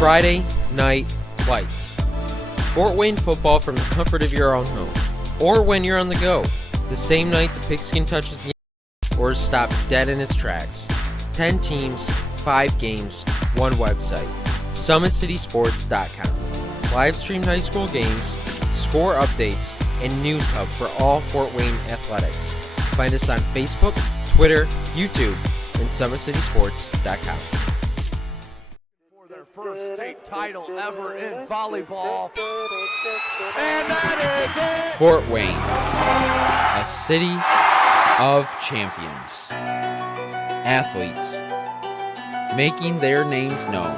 Friday Night Lights. Fort Wayne football from the comfort of your own home, or when you're on the go. The same night the pigskin touches the or is stopped dead in its tracks. 10 teams, 5 games, 1 website. SummitCitySports.com. Live streamed high school games, score updates, and news hub for all Fort Wayne athletics. Find us on Facebook, Twitter, YouTube, and SummitCitySports.com. For their first state title ever in volleyball. And that is it! Fort Wayne, a city of champions. Athletes making their names known.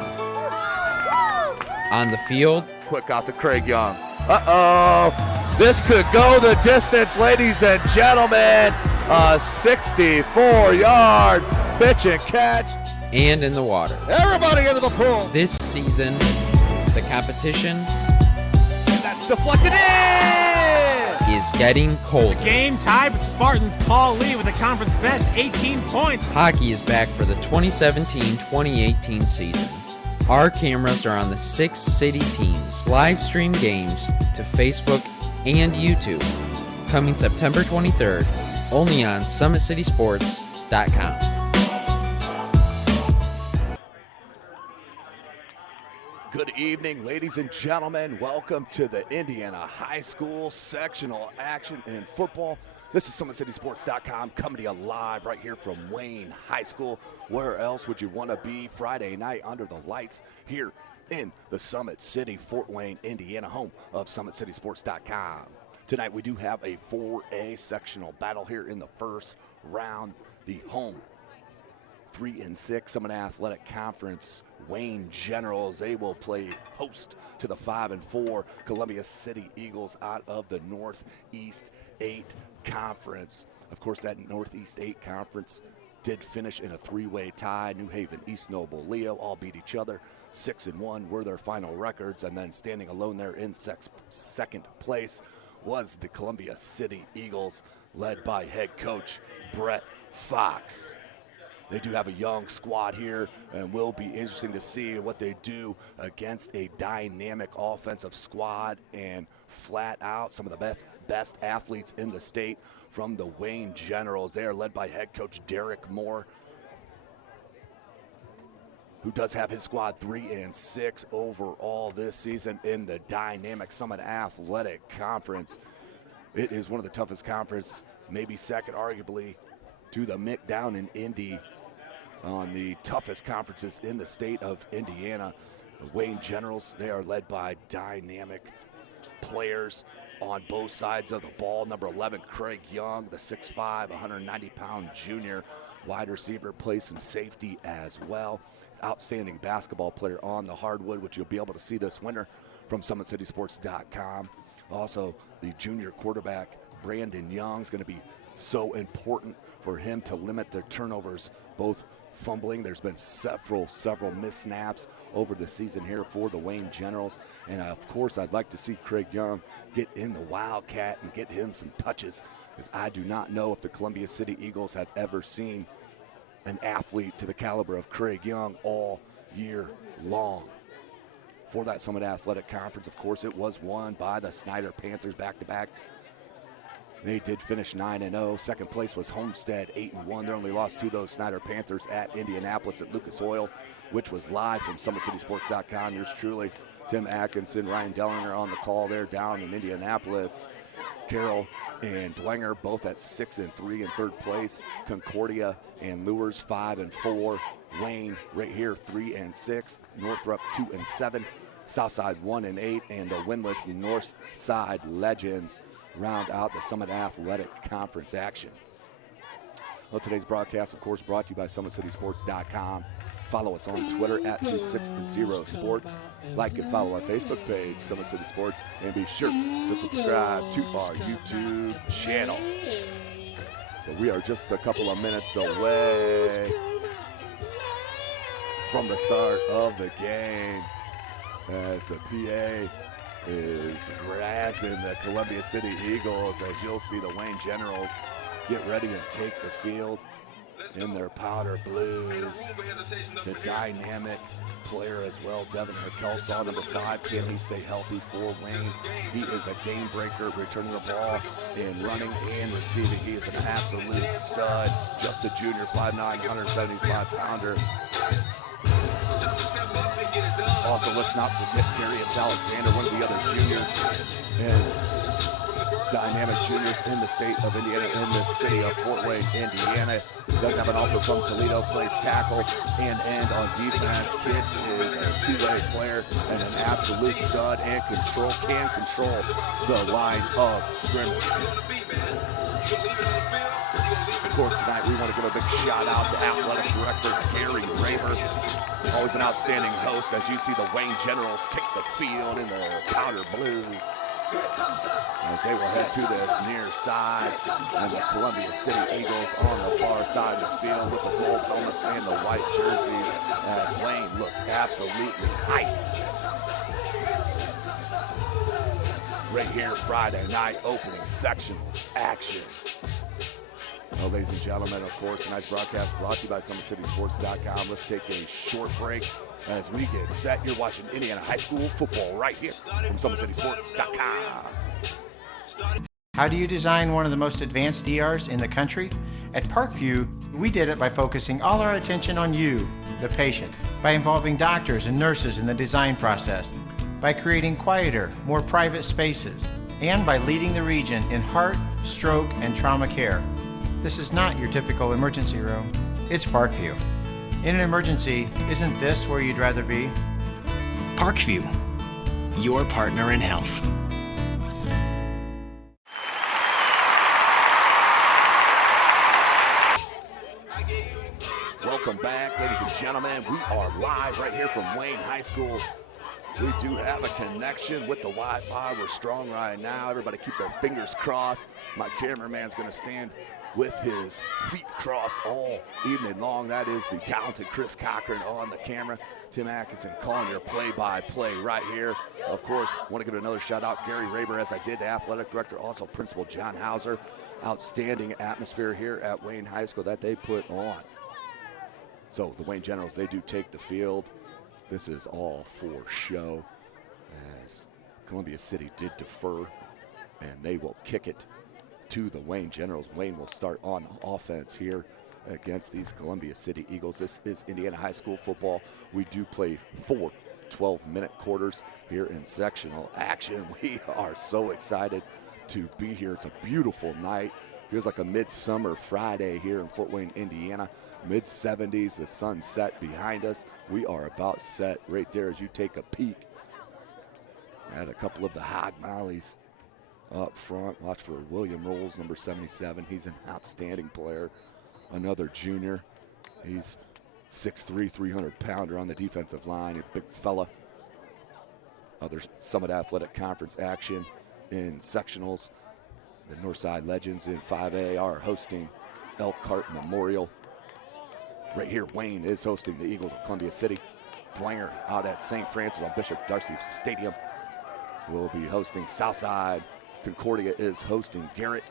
On the field, Quick out to Craig Young. Uh-oh. This could go the distance, ladies and gentlemen. A 64-yard pitch and catch. and in the water. Everybody into the pool. This season, the competition That's deflected in. is getting colder. Game tied with Spartans Paul Lee with the conference best 18 points. Hockey is back for the 2017-2018 season. Our cameras are on the 6 city teams. Live stream games to Facebook and YouTube. Coming September 23rd, only on SummitCitySports.com. Good evening, ladies and gentlemen. Welcome to the Indiana High School Sectional Action in Football. This is SummitCitySports.com coming to you live right here from Wayne High School. Where else would you want to be Friday night under the lights here in the Summit City, Fort Wayne, Indiana, home of SummitCitySports.com. Tonight we do have a 4A sectional battle here in the first round. The home 3-6 Summit Athletic Conference Wayne Generals. They will play host to the 5-4 Columbia City Eagles out of the Northeast 8 Conference. Of course, that Northeast 8 Conference did finish in a 3-way tie. New Haven, East Noble, Leo all beat each other. 6-1 were their final records, and then standing alone there in second place was the Columbia City Eagles, led by head coach Brett Fox. They do have a young squad here, and will be interesting to see what they do against a dynamic offensive squad and flat out some of the best athletes in the state from the Wayne Generals. They are led by head coach Derek Moore, who does have his squad 3-6 overall this season in the dynamic Summit Athletic Conference. It is one of the toughest conferences, maybe second arguably to the Mick down in Indy, on the toughest conferences in the state of Indiana. The Wayne Generals, they are led by dynamic players on both sides of the ball. Number 11, Craig Young, the 6'5", 190-pound junior wide receiver, plays some safety as well. Outstanding basketball player on the hardwood, which you'll be able to see this winter from SummitCitySports.com. Also, the junior quarterback, Brandon Young, is going to be so important for him to limit their turnovers, both fumbling. There's been several missed snaps over the season here for the Wayne Generals. And of course, I'd like to see Craig Young get in the Wildcat and get him some touches, because I do not know if the Columbia City Eagles have ever seen an athlete to the caliber of Craig Young all year long. For that Summit Athletic Conference, of course, it was won by the Snyder Panthers back-to-back. They did finish 9-0. Second place was Homestead, 8-1. They only lost to those Snyder Panthers at Indianapolis at Lucas Oil, which was live from SummitCitySports.com. Yours truly, Tim Atkinson, Ryan Dellinger on the call there down in Indianapolis. Carroll and Dwenger both at 6-3 in third place. Concordia and Lures 5-4. Wayne right here 3-6. Northrop 2-7. Southside 1-8, and the winless Northside Legends round out the Summit Athletic Conference action. Well, today's broadcast, of course, brought to you by SummitCitySports.com. Follow us on Twitter at 260sports. Like and follow our Facebook page, Summit City Sports, and be sure to subscribe to our YouTube channel. So we are just a couple of minutes away from the start of the game, as the PA is razzing the Columbia City Eagles, as you'll see the Wayne Generals get ready and take the field. in their powder blues. The dynamic player as well, Devin Kelsaw, number 5. Can he stay healthy for Wayne? He is a game breaker, returning the ball and running and receiving. He is an absolute stud. Just a junior, 5'9", 175-pounder. Also, let's not forget Darius Alexander, one of the other juniors and dynamic juniors in the state of Indiana, in the city of Fort Wayne, Indiana. Does have an offer from Toledo, plays tackle and end on defense. Kid is a two-way player and an absolute stud and can control the line of scrimmage. Of course, tonight we want to give a big shout out to Athletic Director Gary Raymer. Always an outstanding host as you see the Wayne Generals take the field in their powder blues, as they will head to this near side, and the Columbia City Eagles on the far side of the field with the gold helmets and the white jerseys, as Wayne looks absolutely hyped. Right here, Friday night opening sections action. Well, ladies and gentlemen, of course, tonight's broadcast brought to you by SummitCitySports.com. Let's take a short break as we get set. You're watching Indiana High School football right here from SummitCitySports.com. How do you design one of the most advanced ERs in the country? At Parkview, we did it by focusing all our attention on you, the patient, by involving doctors and nurses in the design process, by creating quieter, more private spaces, and by leading the region in heart, stroke, and trauma care. This is not your typical emergency room. It's Parkview. In an emergency, isn't this where you'd rather be? Parkview, your partner in health. Welcome back, ladies and gentlemen. We are live right here from Wayne High School. We do have a connection with the Wi-Fi. We're strong right now. Everybody keep their fingers crossed. My cameraman's going to stand with his feet crossed all evening long. That is the talented Chris Cochran on the camera. Tim Atkinson calling your play-by-play right here. Of course, want to give another shout-out, Gary Raymer, as I did, the athletic director, also Principal John Hauser. Outstanding atmosphere here at Wayne High School that they put on. So the Wayne Generals, they do take the field. This is all for show, as Columbia City did defer, and they will kick it to the Wayne Generals. Wayne will start on offense here against these Columbia City Eagles. This is Indiana High School football. We do play 4 12-minute quarters here in sectional action. We are so excited to be here. It's a beautiful night. Feels like a midsummer Friday here in Fort Wayne, Indiana. Mid-70s, the sun set behind us. We are about set right there as you take a peek at a couple of the hog mollies up front. Watch for William Rolls, number 77. He's an outstanding player. Another junior. He's 6'3", 300-pounder on the defensive line. A big fella. Other Summit Athletic Conference action in sectionals. The Northside Legends in 5A are hosting Elkhart Memorial. Right here, Wayne is hosting the Eagles of Columbia City. Dwanger out at St. Francis on Bishop Darcy Stadium will be hosting Southside. Concordia is hosting Garrett,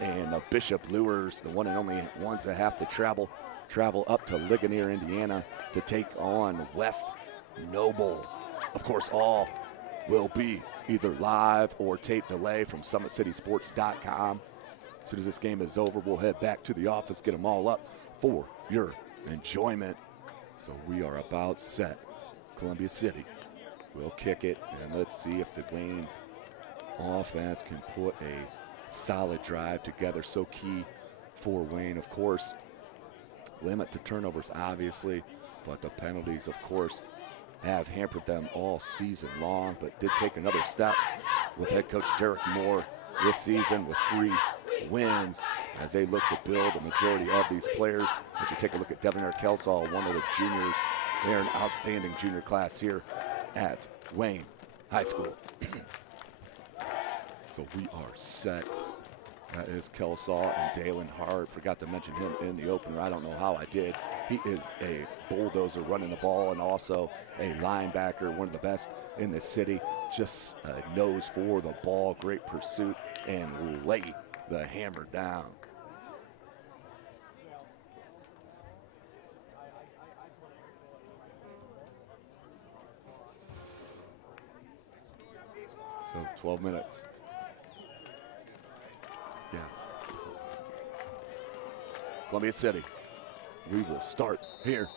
and the Bishop Lures, the one and only ones that have to travel up to Ligonier, Indiana to take on West Noble. Of course, all will be either live or tape delay from SummitCitySports.com. As soon as this game is over, we'll head back to the office, get them all up for your enjoyment. So we are about set. Columbia City will kick it, and let's see if the Wayne offense can put a solid drive together. So key for Wayne, of course. Limit the turnovers, obviously, but the penalties, of course, have hampered them all season long, but did take another step with head coach Derek Moore this season with 3 wins as they look to build a majority of these players. As you take a look at Devin Kelsaw, one of the juniors, they're an outstanding junior class here at Wayne High School. So we are set. That is Kelsaw and Dalen Hart. Forgot to mention him in the opener. I don't know how I did. He is a bulldozer running the ball and also a linebacker, one of the best in the city. Just a nose for the ball, great pursuit, and lay the hammer down. So 12 minutes. Yeah. Columbia City. We will start here.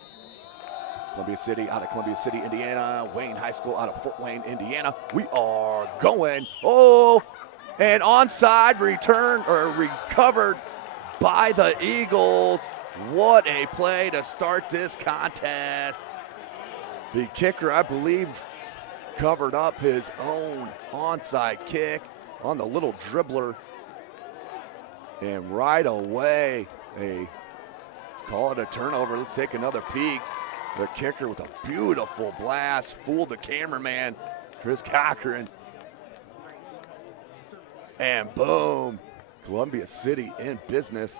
Columbia City out of Columbia City, Indiana. Wayne High School out of Fort Wayne, Indiana. We are going. Oh, and onside return or recovered by the Eagles. What a play to start this contest. The kicker, I believe, covered up his own onside kick on the little dribbler. And right away, let's call it a turnover. Let's take another peek. The kicker with a beautiful blast fooled the cameraman, Chris Cochran. And boom, Columbia City in business.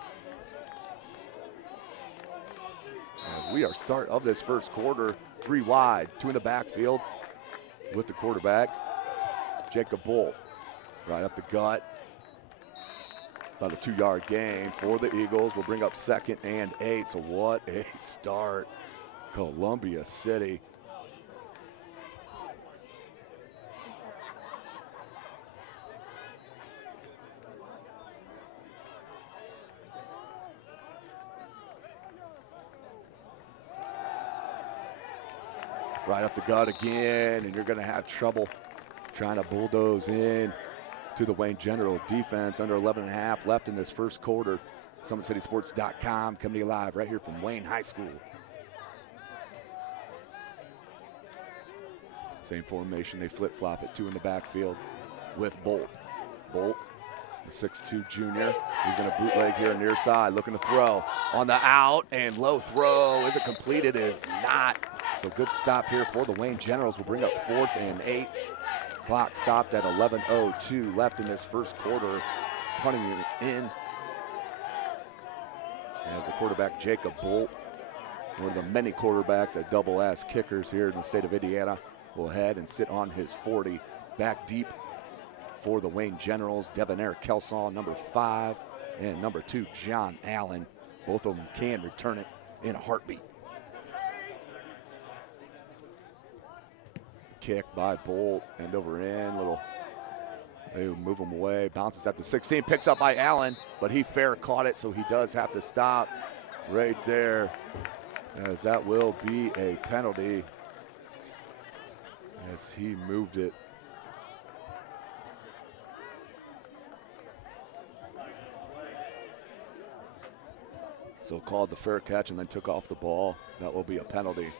As we are start of this first quarter, 3 wide, 2 in the backfield with the quarterback, Jacob Bolt, right up the gut. About a 2-yard gain for the Eagles. Will bring up 2nd and 8. So what a start, Columbia City. Right up the gut again, and you're going to have trouble trying to bulldoze in to the Wayne General defense. Under 11 and a half left in this first quarter. SummitCitySports.com coming to you live right here from Wayne High School. Same formation, they flip-flop it, 2 in the backfield with Bolt. Bolt, the 6'2 junior. He's going to bootleg here near side, looking to throw on the out, and low throw. Is it completed? It is not. So good stop here for the Wayne Generals. Will bring up 4th and 8. Clock stopped at 11:02 left in this first quarter. Punting it in as the quarterback Jacob Bolt, one of the many quarterbacks that double as kickers here in the state of Indiana, will head and sit on his 40. Back deep for the Wayne Generals, Debonair Kelsaw, number 5, and number 2, John Allen. Both of them can return it in a heartbeat. Kick by Bolt, end over end, they move him away, bounces at the 16, picks up by Allen, but he fair caught it, so he does have to stop right there, as that will be a penalty as he moved it. So called the fair catch and then took off the ball. That will be a penalty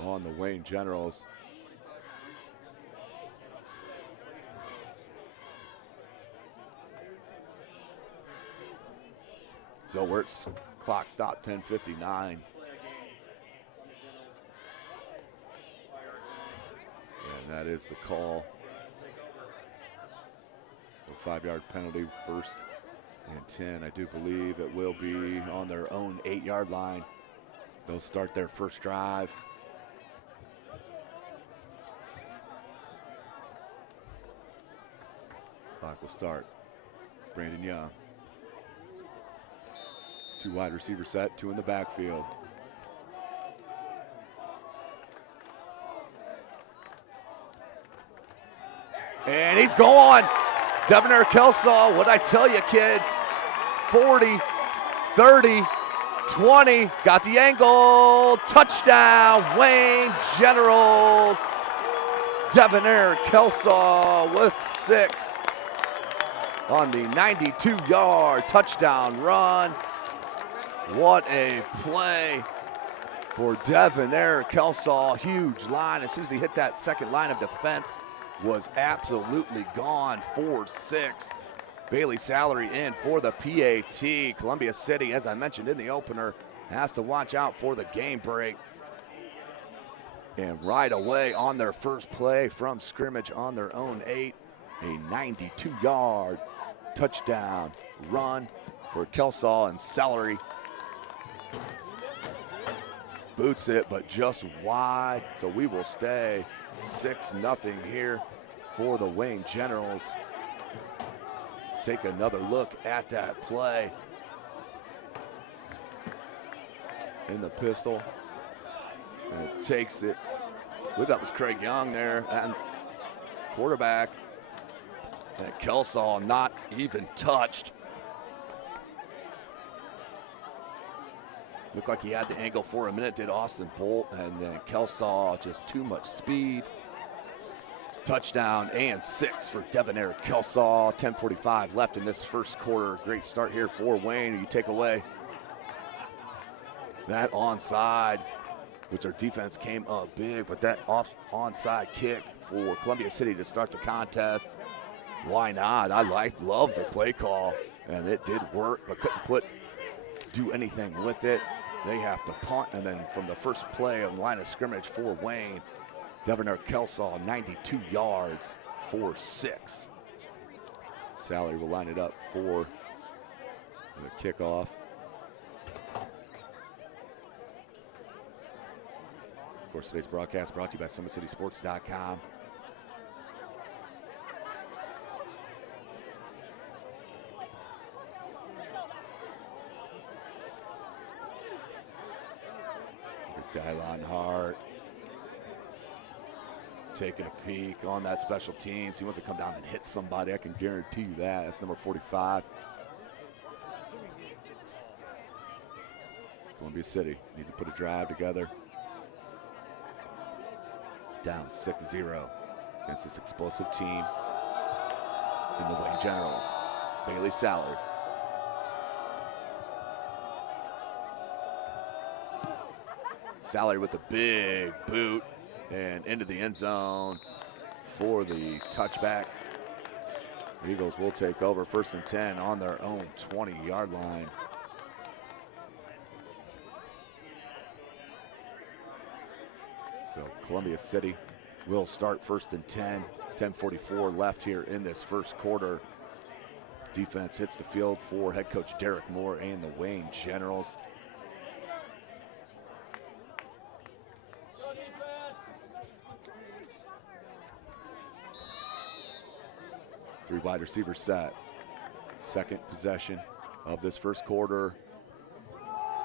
on the Wayne Generals. So we're at clock stop, 10:59. And that is the call. A 5-yard penalty, 1st and 10. I do believe it will be on their own 8-yard line. They'll start their first drive. Clock will start. Brandon Young. 2 wide receiver set, 2 in the backfield. And he's gone. Debonair Kelsaw, what'd I tell you, kids? 40, 30, 20, got the angle, touchdown, Wayne Generals. Debonair Kelsaw with 6 on the 92-yard touchdown run. What a play for Debonair Kelsaw. Huge line. As soon as he hit that second line of defense, was absolutely gone. 4-6. Bailey Salary in for the PAT. Columbia City, as I mentioned in the opener, has to watch out for the game break. And right away on their first play from scrimmage on their own 8, a 92-yard touchdown run for Kelsaw, and Salary boots it, but just wide. So we will stay 6-0 here for the Wayne Generals. Let's take another look at that play. In the pistol, and it takes it. I believe that was Craig Young there, and quarterback. And Kelsaw not even touched. Looked like he had the angle for a minute, did Austin Bolt, and then Kelsaw, just too much speed. Touchdown and 6 for Devonair Kelsaw. 10:45 left in this first quarter. Great start here for Wayne. You take away that onside, which our defense came up big, but that onside kick for Columbia City to start the contest. Why not? Love the play call, and it did work, but couldn't do anything with it. They have to punt, and then from the first play on line of scrimmage for Wayne, Devonair Kelsaw, 92 yards for 6. Salary will line it up for the kickoff. Of course, today's broadcast brought to you by SummitCitySports.com. Dylon Hart taking a peek on that special teams. He wants to come down and hit somebody. I can guarantee you that. That's number 45. Columbia City needs to put a drive together. Down 6-0 against this explosive team in the Wayne Generals. Bailey Sallard. Sallard with the big boot and into the end zone for the touchback. The Eagles will take over 1st and 10 on their own 20-yard line. So Columbia City will start 1st and 10. 10:44 left here in this first quarter. Defense hits the field for head coach Derek Moore and the Wayne Generals. Three wide receivers set. Second possession of this first quarter.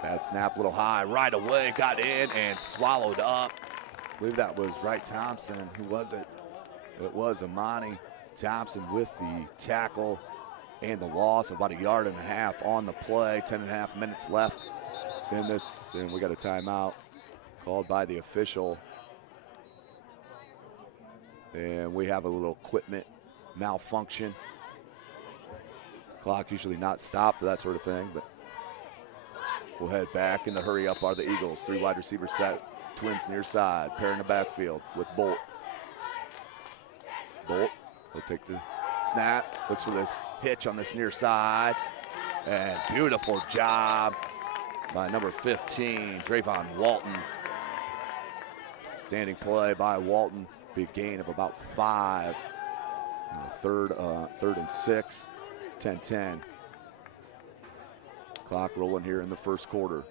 Bad snap, little high, right away, got in and swallowed up. I believe that was Wright Thompson. Who was it? It was Mahoney. Thompson with the tackle and the loss of about 1.5 yards on the play. 10.5 minutes left in this, and we got a timeout called by the official. And we have a little equipment malfunction. Clock usually not stopped for that sort of thing, but we'll head back. In the hurry up are the Eagles. Three wide receivers set. Twins near side. Pair in the backfield with Bolt. Bolt will take the snap. Looks for this hitch on this near side. And beautiful job by number 15, Drayvon Walton. Standing play by Walton. Big gain of about 5. Third and 6, 10-10. Clock rolling here in the first quarter.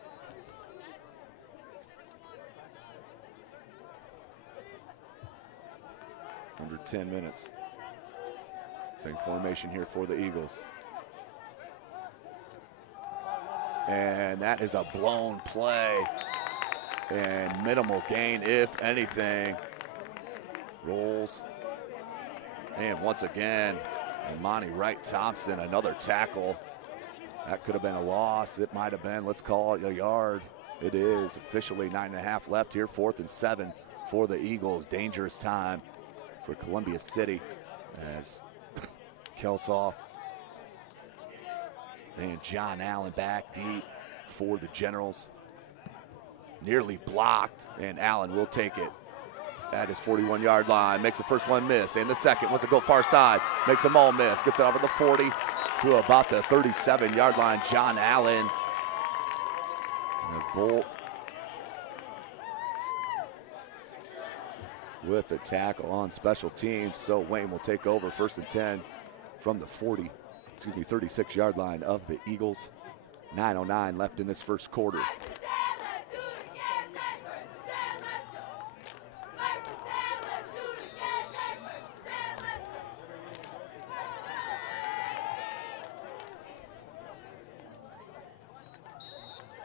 Under 10 minutes. Same formation here for the Eagles. And that is a blown play. And minimal gain, if anything. Rolls. And once again, Monty Wright Thompson, another tackle. That could have been a loss. It might have been, let's call it a yard. It is officially 9.5 left here. 4th and 7 for the Eagles. Dangerous time for Columbia City as Kelsaw and John Allen back deep for the Generals. Nearly blocked, and Allen will take it. At his 41-yard line, makes the first one miss, and the second wants to go far side, makes them all miss, gets it over the 40 to about the 37-yard line. John Allen. As Bolt with the tackle on special teams, so Wayne will take over 1st and 10 from the 36-yard line of the Eagles. 9:09 left in this first quarter.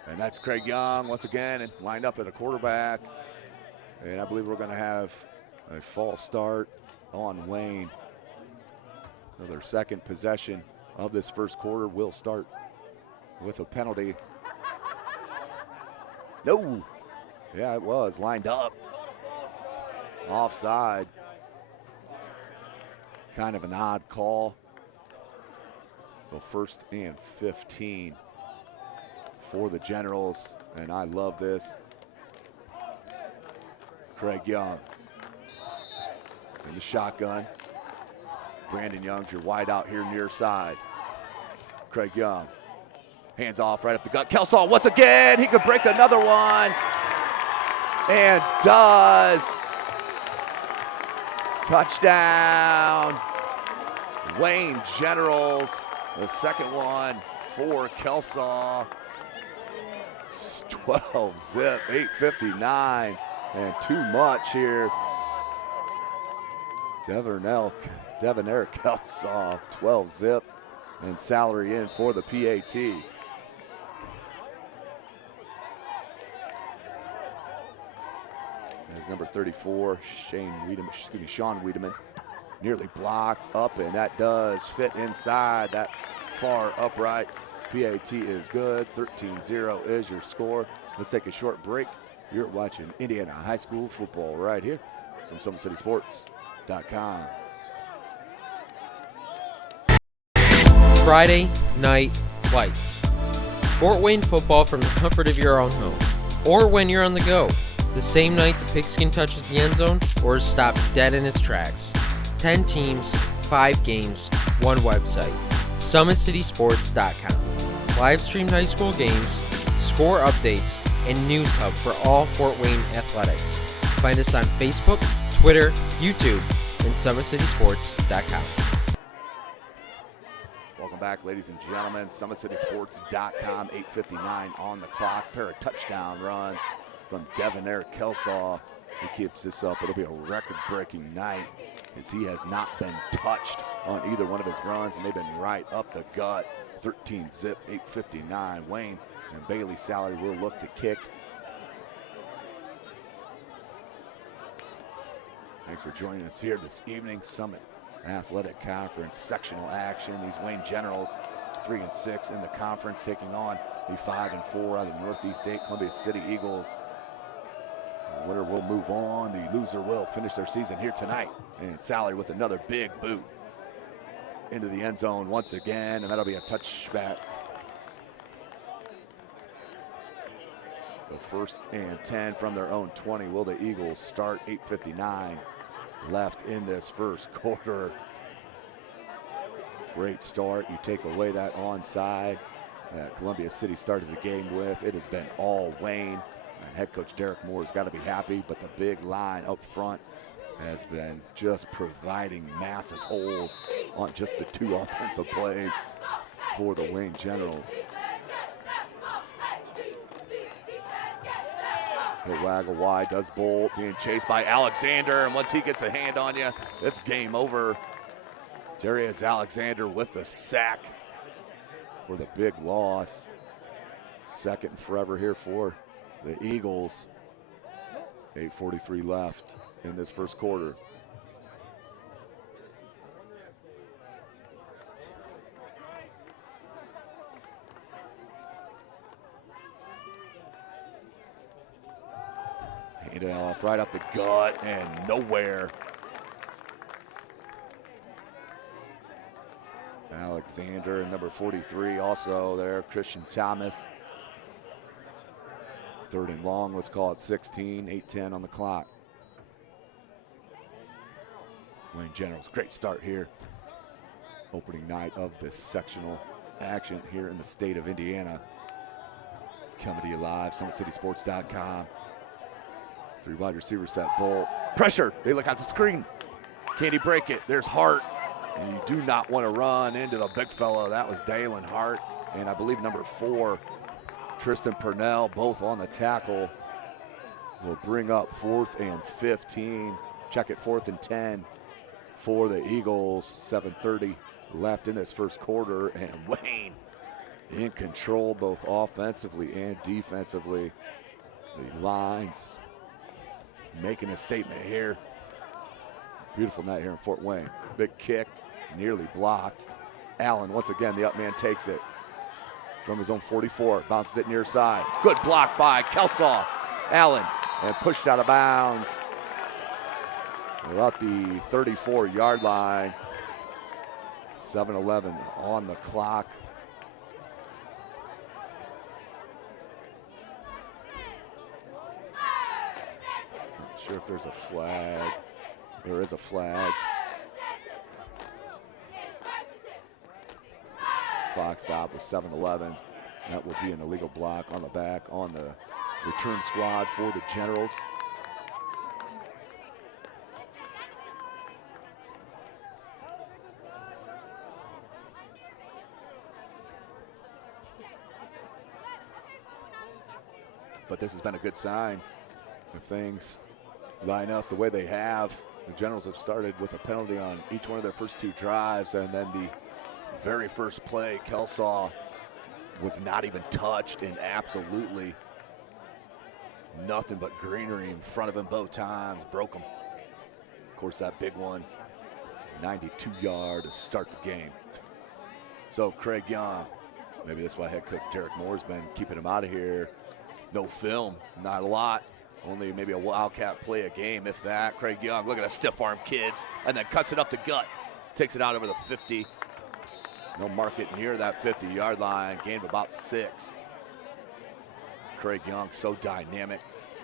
And that's Craig Young once again, and lined up at a quarterback. And I believe we're going to have a false start on Wayne. Their second possession of this first quarter will start with a penalty. No. Yeah, it was lined up. Offside. Kind of an odd call. So 1st and 15 for the Generals, and I love this. Craig Young in the shotgun. Brandon Young's your wide out here near side. Craig Young, hands off right up the gut. Kelsaw once again, he could break another one, and does. Touchdown, Wayne Generals. The second one for Kelsaw. 12 zip, 8:59, and too much here. Devonair Kelsaw, 12 zip, and salary in for the PAT. As number 34, Sean Wiedemann, nearly blocked up, and that does fit inside that far upright. PAT is good. 13-0 is your score. Let's take a short break. You're watching Indiana High School football right here from SummitCitySports.com. Friday Night Lights. Fort Wayne football from the comfort of your own home, or when you're on the go. The same night the pigskin touches the end zone or is stopped dead in its tracks. 10 teams, 5 games, 1 website. SummitCitySports.com. Live streamed high school games, score updates, and news hub for all Fort Wayne athletics. Find us on Facebook, Twitter, YouTube, and SummitCitySports.com. Welcome back, ladies and gentlemen. SummitCitySports.com, 8:59 on the clock. Pair of touchdown runs from Devonair Kelsaw. He keeps this up. It'll be a record-breaking night as he has not been touched on either one of his runs, and they've been right up the gut. 13 zip, 8:59. Wayne and Bailey Salary will look to kick. Thanks for joining us here this evening. Summit Athletic Conference sectional action. These Wayne Generals, 3-6 in the conference, taking on the 5-4 out of Northeast State Columbia City Eagles. The winner will move on. The loser will finish their season here tonight. And Salary with another big boot into the end zone once again, and that'll be a touchback. So 1st and 10 from their own 20. Will the Eagles start? 8:59 left in this first quarter. Great start. You take away that onside that Columbia City started the game with. It has been all Wayne. And head coach Derek Moore's got to be happy, but the big line up front has been just providing massive holes on just the 2 offensive plays for the Wayne Generals. He'll waggle wide, does Bolt, being chased by Alexander, and once he gets a hand on you, it's game over. Darius Alexander with the sack for the big loss. Second and forever here for the Eagles. 8:43 left in this first quarter. Hand it off right up the gut and nowhere. Alexander and number 43 also there, Christian Thomas. 3rd and long, let's call it 16, 8:10 on the clock. Wayne Generals, great start here. Opening night of this sectional action here in the state of Indiana. Coming to you live, SummitCitySports.com. 3 wide receiver set, Bolt. Pressure, they look out the screen. Can he break it? There's Hart. And you do not want to run into the big fella. That was Dalen Hart. And I believe number 4, Tristan Purnell, both on the tackle. Will bring up 4th and 15. Check it, 4th and 10 for the Eagles. 7:30 left in this first quarter. And Wayne in control both offensively and defensively. The lines making a statement here. Beautiful night here in Fort Wayne. Big kick, nearly blocked. Allen, once again, the up man takes it from his own 44, bounces it near side. Good block by Kelsaw. Allen, and pushed out of bounds. About the 34-yard line. 7-11 on the clock. Not sure if there's a flag. There is a flag. Clock stop with 7-11. That will be an illegal block on the back on the return squad for the Generals. But this has been a good sign. If things line up the way they have, the Generals have started with a penalty on each one of their first 2 drives, and then the very first play, Kelsaw was not even touched, and absolutely nothing but greenery in front of him both times, broke him. Of course, that big one, 92-yard to start the game. So Craig Young, maybe that's why head coach Derek Moore's been keeping him out of here. No film, not a lot. Only maybe a wildcat play a game, if that. Craig Young, look at the stiff arm kids, and then cuts it up the gut. Takes it out over the 50. No mark it near that 50-yard line. Gain of about 6. Craig Young, so dynamic.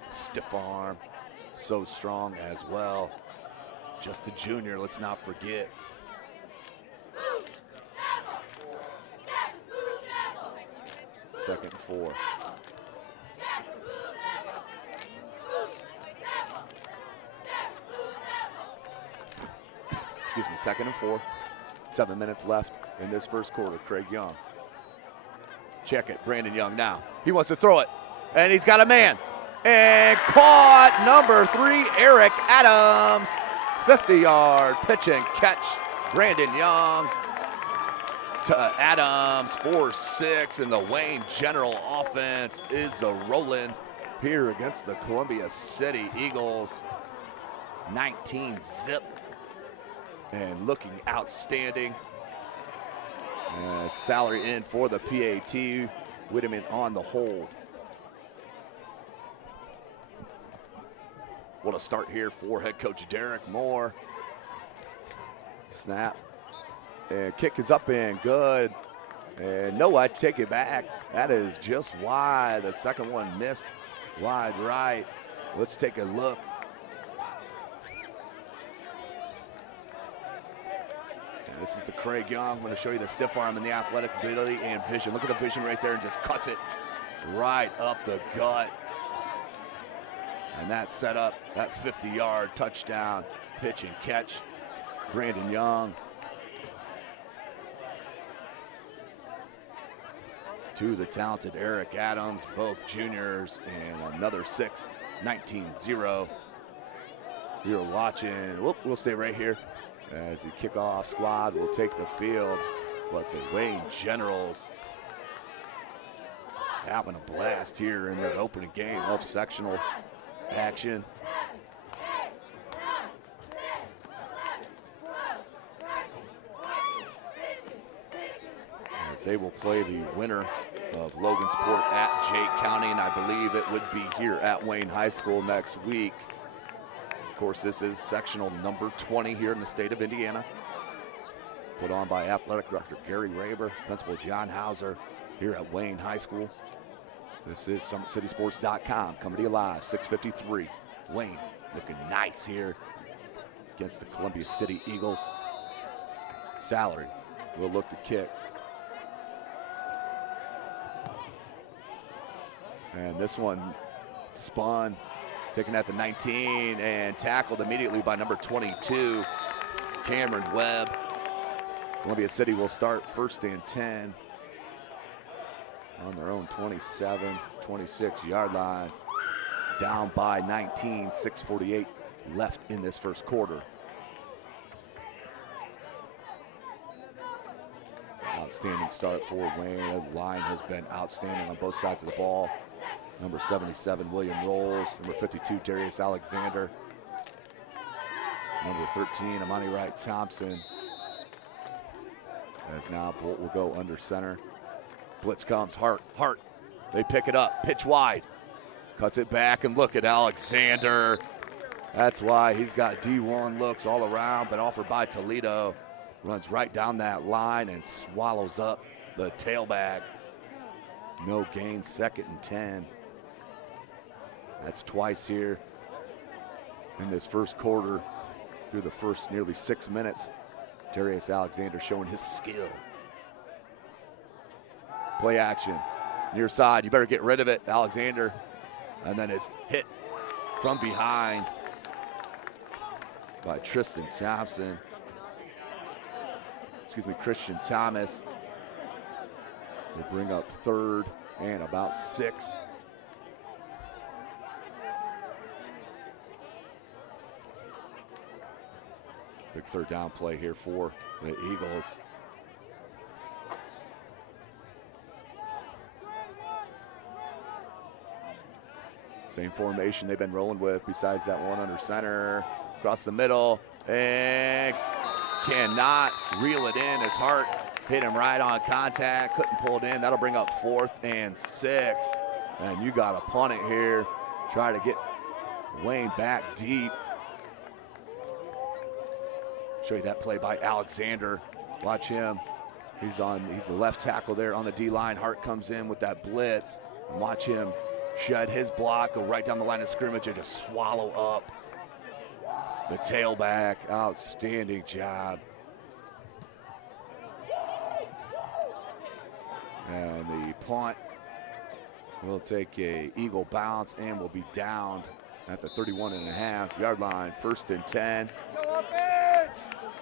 Stiff arm, so strong as well. Just a junior, let's not forget. Second and 4. Excuse me, second and 4. 7 minutes left in this first quarter. Craig Young. Check it, Brandon Young now. He wants to throw it, and he's got a man. And caught number 3, Eric Adams. 50-yard pitch and catch. Brandon Young to Adams, 4-6, and the Wayne General offense is rolling here against the Columbia City Eagles. 19-zip. And looking outstanding. Salary in for the PAT. Whitman on the hold. What a start here for head coach Derek Moore. Snap. And kick is up and good. And no, I take it back. That is just wide. The second one missed wide right. Let's take a look. This is the Craig Young. I'm going to show you the stiff arm and the athletic ability and vision. Look at the vision right there, and just cuts it right up the gut. And that set up that 50-yard touchdown pitch and catch. Brandon Young to the talented Eric Adams, both juniors, and another 6, 19-0. You're watching. We'll stay right here. As the kickoff squad will take the field, but the Wayne Generals having a blast here in their opening game of sectional action. As they will play the winner of Logansport at Jake County, and I believe it would be here at Wayne High School next week. Of course, this is sectional number 20 here in the state of Indiana. Put on by athletic director Gary Raber, principal John Hauser here at Wayne High School. This is SummitCitySports.com coming to you live, 6:53. Wayne looking nice here against the Columbia City Eagles. Salary will look to kick. And this one spun. Taken at the 19 and tackled immediately by number 22, Cameron Webb. Columbia City will start 1st and 10 on their own 27, 26-yard line. Down by 19, 6:48 left in this first quarter. Outstanding start for Wayne. The line has been outstanding on both sides of the ball. Number 77, William Rolls. Number 52, Darius Alexander. Number 13, Amani Wright Thompson. As now Bolt will go under center. Blitz comes, Hart. They pick it up, pitch wide. Cuts it back, and look at Alexander. That's why he's got D1 looks all around, but offered by Toledo. Runs right down that line and swallows up the tailback. No gain, 2nd and 10. That's twice here in this first quarter through the first nearly 6 minutes. Darius Alexander showing his skill. Play action, near side, you better get rid of it, Alexander. And then it's hit from behind by Christian Thomas. Will bring up 3rd and about 6. Big 3rd down play here for the Eagles. Same formation they've been rolling with besides that one under center. Across the middle, and cannot reel it in as Hart hit him right on contact, couldn't pull it in. That'll bring up 4th and 6. And you got to punt it here. Try to get Wayne back deep. Show you that play by Alexander. Watch him. He's the left tackle there on the D-line. Hart comes in with that blitz. And watch him shed his block, go right down the line of scrimmage and just swallow up the tailback. Outstanding job. And the punt will take a Eagle bounce and will be downed at the 31.5-yard line. 1st and 10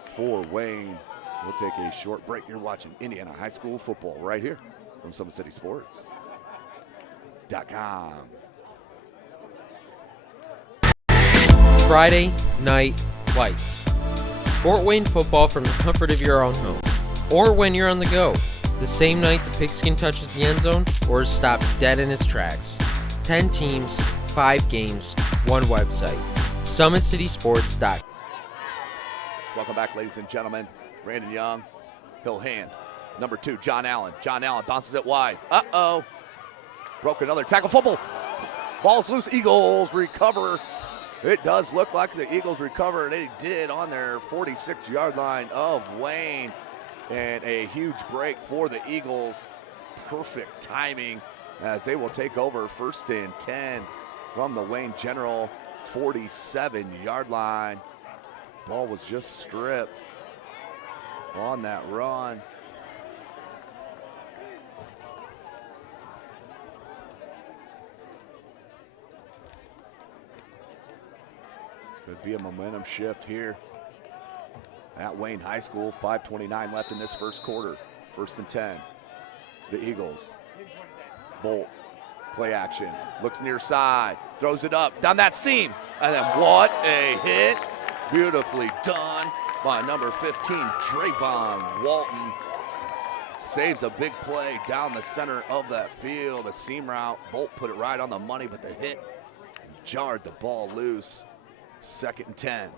for Wayne. We'll take a short break. You're watching Indiana High School football right here from SummitCitySports.com. Friday Night Lights. Fort Wayne football from the comfort of your own home. Or when you're on the go. The same night the pigskin touches the end zone or is stopped dead in its tracks. 10 teams, 5 games, 1 website. SummitCitySports.com. Welcome back, ladies and gentlemen. Brandon Young, he'll hand. Number 2, John Allen. John Allen bounces it wide. Uh-oh. Broke another tackle. Fumble. Ball's loose. Eagles recover. It does look like the Eagles recover, and they did on their 46-yard line of Wayne. And a huge break for the Eagles. Perfect timing as they will take over 1st and 10 from the Wayne General 47-yard line. Ball was just stripped on that run. Could be a momentum shift here at Wayne High School. 5:29 left in this first quarter. 1st and 10. The Eagles. Bolt. Play action. Looks near side. Throws it up. Down that seam. And then what a hit. Beautifully done by number 15, Drayvon Walton. Saves a big play down the center of that field. A seam route. Bolt put it right on the money, but the hit jarred the ball loose. 2nd and 10.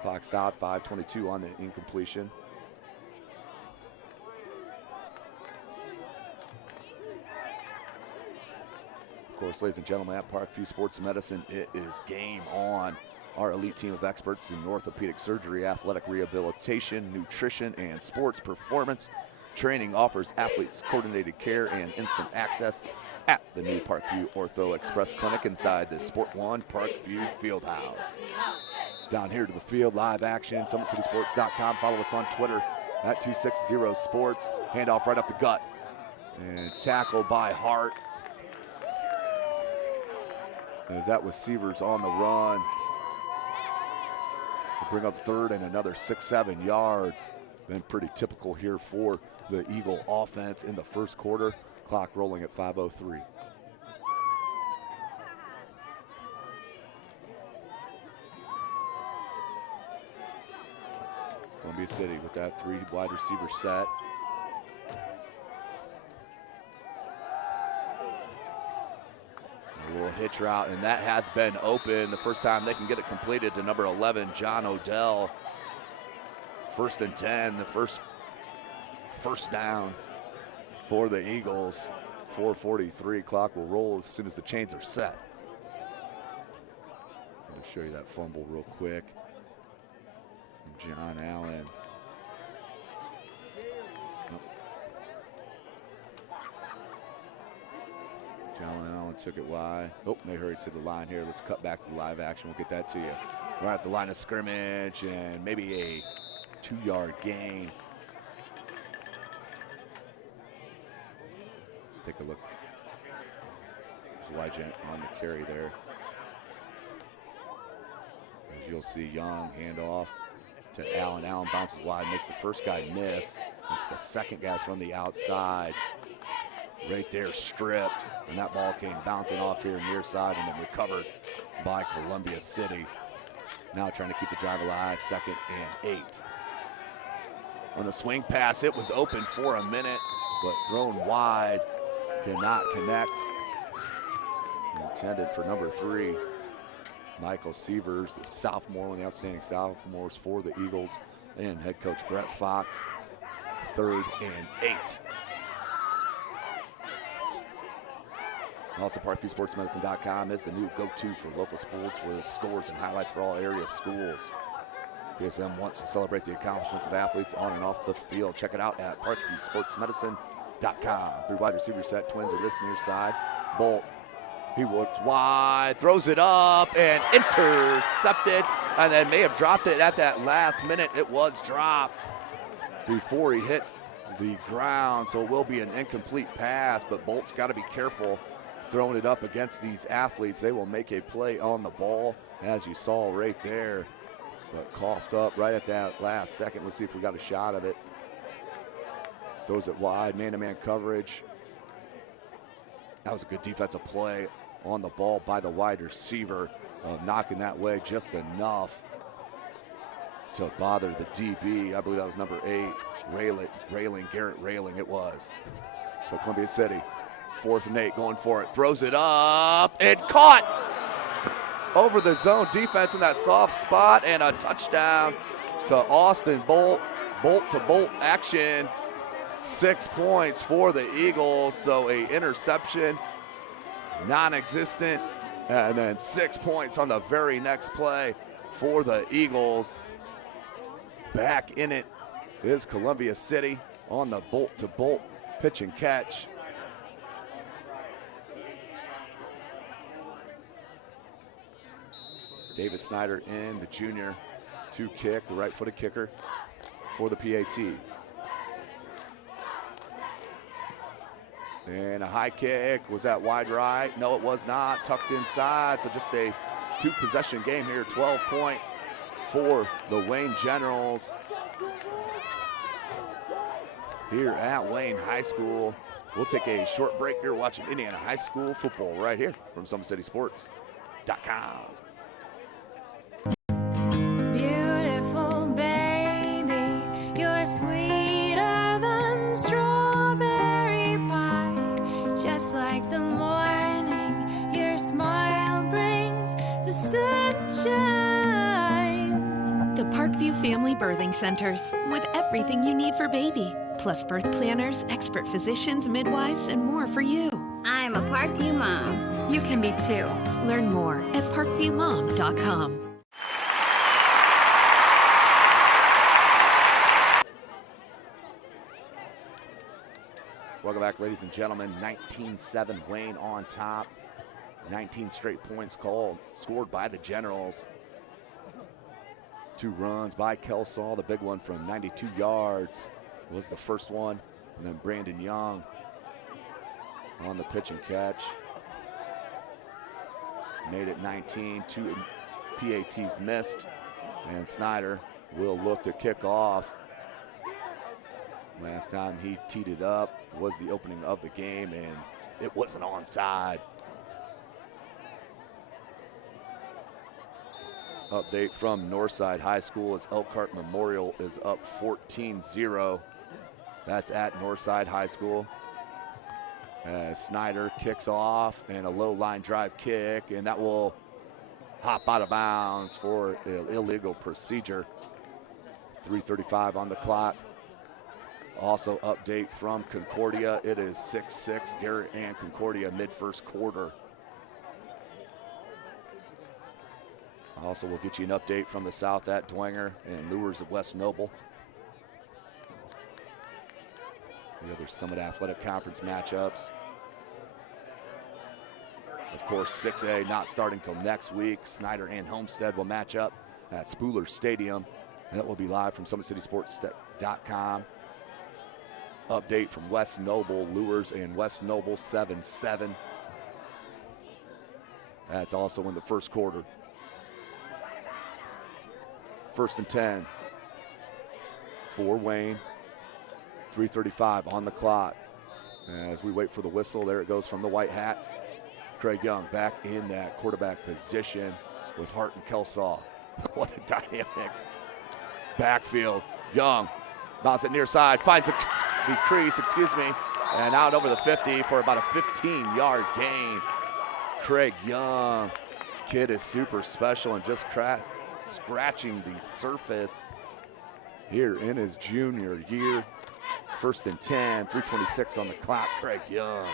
Clock stopped, 5:22 on the incompletion. Of course, ladies and gentlemen, at Parkview Sports Medicine, it is game on. Our elite team of experts in orthopedic surgery, athletic rehabilitation, nutrition, and sports performance training offers athletes coordinated care and instant access at the new Parkview Ortho Express Clinic inside the Sport One Parkview Fieldhouse. Down here to the field, live action, SummitCitySports.com. Follow us on Twitter at 260sports. Handoff right up the gut. And tackle by Hart. As that was Sievers on the run. We'll bring up 3rd and another 6-7 yards. Been pretty typical here for the Eagle offense in the first quarter. Clock rolling at 5:03. Columbia City with that 3 wide receiver set. little hitch route, and that has been open. The first time they can get it completed to number 11, John Odell. 1st and 10, the first down for the Eagles. 4:43, clock will roll as soon as the chains are set. I'm going to show you that fumble real quick. John Allen. John Allen took it wide. Oh, they hurried to the line here. Let's cut back to the live action. We'll get that to you. We're at the line of scrimmage, and maybe a 2-yard gain. Let's take a look. There's Wygent on the carry there. As you'll see, Young handoff to Allen. Allen bounces wide, makes the first guy miss. It's the second guy from the outside. Right there, stripped. And that ball came bouncing off here near side and then recovered by Columbia City. Now trying to keep the drive alive, 2nd and 8. On the swing pass, it was open for a minute, but thrown wide. Cannot connect. Intended for number 3. Michael Sievers, the sophomore, one of the outstanding sophomores for the Eagles, and head coach Brett Fox. 3rd and 8. Also, ParkviewSportsMedicine.com is the new go-to for local sports with scores and highlights for all area schools. PSM wants to celebrate the accomplishments of athletes on and off the field. Check it out at ParkviewSportsMedicine.com. 3 wide receiver set, Twins are this near side. Bolt, he looks wide, throws it up, and intercepted, and then may have dropped it at that last minute. It was dropped before he hit the ground, so it will be an incomplete pass, but Bolt's got to be careful throwing it up against these athletes. They will make a play on the ball, as you saw right there, but coughed up right at that last second. Let's see if we got a shot of it. Throws it wide, man-to-man coverage. That was a good defensive play on the ball by the wide receiver, knocking that way just enough to bother the DB. I believe that was number 8, Garrett Railing it was. So Columbia City, 4th and 8, going for it, throws it up, and caught over the zone defense in that soft spot, and a touchdown to Austin Bolt. Bolt to bolt action, 6 points for the Eagles, so a interception, non-existent, and then 6 points on the very next play for the Eagles. Back in it is Columbia City on the bolt-to-bolt pitch and catch. David Snyder in, the junior, to kick, the right-footed kicker for the PAT. And a high kick, was that wide right? No, it was not, tucked inside, so just a 2-possession game here, 12-point for the Wayne Generals here at Wayne High School. We'll take a short break here watching Indiana High School football right here from SummitCitySports.com. Beautiful baby, you're sweeter than strawberry pie. Just like the morning, your smile brings the sunshine. The Parkview Family Birthing Centers, with everything you need for baby, plus birth planners, expert physicians, midwives, and more for you. I'm a Parkview mom. You can be too. Learn more at parkviewmom.com. Welcome back, ladies and gentlemen. 19-7 Wayne on top. 19 straight points scored by the Generals. 2 runs by Kelsall. The big one from 92 yards was the first one. And then Brandon Young on the pitch and catch. Made it 19. 2 PATs missed. And Snyder will look to kick off. Last time he teed it up was the opening of the game, and it wasn't onside. Update from Northside High School as Elkhart Memorial is up 14-0. That's at Northside High School. As Snyder kicks off and a low line drive kick, and that will hop out of bounds for illegal procedure. 3:35 on the clock. Also update from Concordia. It is 6-6 Garrett and Concordia mid-first quarter. Also, we'll get you an update from the south at Dwenger and Lures of West Noble. The other Summit Athletic Conference matchups. Of course, 6A not starting till next week. Snyder and Homestead will match up at Spooler Stadium. And that will be live from SummitCitySports.com. Update from West Noble, Lures and West Noble 7-7. That's also in the first quarter. 1st and 10 for Wayne. 3:35 on the clock. As we wait for the whistle, there it goes from the white hat. Craig Young back in that quarterback position with Hart and Kelsaw. What a dynamic backfield. Young bounce it near side, finds the crease, and out over the 50 for about a 15-yard gain. Craig Young, kid is super special and just scratching the surface here in his junior year. 1st and 10, 3:26 on the clock. Craig Young.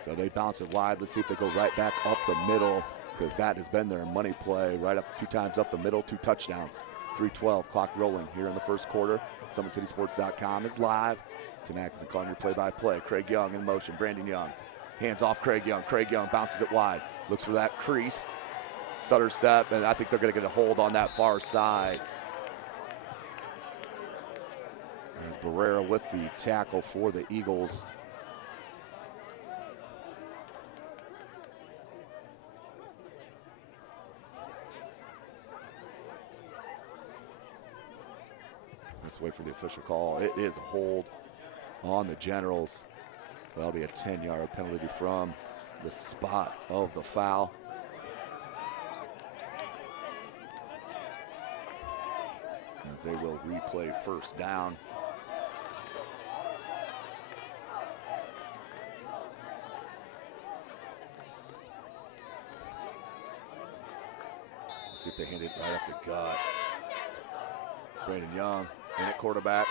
So they bounce it wide. Let's see if they go right back up the middle, because that has been their money play. Right up 2 times up the middle, 2 touchdowns. 3:12, clock rolling here in the first quarter. SummitCitySports.com is live. Tim Atkinson calling your play-by-play. Craig Young in motion. Brandon Young. Hands off Craig Young. Craig Young bounces it wide. Looks for that crease. Stutter step, and I think they're going to get a hold on that far side. There's Barrera with the tackle for the Eagles. Let's wait for the official call. It is a hold on the Generals. That'll be a 10-yard penalty from the spot of the foul. As they will replay 1st down. Let's see if they hand it right up the gut. Brandon Young in at quarterback.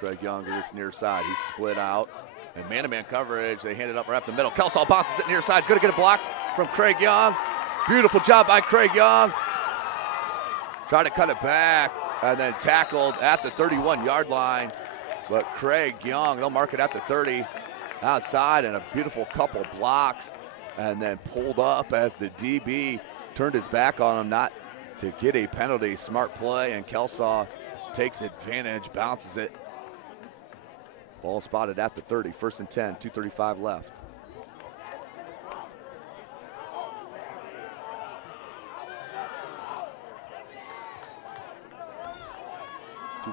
Craig Young to this near side. He's split out. And man-to-man coverage. They hand it up right up the middle. Kelsaw bounces it near side. He's going to get a block from Craig Young. Beautiful job by Craig Young. Try to cut it back, and then tackled at the 31-yard line. But Craig Young, they'll mark it at the 30 outside, and a beautiful couple blocks, and then pulled up as the DB turned his back on him, not to get a penalty. Smart play, and Kelsaw takes advantage, bounces it. Ball spotted at the 30, 1st and 10, 2:35 left.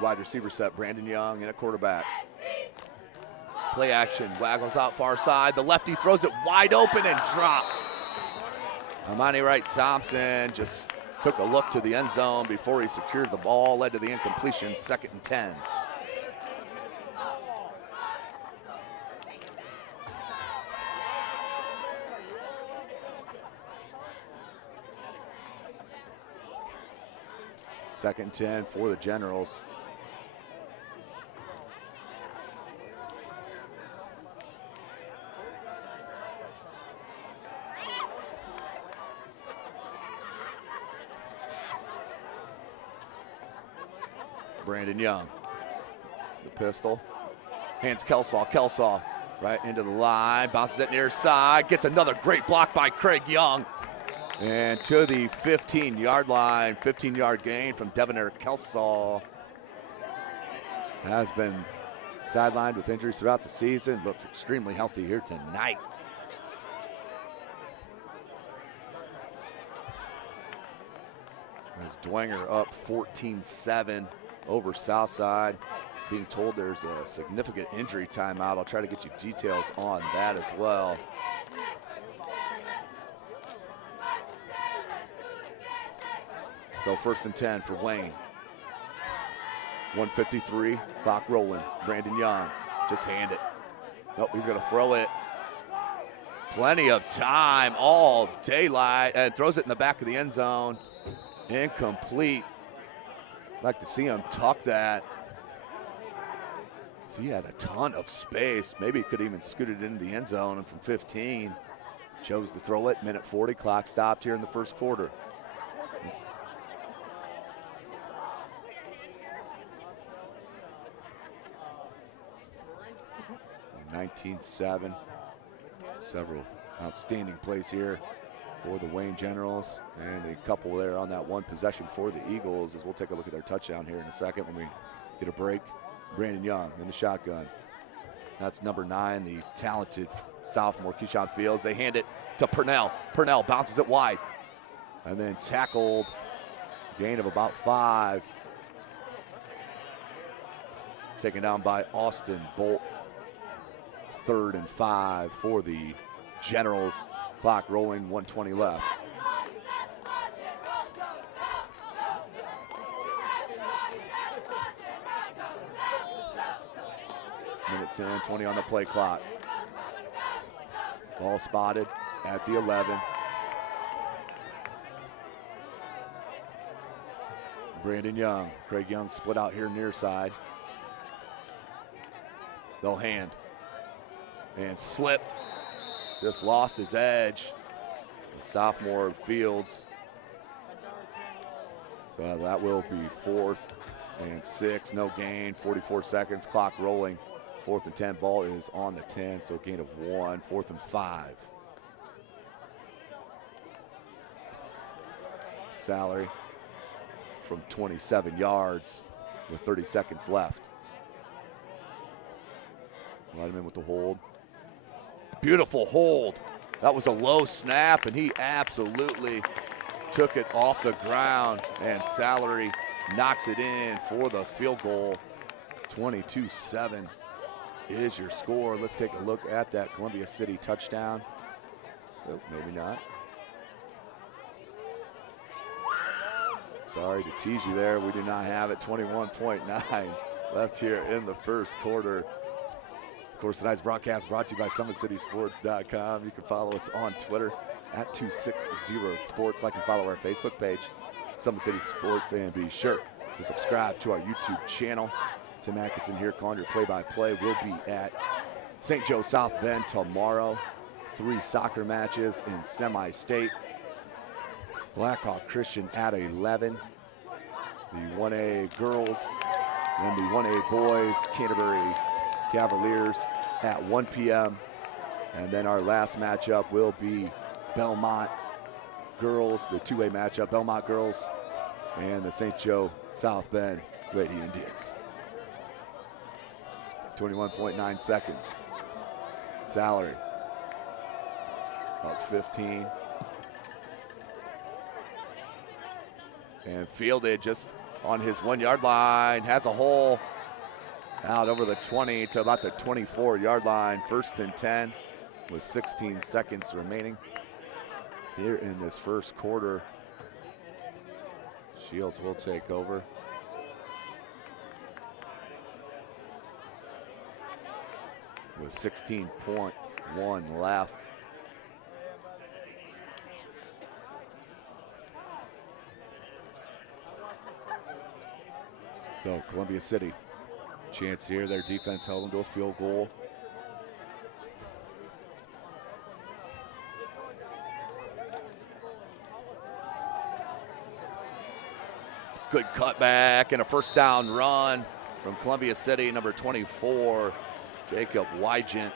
Wide receiver set, Brandon Young in a quarterback. Play action, waggles out far side. The lefty throws it wide open and dropped. Amani Wright Thompson just took a look to the end zone before he secured the ball, led to the incompletion, 2nd and 10. Second and 10 for the Generals. Brandon Young, the pistol, hands Kelsaw right into the line, bounces it near side, gets another great block by Craig Young, and to the 15-yard line, 15-yard gain from Devonair Kelsaw. Has been sidelined with injuries throughout the season, looks extremely healthy here tonight. As Dwenger up 14-7 over Southside. Being told there's a significant injury timeout. I'll try to get you details on that as well. So 1st and 10 for Wayne. 1:53, clock rolling. Brandon Young, just hand it. Nope, he's gonna throw it. Plenty of time, all daylight, and throws it in the back of the end zone. Incomplete. Like to see him tuck that. So he had a ton of space. Maybe he could even scoot it into the end zone, and from 15, chose to throw it. Minute 40, clock stopped here in the first quarter. It's 19-7. Several outstanding plays here for the Wayne Generals, and a couple there on that one possession for the Eagles, as we'll take a look at their touchdown here in a second when we get a break. Brandon Young in the shotgun. That's number 9, the talented sophomore Keyshawn Fields. They hand it to Purnell. Purnell bounces it wide and then tackled. Gain of about 5. Taken down by Austin Bolt. 3rd and 5 for the Generals. Clock rolling, 1:20 left. Minute 10, 20 on the play clock. Ball spotted at the 11. Brandon Young, Craig Young split out here near side. They'll hand. And slipped, just lost his edge. The sophomore Fields. So that will be 4th and 6, no gain, 44 seconds, clock rolling. 4th and 10, ball is on the 10, so gain of 1, 4th and 5. Salary from 27 yards with 30 seconds left. Let him in with the hold. Beautiful hold. That was a low snap, and he absolutely took it off the ground, and Salary knocks it in for the field goal. 22-7 is your score. Let's take a look at that Columbia City touchdown. Oh, maybe not. Sorry to tease you there. We do not have it. 21.9 left here in the first quarter. Of course, tonight's broadcast brought to you by SummitCitySports.com. You can follow us on Twitter at 260sports. Like and follow our Facebook page, Summit City Sports, and be sure to subscribe to our YouTube channel. Tim Atkinson here calling your play-by-play. We'll be at St. Joe South Bend tomorrow. 3 soccer matches in semi-state. Blackhawk Christian at 11. The 1A girls and the 1A boys, Canterbury Cavaliers at 1 p.m. And then our last matchup will be Belmont girls, the 2A matchup, Belmont girls and the St. Joe South Bend Lady Indians. 21.9 seconds. Salary, about 15. And fielded just on his 1-yard line, has a hole out over the 20 to about the 24-yard line. 1st and 10 with 16 seconds remaining here in this first quarter. Shields will take over. With 16.1 left. So Columbia City, chance here. Their defense held them to a field goal. Good cutback and a first down run from Columbia City, number 24, Jacob Wygent.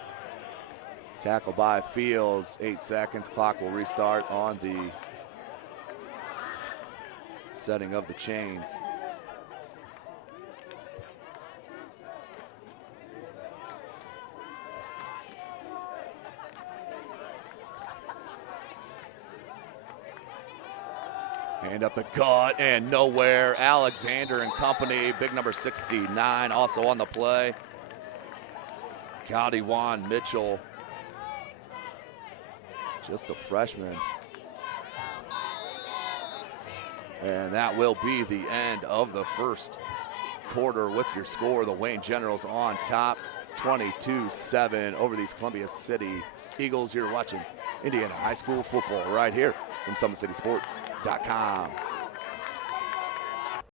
Tackle by Fields, 8 seconds. Clock will restart on the setting of the chains. Hand up the gut and nowhere. Alexander and company, big number 69, also on the play. Cowdy Juan Mitchell, just a freshman. And that will be the end of the first quarter with your score. The Wayne Generals on top, 22-7 over these Columbia City Eagles. You're watching Indiana High School football right here from SummitCitySports.com.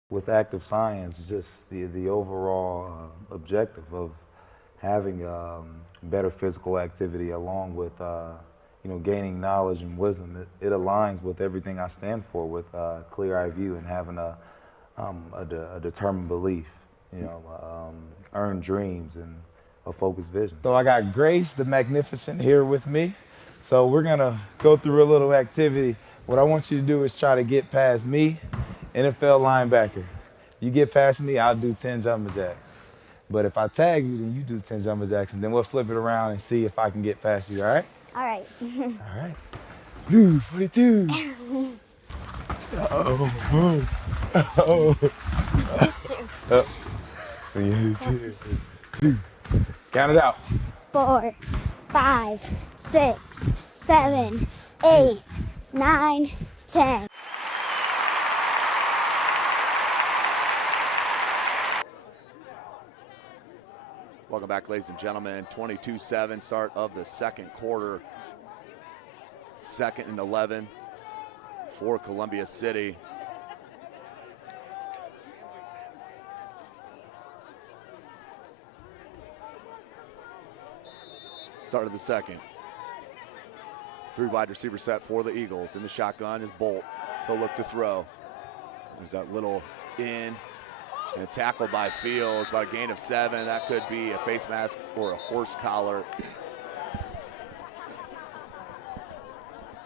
With active science, just the overall objective of having better physical activity along with gaining knowledge and wisdom, it aligns with everything I stand for, with clear-eye view and having a determined belief, earned dreams and a focused vision. So I got Grace the Magnificent here with me. So we're gonna go through a little activity. What I want you to do is try to get past me, NFL linebacker. You get past me, I'll do 10 jumping jacks. But if I tag you, then you do 10 jumping jacks, and then we'll flip it around and see if I can get past you, all right? All right. All right. Blue 42. Uh-oh. Uh-oh. Oh. Yes. 2. Count it out. 4, 5, 6, 7, 8, 9, 10. Welcome back, ladies and gentlemen. 22-7, start of the second quarter. 2nd and 11 for Columbia City. Start of the second. 3 wide receiver set for the Eagles. In the shotgun is Bolt. He'll look to throw. There's that little in. And tackled by Fields, about a gain of 7. That could be a face mask or a horse collar.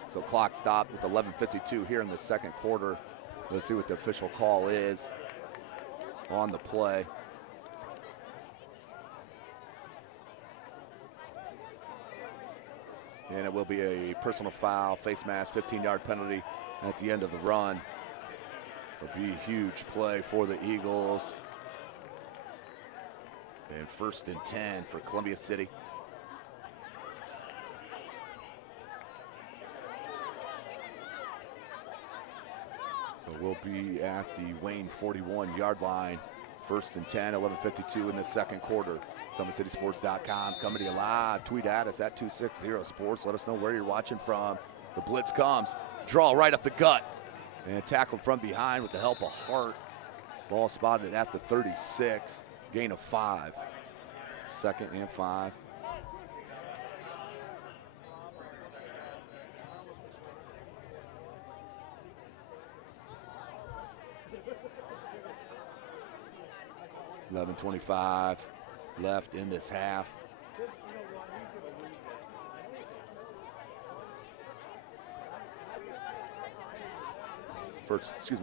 So clock stopped with 11:52 here in the second quarter. Let's see what the official call is on the play. And it will be a personal foul, face mask, 15-yard penalty at the end of the run. It'll be a huge play for the Eagles. And 1st and 10 for Columbia City. So we'll be at the Wayne 41-yard line. 1st and 10, 11:52 in the second quarter. SummitCitySports.com coming to you live. Tweet at us at 260sports. Let us know where you're watching from. The blitz comes. Draw right up the gut. And tackled from behind with the help of Hart. Ball spotted at the 36. Gain of 5. 2nd and 5. $11:25 left in this half.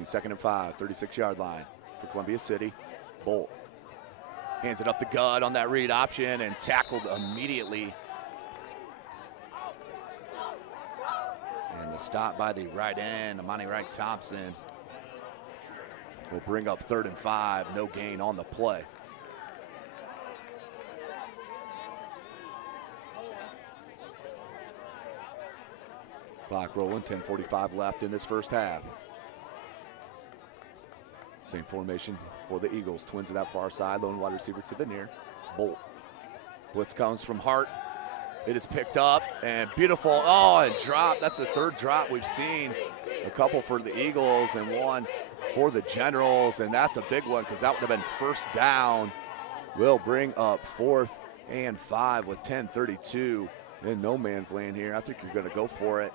Second and 5, 36-yard line for Columbia City. Bolt hands it up the gut on that read option and tackled immediately. And the stop by the right end, Amani Wright Thompson, will bring up 3rd and 5, no gain on the play. Clock rolling, 10:45 left in this first half. Same formation for the Eagles. Twins to that far side, lone wide receiver to the near. Bolt. Blitz comes from Hart. It is picked up and beautiful. Oh, and drop. That's the 3rd drop we've seen. A couple for the Eagles and 1 for the Generals, and that's a big one because that would have been 1st down. Will bring up 4th and 5 with 10:32 in no man's land here. I think you're going to go for it.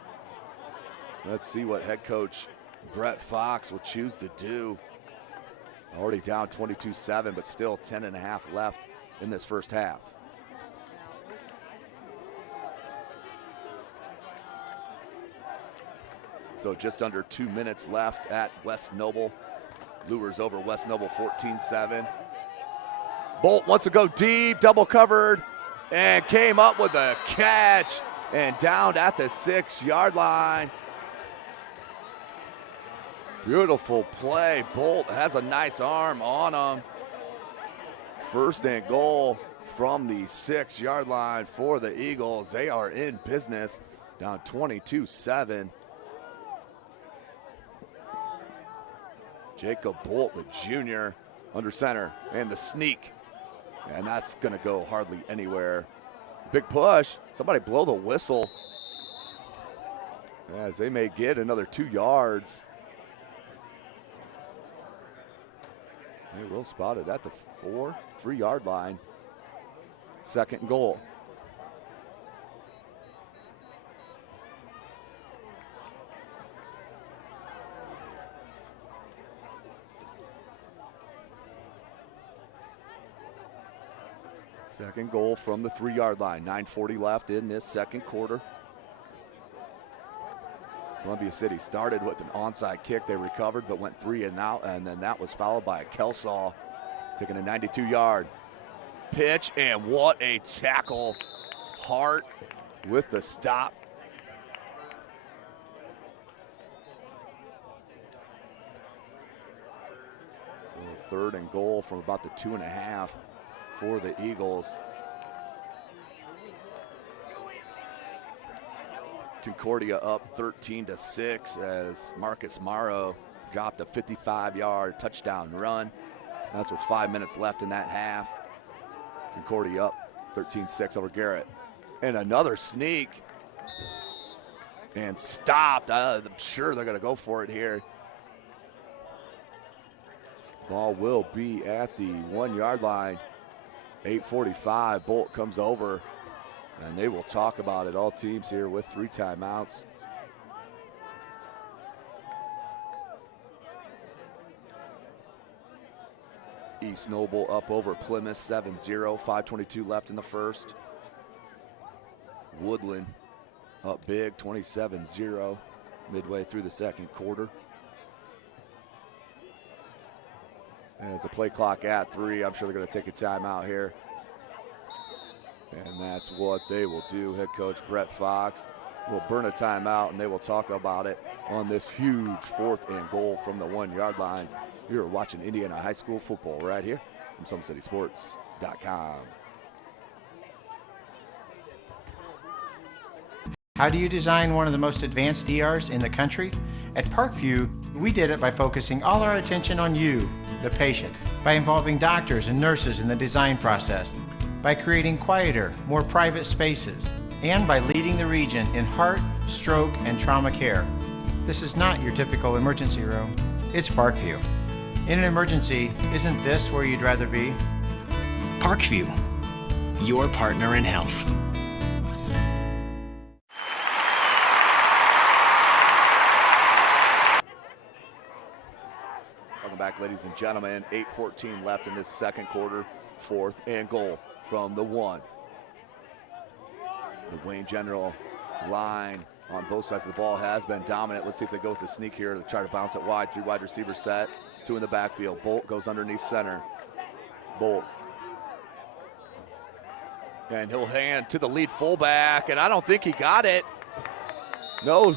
Let's see what head coach Brett Fox will choose to do. Already down 22-7, but still 10.5 left in this first half. So just under 2 minutes left at West Noble. Lures over West Noble 14-7. Bolt wants to go deep, double covered, and came up with a catch and down at the 6-yard line. Beautiful play. Bolt has a nice arm on him. 1st and goal from the 6-yard line for the Eagles. They are in business, down 22-7. Jacob Bolt, the junior, under center, and the sneak. And that's going to go hardly anywhere. Big push. Somebody blow the whistle, as they may get another 2 yards. They will spot it at the 3-yard line. 2nd and goal. Second goal from the 3-yard line. 9:40 left in this second quarter. Columbia City started with an onside kick. They recovered but went 3 and out, and then that was followed by a Kelsaw taking a 92-yard pitch, and what a tackle. Hart with the stop. So 3rd and goal from about the 2.5 for the Eagles. Concordia up 13-6 as Marcus Morrow dropped a 55-yard touchdown run. That's with 5 minutes left in that half. Concordia up 13-6 over Garrett. And another sneak. And stopped. I'm sure they're going to go for it here. Ball will be at the 1-yard line. 8:45, Bolt comes over, and they will talk about it. All teams here with 3 timeouts. East Noble up over Plymouth 7-0, 5:22 left in the first. Woodland up big, 27-0, midway through the second quarter. As the play clock at 3, I'm sure they're going to take a timeout here. And that's what they will do. Head coach Brett Fox will burn a timeout, and they will talk about it on this huge 4th and goal from the 1-yard line. You're watching Indiana High School football right here from SummitCitySports.com. How do you design one of the most advanced ERs in the country? At Parkview, we did it by focusing all our attention on you, the patient, by involving doctors and nurses in the design process, by creating quieter, more private spaces, and by leading the region in heart, stroke, and trauma care. This is not your typical emergency room. It's Parkview. In an emergency, isn't this where you'd rather be? Parkview, your partner in health. Welcome back, ladies and gentlemen. 8:14 left in this second quarter. 4th and goal from the 1. The Wayne General line on both sides of the ball has been dominant. Let's see if they go with the sneak here to try to bounce it wide. 3 wide receiver set, 2 in the backfield. Bolt goes underneath center. Bolt. And he'll hand to the lead fullback, and I don't think he got it. No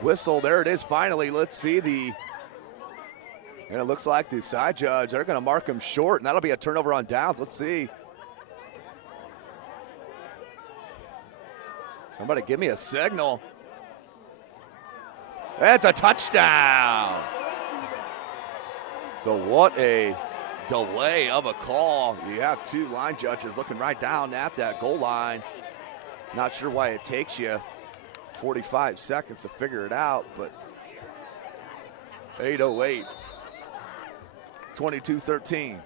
whistle. There it is finally. Let's see and it looks like the side judge, they're going to mark him short, and that'll be a turnover on downs. Let's see. Somebody give me a signal. That's a touchdown. So what a delay of a call. You have 2 line judges looking right down at that goal line. Not sure why it takes you 45 seconds to figure it out, but 8:08. 22-13.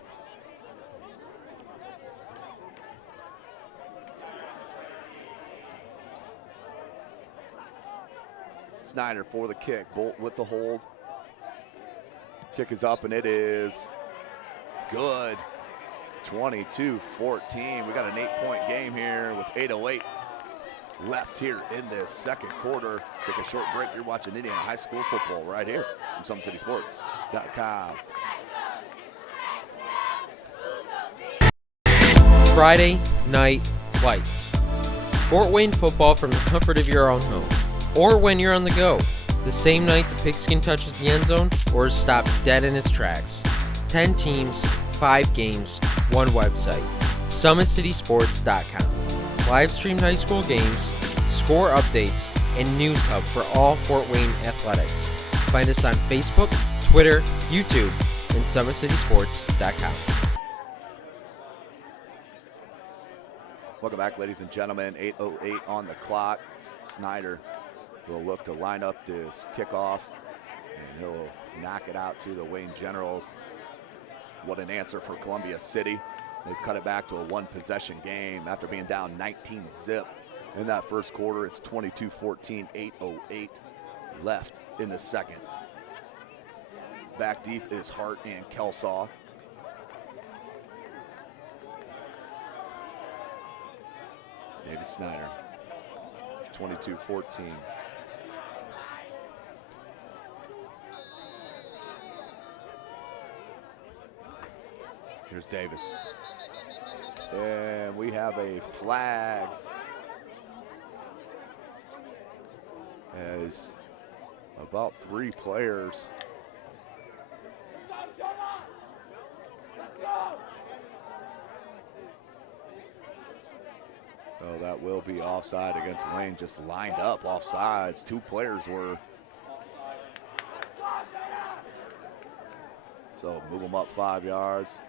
Snyder for the kick. Bolt with the hold. Kick is up, and it is good. 22-14. We got an 8-point game here with 8:08 left here in this second quarter. Take a short break. You're watching Indiana High School football right here from SummitCitySports.com. Friday Night Lights. Fort Wayne football from the comfort of your own home. Or when you're on the go. The same night the pigskin touches the end zone or is stopped dead in its tracks. 10 teams, 5 games, 1 website. SummitCitySports.com. Live streamed high school games, score updates, and news hub for all Fort Wayne athletics. Find us on Facebook, Twitter, YouTube, and SummitCitySports.com. Welcome back, ladies and gentlemen. 8:08 on the clock. Snyder will look to line up this kickoff, and he'll knock it out to the Wayne Generals. What an answer for Columbia City. They've cut it back to a one-possession game after being down 19-zip in that first quarter. It's 22-14, 8:08 left in the second. Back deep is Hart and Kelsaw. David Snyder, 22-14. Here's Davis. And we have a flag as about 3 players so that will be offside against Wayne, just lined up offsides. 2 players were. So move them up 5 yards.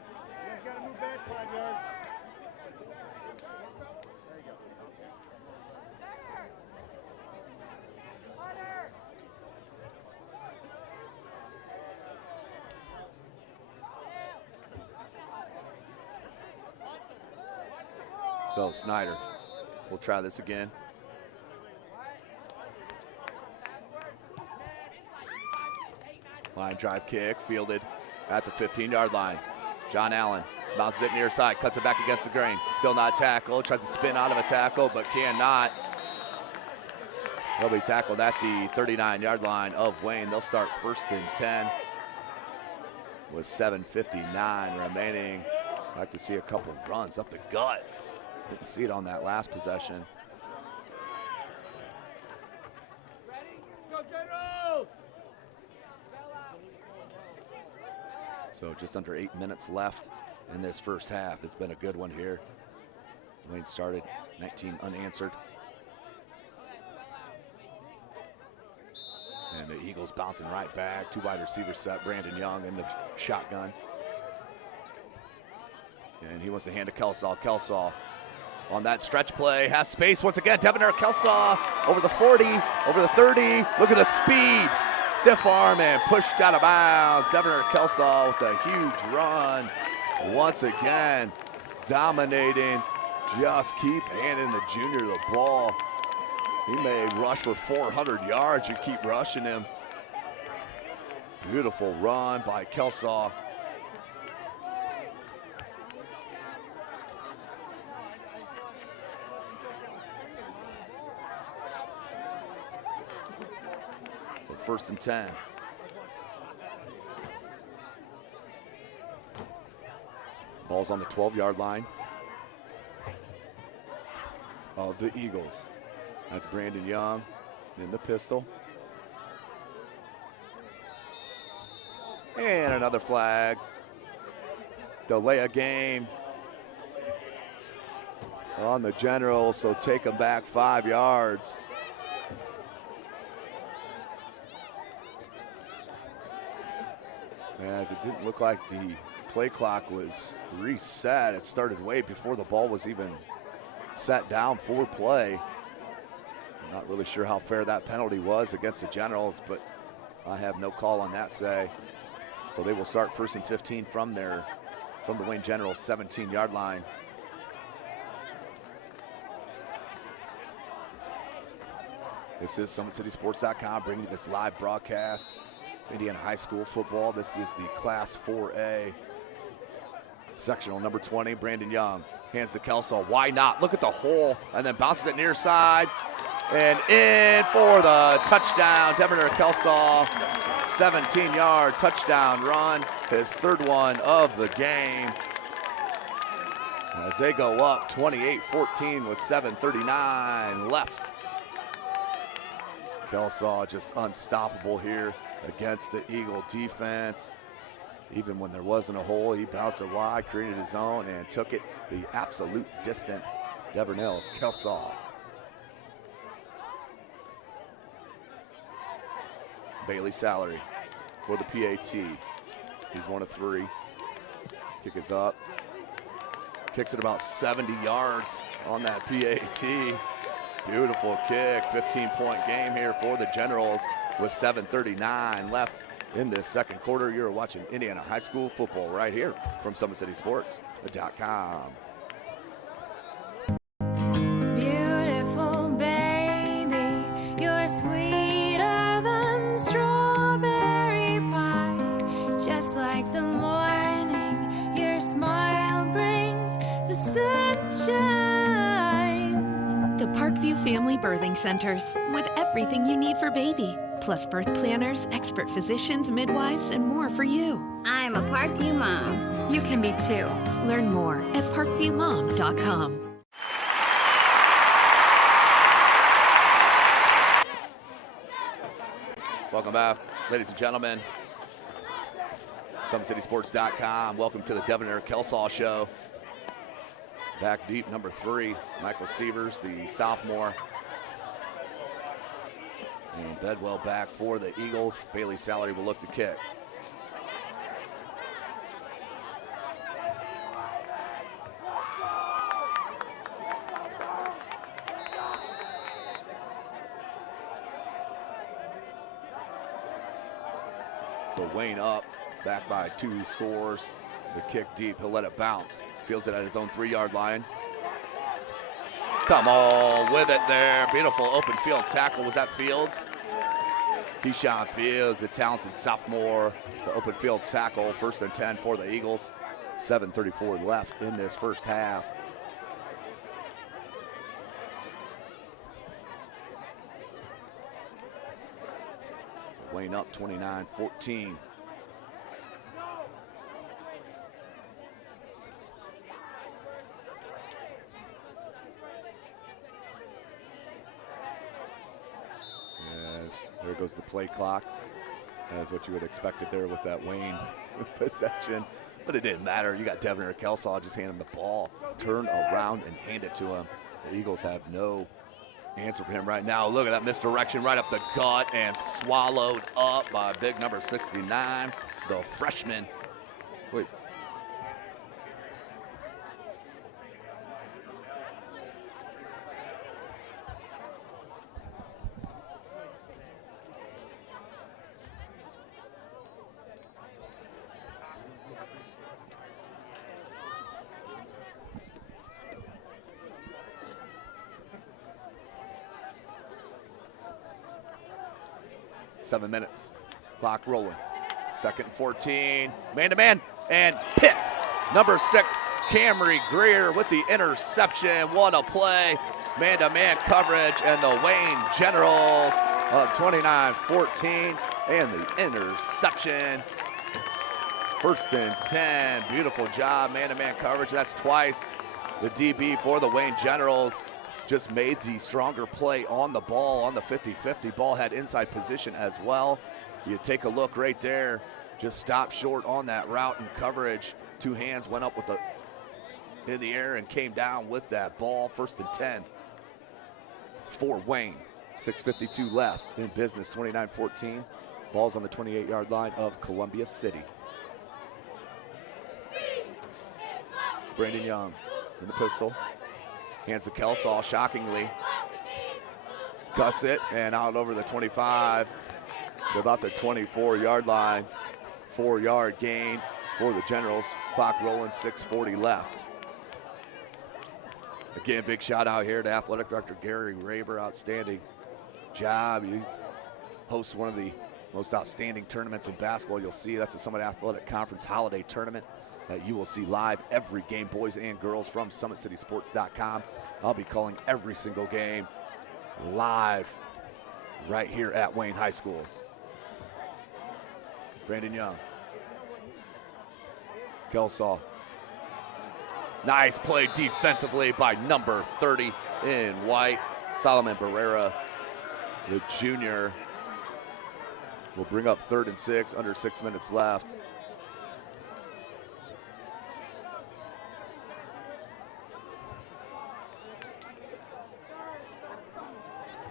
So Snyder will try this again. Line drive kick, fielded at the 15-yard line. John Allen bounces it near side, cuts it back against the grain. Still not tackled, tries to spin out of a tackle, but cannot. He'll be tackled at the 39-yard line of Wayne. They'll start 1st and 10 with 7:59 remaining. I'd like to see a couple runs up the gut. Didn't see it on that last possession. So just under 8 minutes left in this first half. It's been a good one here. Wayne started 19 unanswered. And the Eagles bouncing right back. 2 wide receiver set. Brandon Young in the shotgun. And he wants to hand to Kelsaw. Kelsaw on that stretch play has space once again. Devonair Kelsaw over the 40, over the 30. Look at the speed. Stiff arm and pushed out of bounds. Devonair Kelsaw with a huge run. Once again, dominating. Just keep handing the junior the ball. He may rush for 400 yards. You keep rushing him. Beautiful run by Kelsaw. So 1st and 10. Ball's on the 12-yard line of the Eagles. That's Brandon Young in the pistol. And another flag. Delay a game on the Generals, so take them back 5 yards. As it didn't look like the play clock was reset. It started way before the ball was even set down for play. I'm not really sure how fair that penalty was against the Generals, but I have no call on that say. So they will start 1st and 15 from the Wayne Generals 17-yard line. This is SummitCitySports.com bringing you this live broadcast. Indiana High School football. This is the Class 4A. Sectional number 20, Brandon Young. Hands to Kelsaw. Why not? Look at the hole. And then bounces it near side. And in for the touchdown. Devonair Kelsaw, 17-yard touchdown run. His 3rd one of the game. As they go up 28-14 with 7:39 left. Kelsaw just unstoppable here against the Eagle defense. Even when there wasn't a hole, he bounced it wide, created his own, and took it the absolute distance. Devonair Kelsaw. Bailey Salary for the PAT. He's 1 of 3. Kick is up. Kicks it about 70 yards on that PAT. Beautiful kick. 15-point game here for the Generals with 7:39 left in this second quarter. You're watching Indiana High School football right here from SummitCitySports.com. Beautiful baby, you're sweeter than strawberry pie. Just like the morning, your smile brings the sunshine. The Parkview Family Birthing Centers, with everything you need for baby, plus birth planners, expert physicians, midwives, and more for you. I'm a Parkview mom. You can be too. Learn more at parkviewmom.com. Welcome back, ladies and gentlemen. SummitCitySports.com. Welcome to the Devin Kelsaw Show. Back deep, number 3, Michael Sievers, the sophomore. And Bedwell back for the Eagles. Bailey Salary will look to kick. So Wayne up, back by 2 scores. The kick deep, he'll let it bounce. Feels it at his own 3-yard line. Come on, with it there. Beautiful open field tackle. Was that Fields? Keyshawn Fields, the talented sophomore. The open field tackle, 1st and 10 for the Eagles. 7:34 left in this first half. Wayne up 29-14. There goes the play clock, as what you would expect it there with that Wayne possession. But it didn't matter. You got Devin Kelsaw, just hand him the ball, turn around and hand it to him. The Eagles have no answer for him right now. Look at that misdirection right up the gut and swallowed up by big number 69, the freshman. Wait. Seven minutes, clock rolling. 2nd and 14, man-to-man, and picked. Number 6, Camry Greer with the interception. What a play. Man-to-man coverage, and the Wayne Generals of 29-14, and the interception. 1st and 10, beautiful job, man-to-man coverage. That's twice. The DB for the Wayne Generals just made the stronger play on the ball on the 50-50. Ball had inside position as well. You take a look right there, just stopped short on that route and coverage. 2 hands went up with the in the air and came down with that ball. 1st and 10 for Wayne. 6:52 left in business, 29-14. Ball's on the 28-yard line of Columbia City. Brandon Young in the pistol. Hands to Kelsaw, shockingly. Cuts it, and out over the 25 to about the 24-yard line. 4-yard gain for the Generals. Clock rolling, 6:40 left. Again, big shout out here to Athletic Director Gary Raber. Outstanding job. He's hosts one of the most outstanding tournaments in basketball you'll see. That's the Summit Athletic Conference Holiday Tournament that you will see live every game, boys and girls, from SummitCitySports.com. I'll be calling every single game live right here at Wayne High School. Brandon Young. Kelsaw. Nice play defensively by number 30 in white. Solomon Barrera, the junior, will bring up 3rd and 6, under 6 minutes left.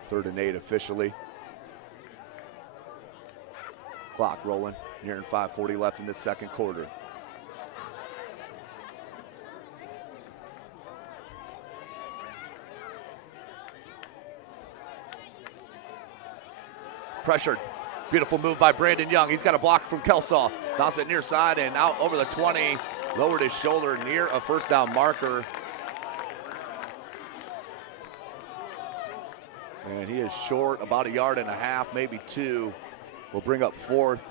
Third and 8 officially. Clock rolling, nearing 5:40 left in the second quarter. Pressured. Beautiful move by Brandon Young. He's got a block from Kelsaw. Bounce it near side and out over the 20. Lowered his shoulder near a first down marker. And he is short about 1.5 yards, maybe 2. Will bring up 4th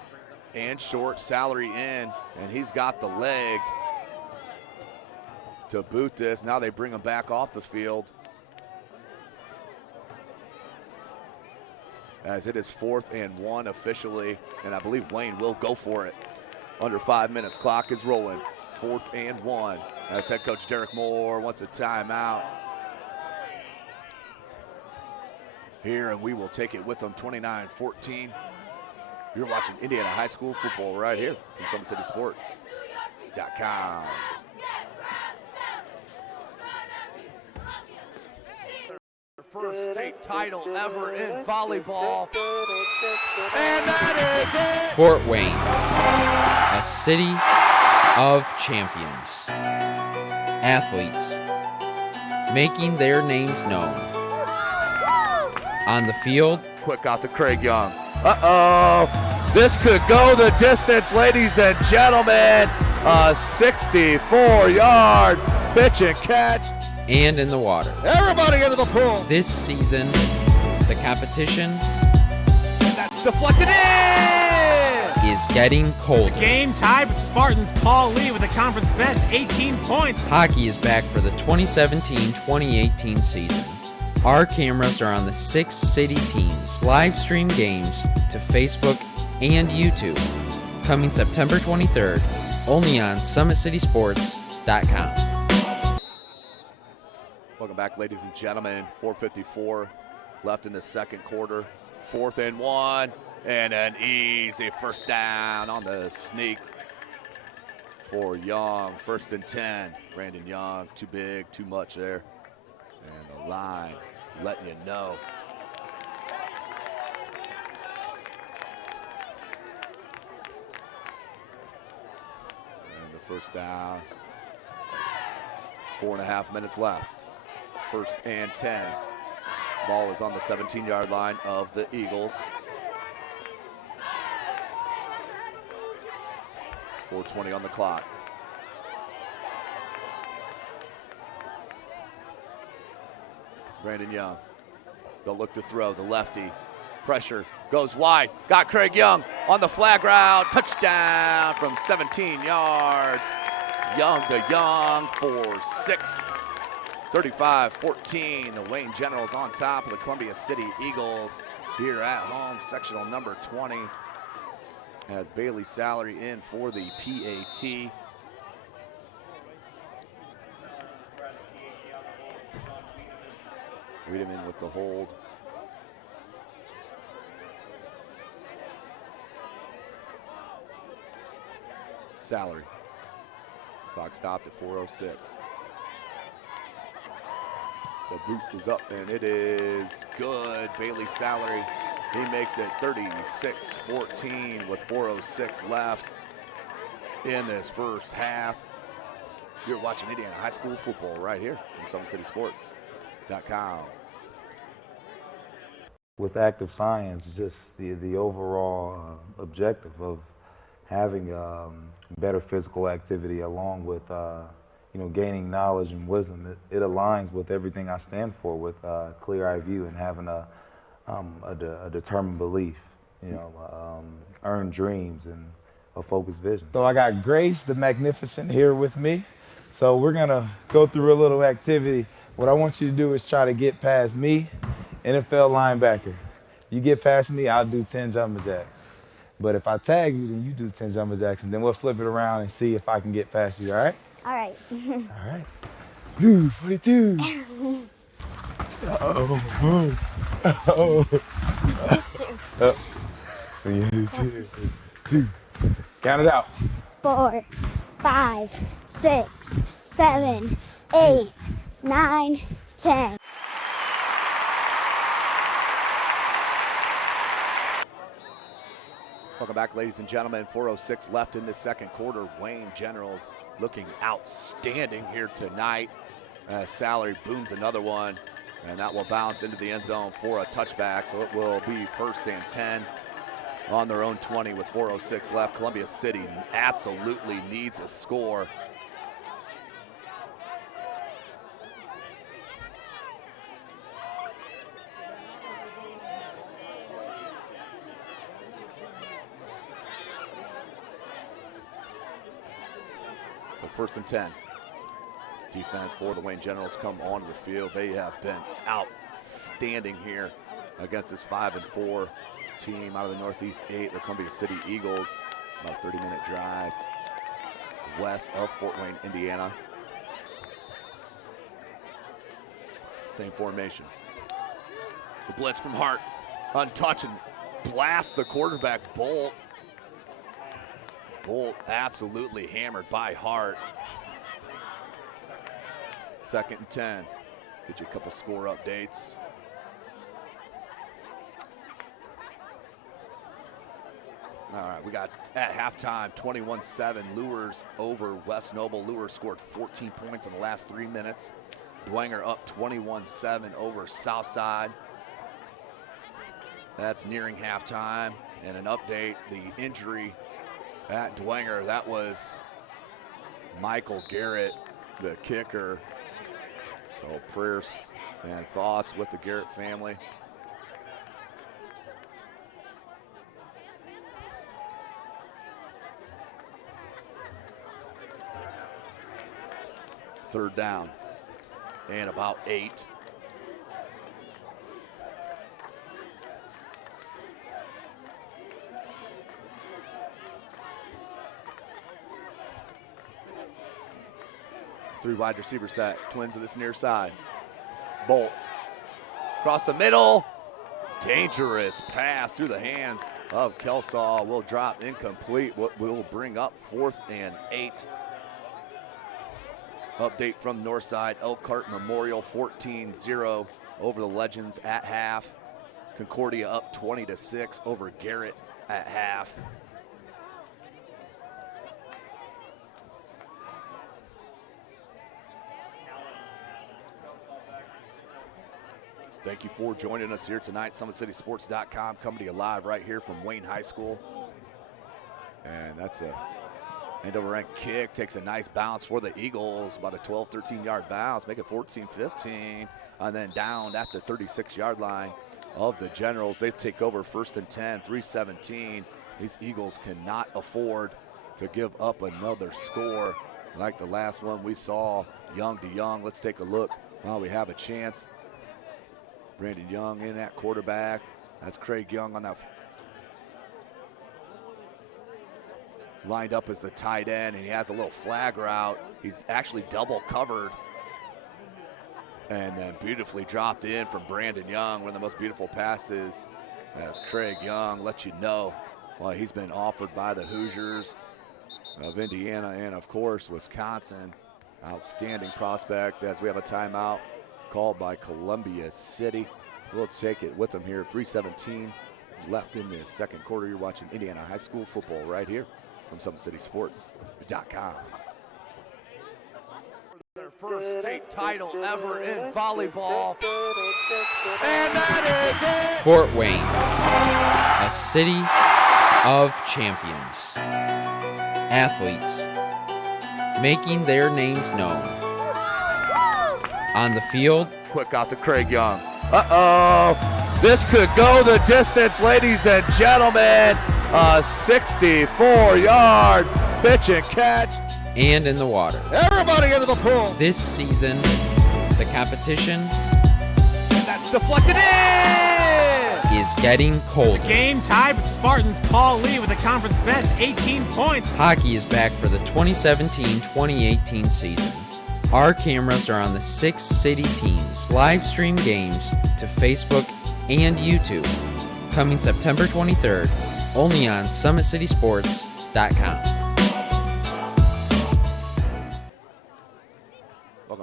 and short. Salary in, and he's got the leg to boot this. Now they bring him back off the field, as it is 4th and 1 officially, and I believe Wayne will go for it. Under 5 minutes, clock is rolling. 4th and 1, as head coach Derek Moore wants a timeout here, and we will take it with them. 29-14. You're watching Indiana High School football right here from SummitCitySports.com. First state title ever in volleyball. And that is it. Fort Wayne, a city of champions. Athletes making their names known. On the field, Quick out to Craig Young. Uh-oh. This could go the distance, ladies and gentlemen. A 64-yard pitch and catch. and in the water. Everybody into the pool. This season, the competition That's deflected in. is getting colder. Game tied with Spartans. Paul Lee with the conference best 18 points. Hockey is back for the 2017-2018 season. Our cameras are on the 6 city teams. Live stream games to Facebook and YouTube. Coming September 23rd, only on SummitCitySports.com. Welcome back, ladies and gentlemen. 4:54 left in the second quarter. 4th and 1, and an easy first down on the sneak for Young. 1st and 10. Brandon Young, too big, too much there. And the line letting you know. And the first down. 4.5 minutes left. 1st and 10. Ball is on the 17-yard line of the Eagles. 4:20 on the clock. Brandon Young. They'll look to throw. The lefty. Pressure. Goes wide. Got Craig Young on the flag route. Touchdown from 17 yards. Young to Young for 6. 35-14. The Wayne Generals on top of the Columbia City Eagles here at home. Sectional number 20 has Bailey Salary in for the PAT. Wiedemann with the hold. Salary. Clock stopped at 4:06. The boot is up, and it is good. Bailey Salary, he makes it 36-14 with 4:06 left in this first half. You're watching Indiana High School football right here from SummitCitySports.com. With active science, just the overall objective of having better physical activity along with gaining knowledge and wisdom, it aligns with everything I stand for, with clear-eye view and having a determined belief, earned dreams and a focused vision. So I got Grace the Magnificent here with me. So we're gonna go through a little activity. What I want you to do is try to get past me, NFL linebacker. You get past me, I'll do 10 jumping jacks. But if I tag you, then you do 10 jumping jacks, and then we'll flip it around and see if I can get past you, all right? All right. All right. Blue 42. Uh-oh. Uh-oh. Uh-oh. 2. Count it out. 4, 5, 6, 7, 8, 9, 10. Welcome Welcome back, ladies and gentlemen. 4:06 left in the second quarter. Wayne Generals looking outstanding here tonight. Salary booms another one, and that will bounce into the end zone for a touchback. So it will be 1st and 10 on their own 20 with 4:06 left. Columbia City absolutely needs a score. So 1st and 10. Defense for the Wayne Generals come onto the field. They have been outstanding here against this 5-4 team out of the Northeast 8, the Columbia City Eagles. It's about a 30-minute drive west of Fort Wayne, Indiana. Same formation. The blitz from Hart, untouched, and blasts the quarterback, Bolt. Bolt absolutely hammered by Hart. 2nd and 10. Get you a couple score updates. All right, we got at halftime 21-7 Lures over West Noble. Lures scored 14 points in the last 3 minutes. Dwenger up 21-7 over Southside. That's nearing halftime. And an update, the injury at Dwenger, that was Michael Garrett, the kicker. So prayers and thoughts with the Garrett family. Third down and about 8. Three wide receiver set, Twins to this near side. Bolt across the middle. Dangerous pass through the hands of Kelsaw. Will drop incomplete. What will bring up 4th and 8. Update from Northside. Elkhart Memorial 14-0 over the Legends at half. Concordia up 20-6 over Garrett at half. Thank you for joining us here tonight. SummitCitySports.com coming to you live right here from Wayne High School. And that's a end over end kick. Takes a nice bounce for the Eagles. About a 12, 13-yard bounce. Make it 14-15. And then down at the 36-yard line of the Generals. They take over 1st and 10, 3:17. These Eagles cannot afford to give up another score like the last one we saw. Young to Young. Let's take a look while we have a chance. Brandon Young in at quarterback. That's Craig Young on that. Lined up as the tight end, and he has a little flag route. He's actually double covered. And then beautifully dropped in from Brandon Young. One of the most beautiful passes as Craig Young lets you know why he's been offered by the Hoosiers of Indiana and, of course, Wisconsin. Outstanding prospect as we have a timeout called by Columbia City. We'll take it with them here. 3:17 left in the second quarter. You're watching Indiana High School football right here from SummitCitySports.com. Their first state title ever in volleyball. And that is it! Fort Wayne, a city of champions. Athletes making their names known. On the field, quick out to Craig Young. Uh-oh. This could go the distance, ladies and gentlemen. A 64-yard pitch and catch. And in the water. Everybody into the pool. This season, the competition that's deflected in is getting colder. The game tied with Spartans. Paul Lee with the conference best 18 points. Hockey is back for the 2017-2018 season. Our cameras are on the 6 city teams. Live stream games to Facebook and YouTube. Coming September 23rd, only on SummitCitySports.com.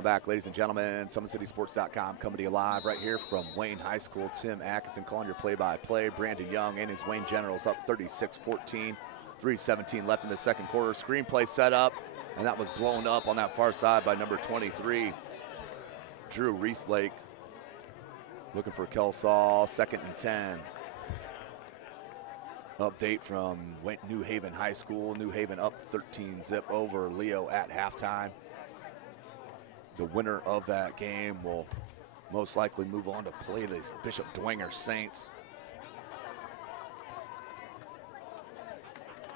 back, ladies and gentlemen. SummitCitySports.com coming to you live right here from Wayne High School. Tim Atkinson calling your play-by-play. Brandon Young and his Wayne Generals up 36-14. 3:17 left in the second quarter. Screenplay set up, and that was blown up on that far side by number 23, Drew Reithlake. Looking for Kelsaw, 2nd and 10. Update from New Haven High School. New Haven up 13-zip over Leo at halftime. The winner of that game will most likely move on to play the Bishop Dwenger Saints.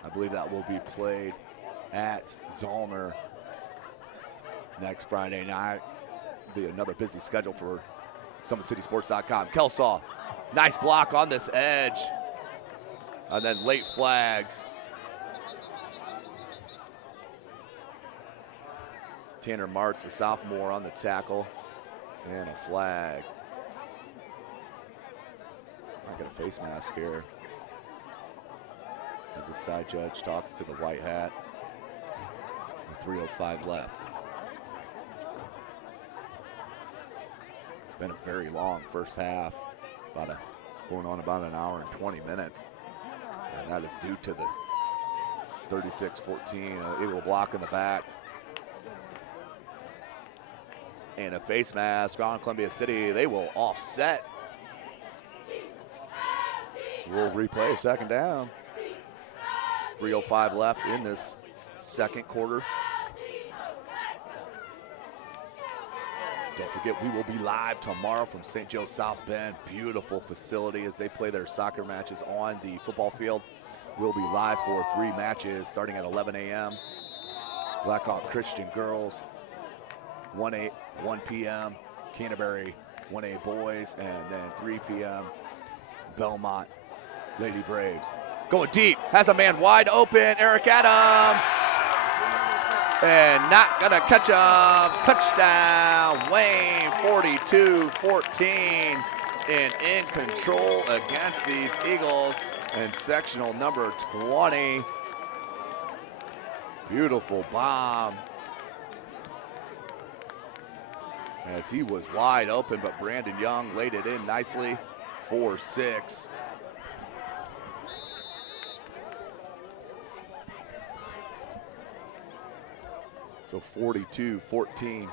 I believe that will be played at Zollner next Friday night. Be another busy schedule for SummitCitySports.com. Kelsaw, nice block on this edge. And then late flags. Tanner Martz, the sophomore, on the tackle. And a flag. I got a face mask here. As the side judge talks to the white hat. With 3:05 left. Been a very long first half. Going on about an hour and 20 minutes. And that is due to the 36-14 illegal block in the back. And a face mask on Columbia City. They will offset. We'll replay 2nd down. 3:05 left in this second quarter. Don't forget, we will be live tomorrow from St. Joe South Bend. Beautiful facility as they play their soccer matches on the football field. We'll be live for 3 matches starting at 11 a.m. Blackhawk Christian girls, 1 p.m. Canterbury 1A boys, and then 3 p.m. Belmont Lady Braves. Going deep, has a man wide open, Eric Adams. And not gonna catch him. Touchdown, Wayne, 42-14. And in control against these Eagles. And sectional number 20. Beautiful bomb. As he was wide open, but Brandon Young laid it in nicely. 4-6. So 42-14.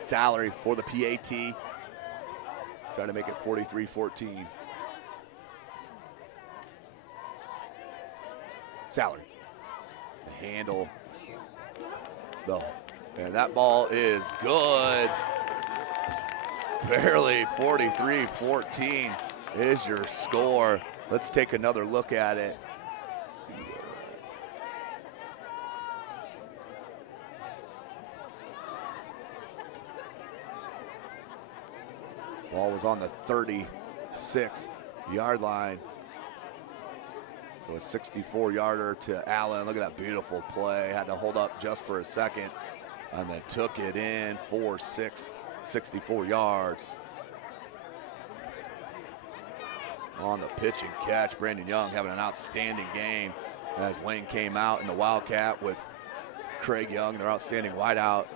Salary for the PAT. Trying to make it 43-14. Salary. The handle. And that ball is good. Barely 43-14 is your score. Let's take another look at it. Ball was on the 36-yard line. So a 64-yarder to Allen. Look at that beautiful play. Had to hold up just for a second and then took it in 4-6, 64 yards. On the pitch and catch, Brandon Young having an outstanding game as Wayne came out in the Wildcat with Craig Young, their outstanding wideout.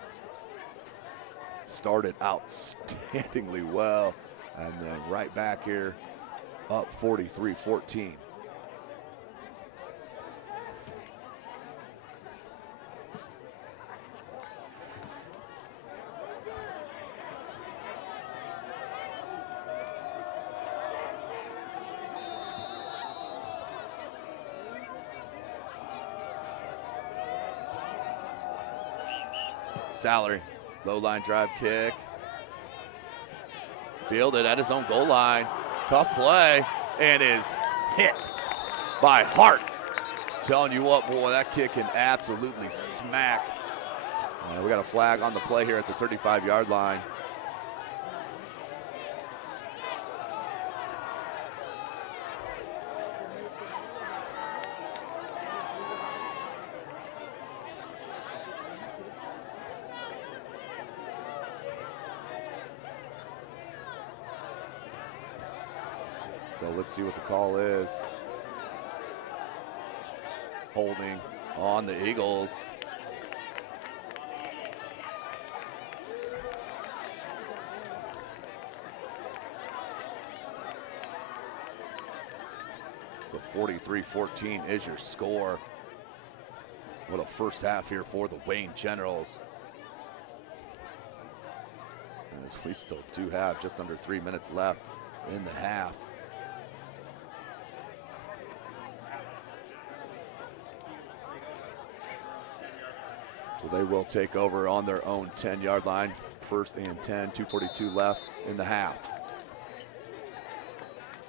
Started outstandingly well, and then right back here, up 43-14. Salary. Low line drive kick. Fielded at his own goal line. Tough play and is hit by Hart. Telling you what, boy, that kick can absolutely smack. We got a flag on the play here at the 35-yard line. So let's see what the call is. Holding on the Eagles. So 43-14 is your score. What a first half here for the Wayne Generals. As we still do have just under 3 minutes left in the half. So they will take over on their own 10-yard line. First and 10, 2:42 left in the half.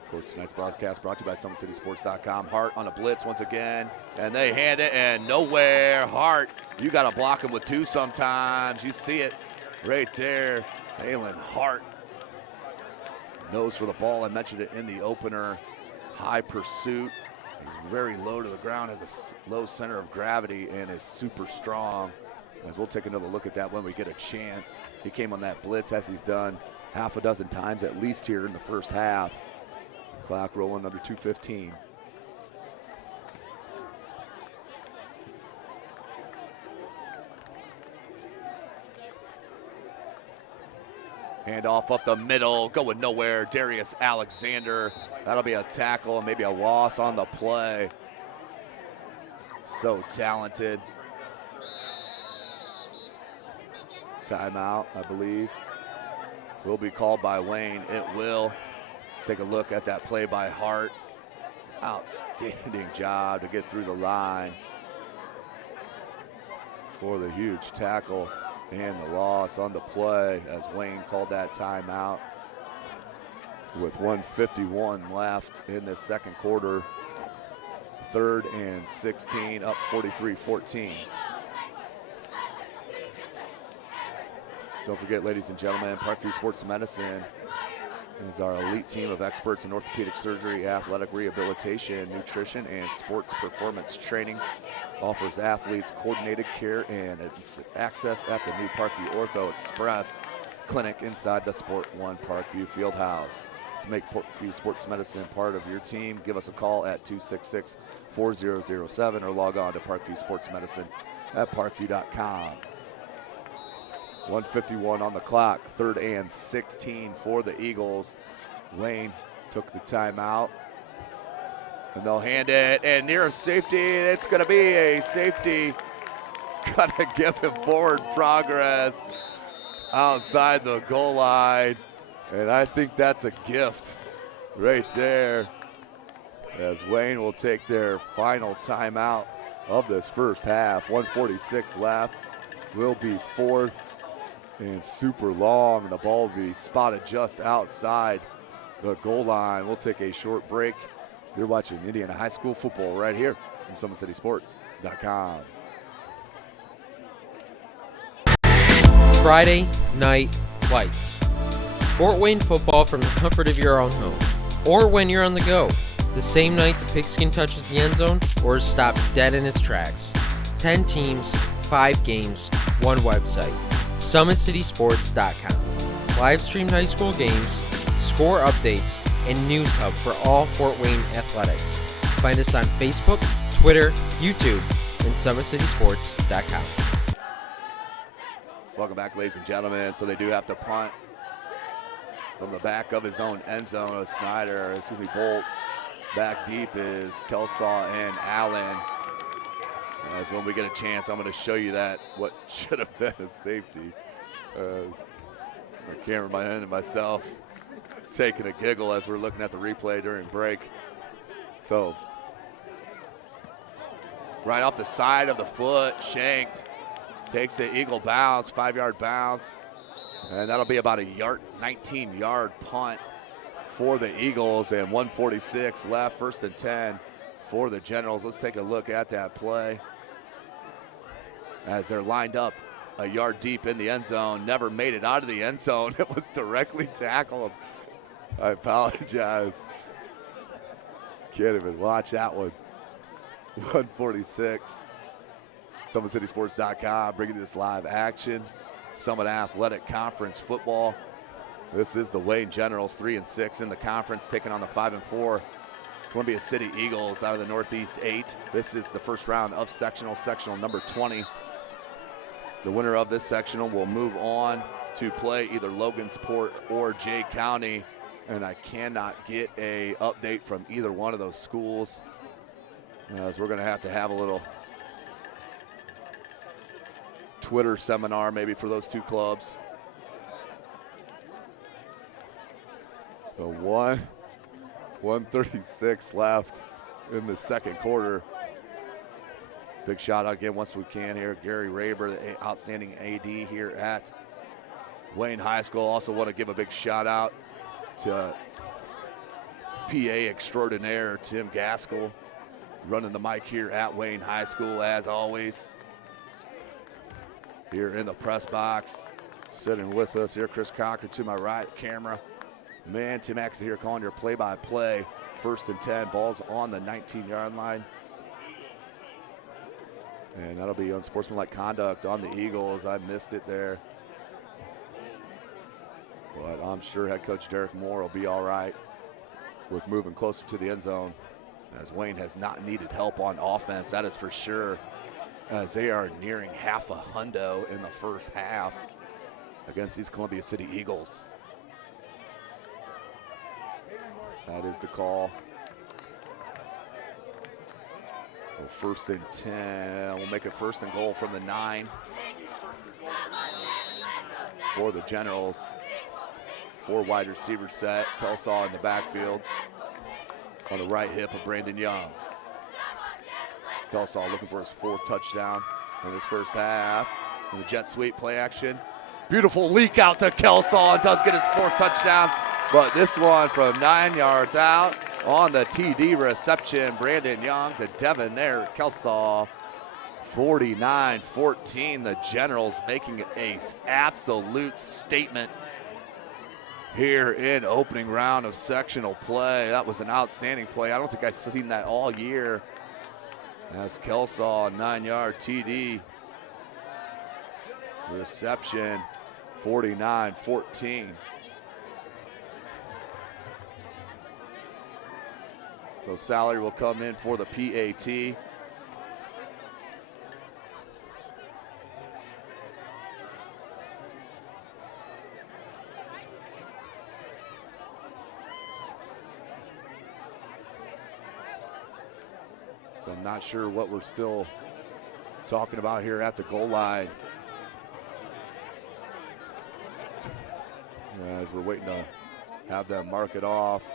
Of course, tonight's broadcast brought to you by SummitCitySports.com. Hart on a blitz once again, and they hand it, and nowhere. Hart, you got to block him with two sometimes. You see it right there. Halen Hart knows for the ball. I mentioned it in the opener. High pursuit. He's very low to the ground, has a low center of gravity, and is super strong. As we'll take another look at that when we get a chance. He came on that blitz, as he's done half a dozen times at least here in the first half. Clock rolling under 2:15. Handoff up the middle, going nowhere. Darius Alexander. That'll be a tackle and maybe a loss on the play. So talented. Timeout, I believe, will be called by Wayne. It will. Let's take a look at that play by Hart. Outstanding job to get through the line for the huge tackle and the loss on the play as Wayne called that timeout with 1:51 left in the second quarter. 3rd and 16, up 43-14. Don't forget, ladies and gentlemen, Parkview Sports Medicine is our elite team of experts in orthopedic surgery, athletic rehabilitation, nutrition, and sports performance training. Offers athletes coordinated care and access at the new Parkview Ortho Express clinic inside the Sport One Parkview Fieldhouse. To make Parkview Sports Medicine part of your team, give us a call at 266-4007 or log on to Parkview Sports Medicine at parkview.com. 1:51 on the clock, 3rd and 16 for the Eagles. Wayne took the timeout, and they'll hand it, and near a safety, it's going to be a safety. Got to give him forward progress outside the goal line, and I think that's a gift right there, as Wayne will take their final timeout of this first half. 1:46 left, will be 4th and super long, and the ball will be spotted just outside the goal line. We'll take a short break. You're watching Indiana High School football right here on SummitCitySports.com. Friday Night Lights. Fort Wayne football from the comfort of your own home, or when you're on the go. The same night the pigskin touches the end zone or is stopped dead in its tracks. 10 teams, 5 games, 1 website. SummitCitySports.com. Live streamed high school games, score updates, and news hub for all Fort Wayne athletics. Find us on Facebook, Twitter, YouTube, and SummitCitySports.com. Welcome back, ladies and gentlemen. So they do have to punt from the back of his own end zone. Bolt. Back deep is Kelsaw and Allen. As when we get a chance, I'm going to show you that what should have been a safety. As my cameraman and myself taking a giggle as we're looking at the replay during break. So right off the side of the foot, shanked, takes the Eagle bounce, 5-yard bounce, and that'll be about a 19-yard punt for the Eagles, and 1:46 left, 1st and 10 for the Generals. Let's take a look at that play as they're lined up a yard deep in the end zone. Never made it out of the end zone. It was directly tackled. I apologize. Can't even watch that one. 1:46. SummitCitySports.com bringing you this live action. Summit Athletic Conference football. This is the Wayne Generals, 3-6 in the conference, taking on the 5-4 Columbia City Eagles out of the Northeast 8. This is the first round of sectional number 20. The winner of this sectional will move on to play either Logansport or Jay County, and I cannot get a update from either one of those schools, as we're going to have a little Twitter seminar maybe for those two clubs. So 1:36 left in the second quarter. Big shout out again once we can here, Gary Raber, the outstanding AD here at Wayne High School. Also want to give a big shout out to PA extraordinaire Tim Gaskell, running the mic here at Wayne High School as always. Here in the press box, sitting with us here, Chris Cocker to my right, camera. Man, Tim Axon here calling your play-by-play. 1st and 10, ball's on the 19-yard line. And that'll be unsportsmanlike conduct on the Eagles. I missed it there. But I'm sure head coach Derek Moore will be all right with moving closer to the end zone, as Wayne has not needed help on offense, that is for sure, as they are nearing half a hundo in the first half against these Columbia City Eagles. That is the call. Well, 1st and 10. We'll make it 1st and goal from the 9 for the Generals. 4 wide receiver set. Kelsaw in the backfield on the right hip of Brandon Young. Kelsaw looking for his 4th touchdown in this first half. And the jet sweep play action. Beautiful leak out to Kelsaw, and does get his 4th touchdown. But this one from 9 yards out on the TD reception. Brandon Young to Devonair Kelsaw. 49-14. The Generals making an absolute statement here in opening round of sectional play. That was an outstanding play. I don't think I've seen that all year. As Kelsaw, 9-yard TD reception, 49-14. So Salary will come in for the PAT. So I'm not sure what we're still talking about here at the goal line, as we're waiting to have them mark it off.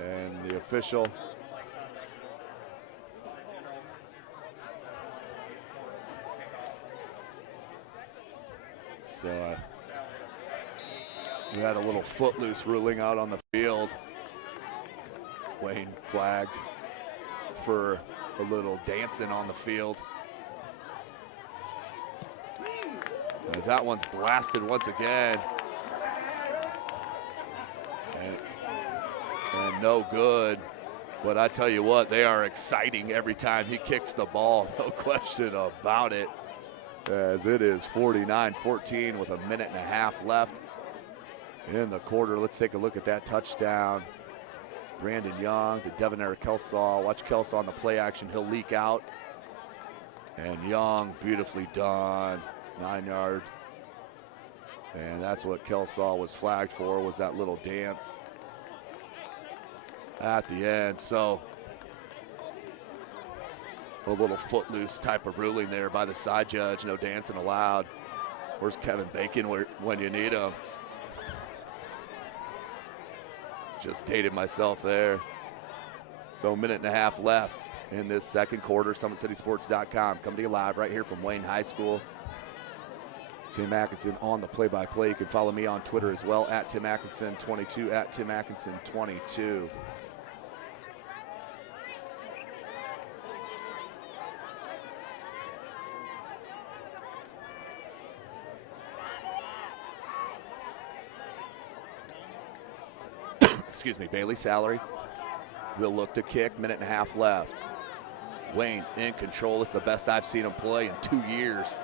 And the official so we had a little footloose ruling out on the field. Wayne flagged for a little dancing on the field, as that one's blasted once again. And no good. But I tell you what, they are exciting every time he kicks the ball, no question about it, as it is 49-14 with a minute and a half left in the quarter. Let's take a look at that touchdown. Brandon Young to Devonair Kelsaw. Watch Kelsaw on the play action. He'll leak out. And Young, beautifully done, 9-yard. And that's what Kelsaw was flagged for, was that little dance at the end. So a little footloose type of ruling there by the side judge. No dancing allowed. Where's Kevin Bacon when you need him? Just dated myself there. So a minute and a half left in this second quarter. SummitCitySports.com coming to you live right here from Wayne High School. Tim Atkinson on the play-by-play. You can follow me on Twitter as well, at Tim Atkinson22, at Tim Atkinson22. Excuse me, Bailey Salary will look to kick, minute and a half left. Wayne in control. This is the best I've seen him play in 2 years.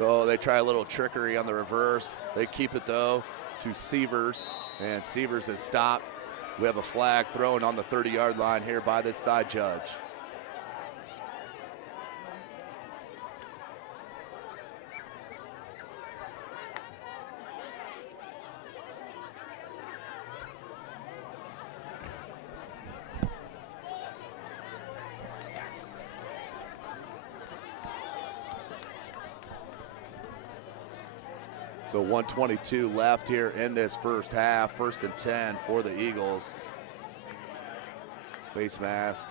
So they try a little trickery on the reverse. They keep it though to Severs, and Severs has stopped. We have a flag thrown on the 30-yard line here by this side judge. So 122 left here in this first half. 1st and 10 for the Eagles. Face mask.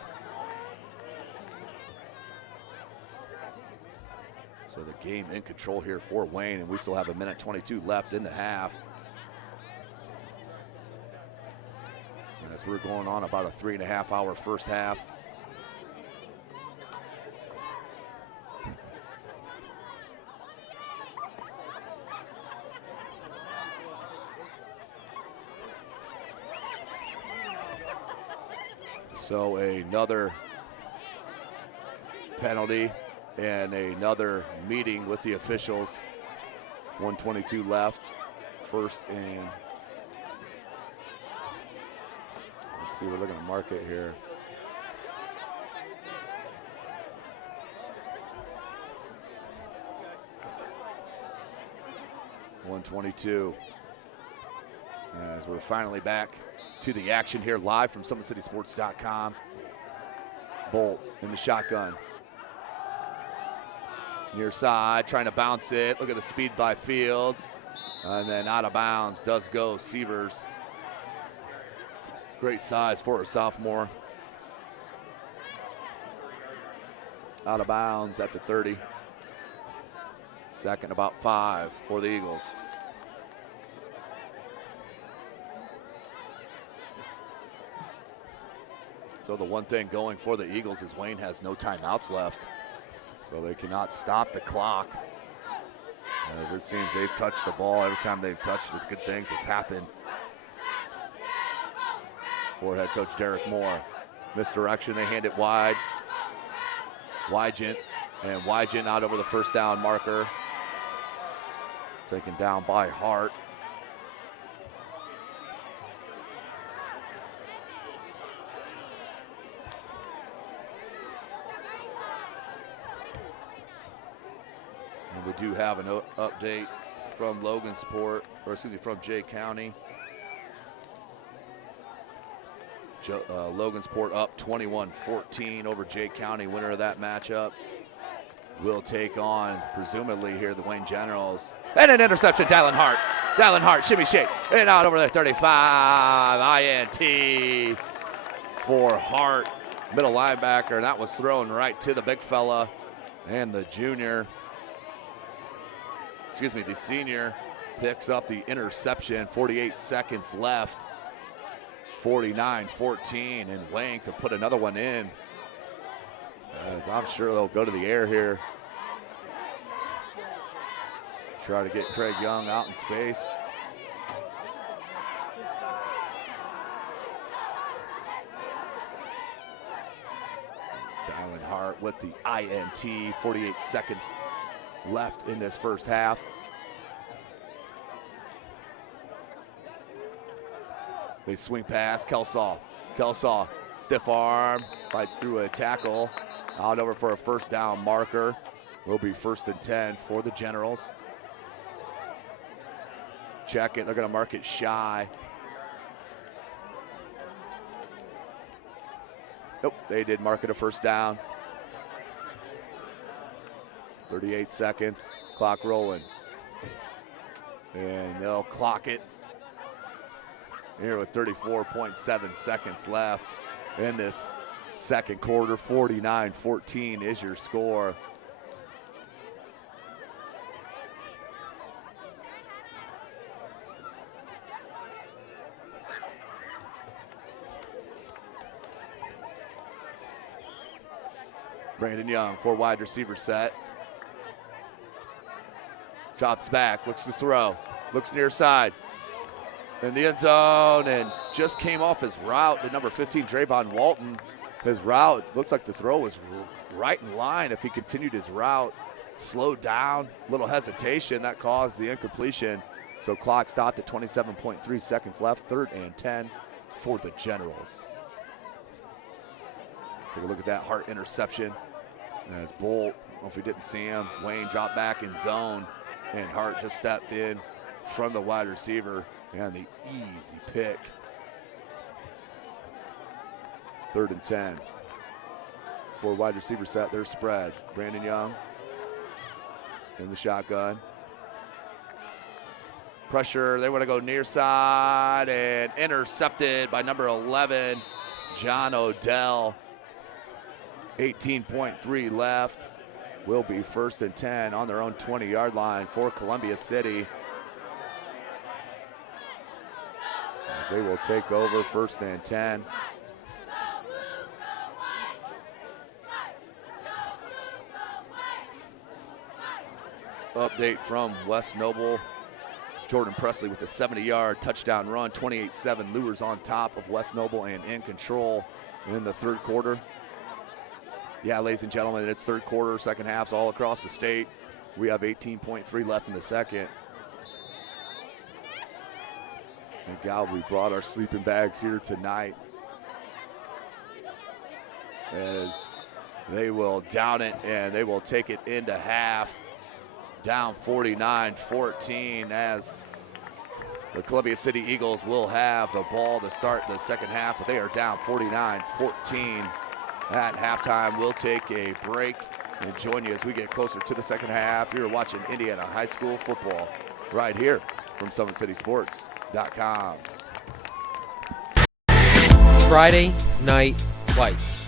So the game in control here for Wayne, and we still have 1:22 left in the half. As we're going on about a 3.5-hour first half. So another penalty and another meeting with the officials. 1:22 left. 1st and let's see where they're going to mark it here. .122 as we're finally back to the action here live from SummitCitySports.com. Bolt in the shotgun. Near side, trying to bounce it. Look at the speed by Fields. And then out of bounds does go Severs. Great size for a sophomore. Out of bounds at the 30. 2nd, about 5 for the Eagles. So the one thing going for the Eagles is Wayne has no timeouts left. So they cannot stop the clock. As it seems they've touched the ball. Every time they've touched it, good things have happened. For head coach Derek Moore. Misdirection, they hand it wide. Wygent, and Wygent out over the 1st down marker. Taken down by Hart. And we do have an update from Logansport, or excuse me, from Jay County. Logansport up 21-14 over Jay County. Winner of that matchup will take on, presumably here, the Wayne Generals. And an interception, Dylan Hart. Dylan Hart, shimmy shake, and out over the 35. INT for Hart, middle linebacker. And that was thrown right to the big fella. And the senior picks up the interception. 48 seconds left. 49-14, and Wayne could put another one in. As I'm sure they'll go to the air here. Try to get Craig Young out in space. Dylan Hart with the INT. 48 seconds left in this first half. They swing pass, Kelsaw, stiff arm, fights through a tackle. Out over for a 1st down marker. Will be 1st and 10 for the Generals. Check it, they're gonna mark it shy. Nope, they did mark it a 1st down. 38 seconds, clock rolling. And they'll clock it here with 34.7 seconds left in this second quarter. 49-14 is your score. Brandon Young, 4 wide receiver set. Drops back, looks to throw, looks near side. In the end zone, and just came off his route to number 15, Drayvon Walton. His route, looks like the throw was right in line if he continued his route. slowed down, little hesitation that caused the incompletion. So clock stopped at 27.3 seconds left, 3rd and 10 for the Generals. Take a look at that Hart interception as Bull, I don't know if we didn't see him, Wayne dropped back in zone, and Hart just stepped in from the wide receiver, and the easy pick. 3rd and 10. 4 wide receivers set their spread. Brandon Young in the shotgun. Pressure, they want to go near side, and intercepted by number 11, John Odell. 18.3 left. Will be 1st and 10 on their own 20-yard line for Columbia City. As they will take over 1st and 10. Update from West Noble. Jordan Presley with the 70-yard touchdown run. 28-7 Lures on top of West Noble and in control in the 3rd quarter. Yeah, ladies and gentlemen, it's 3rd quarter, second halves all across the state. We have 18.3 left in the second. Thank God we brought our sleeping bags here tonight, as they will down it and they will take it into half. Down 49-14 as the Columbia City Eagles will have the ball to start the second half, but they are down 49-14 at halftime. We'll take a break and join you as we get closer to the second half. You're watching Indiana High School football right here from SummitCitySports.com. Friday Night Lights.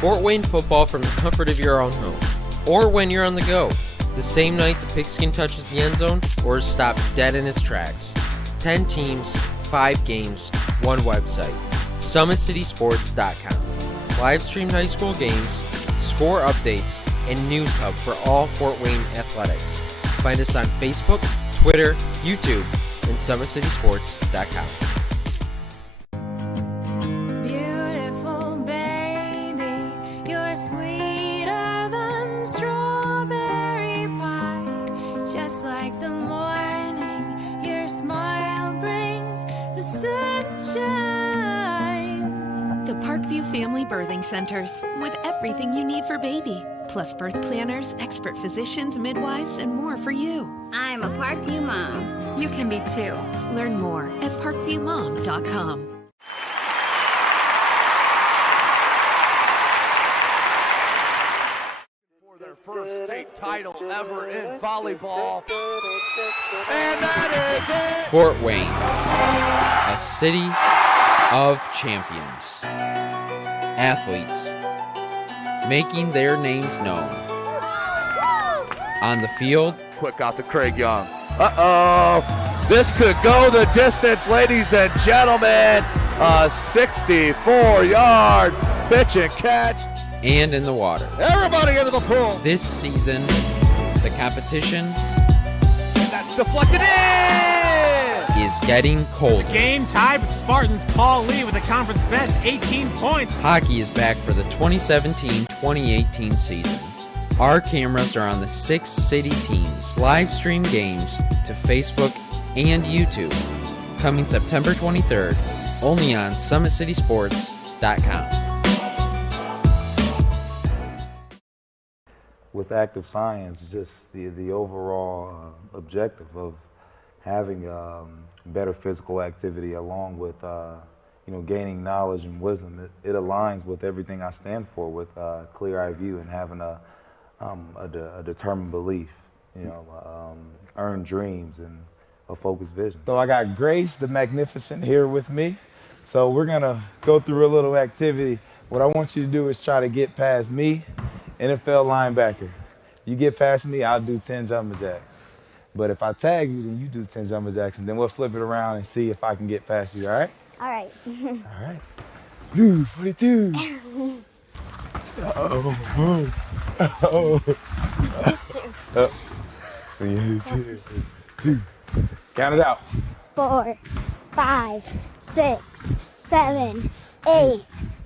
Fort Wayne football from the comfort of your own home, or when you're on the go. The same night the pigskin touches the end zone or is stopped dead in its tracks. 10 teams, 5 games, 1 website. SummitCitySports.com. Live streamed high school games, score updates, and news hub for all Fort Wayne athletics. Find us on Facebook, Twitter, YouTube, and SummitCitySports.com. Beautiful baby, you're sweeter than strawberry pie. Just like the morning, your smile brings the sunshine. The Parkview Family Birthing Centers, with everything you need for baby, plus birth planners, expert physicians, midwives, and more for you. I'm a Parkview mom. You can be too. Learn more at parkviewmom.com. For their first state title ever in volleyball. And that is it! Fort Wayne, a city of champions. Athletes making their names known. On the field, Quick out to Craig Young. Uh-oh. This could go the distance, ladies and gentlemen. A 64-yard pitch and catch. and in the water. Everybody into the pool. This season, the competition That's deflected in. is getting colder. Game tied with Spartans. Paul Lee with the conference best 18 points. Hockey is back for the 2017-2018 season. Our cameras are on the 6 city teams. Live stream games to Facebook and YouTube. Coming September 23rd, only on SummitCitySports.com. With active science, just the overall objective of having better physical activity along with gaining knowledge and wisdom, it aligns with everything I stand for, with clear-eye view and having a determined belief, earned dreams and a focused vision. So I got Grace the Magnificent here with me. So we're gonna go through a little activity. What I want you to do is try to get past me, NFL linebacker. You get past me, I'll do 10 jumping jacks. But if I tag you, then you do 10 jumping jacks, and then we'll flip it around and see if I can get past you, all right? All right. All right. Blue 42. Uh-oh. Uh-oh. Uh-oh. 2. Count it out. 4, 5, 6, 7, 8,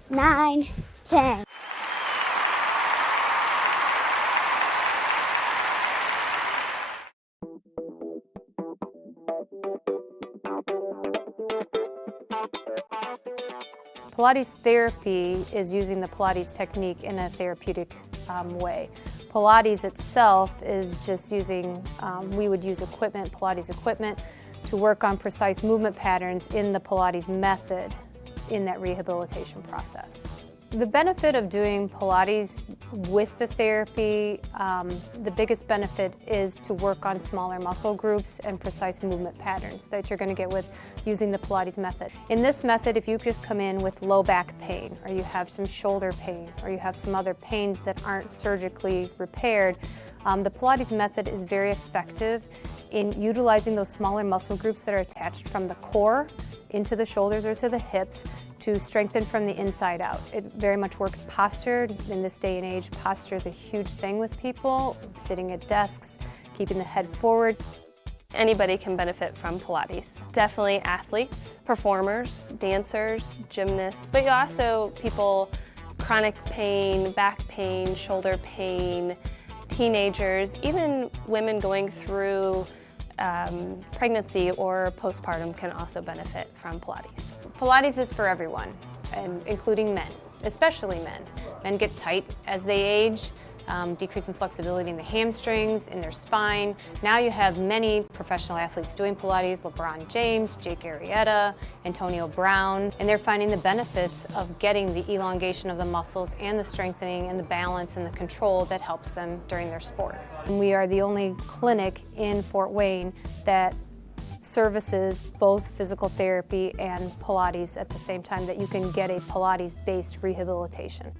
9, 10. Pilates therapy is using the Pilates technique in a therapeutic way. Pilates itself is just using, we would use equipment, Pilates equipment, to work on precise movement patterns in the Pilates method in that rehabilitation process. The benefit of doing Pilates with the therapy, the biggest benefit is to work on smaller muscle groups and precise movement patterns that you're going to get with using the Pilates method. In this method, if you just come in with low back pain, or you have some shoulder pain, or you have some other pains that aren't surgically repaired, the Pilates method is very effective in utilizing those smaller muscle groups that are attached from the core into the shoulders or to the hips to strengthen from the inside out. It very much works posture. In this day and age, posture is a huge thing with people, sitting at desks, keeping the head forward. Anybody can benefit from Pilates. Definitely athletes, performers, dancers, gymnasts, but you also people, chronic pain, back pain, shoulder pain, teenagers, even women going through pregnancy or postpartum can also benefit from Pilates. Pilates is for everyone, and including men, especially men. Men get tight as they age, decreasing flexibility in the hamstrings, in their spine. Now you have many professional athletes doing Pilates, LeBron James, Jake Arrieta, Antonio Brown, and they're finding the benefits of getting the elongation of the muscles and the strengthening and the balance and the control that helps them during their sport. And we are the only clinic in Fort Wayne that services both physical therapy and Pilates at the same time, that you can get a Pilates-based rehabilitation.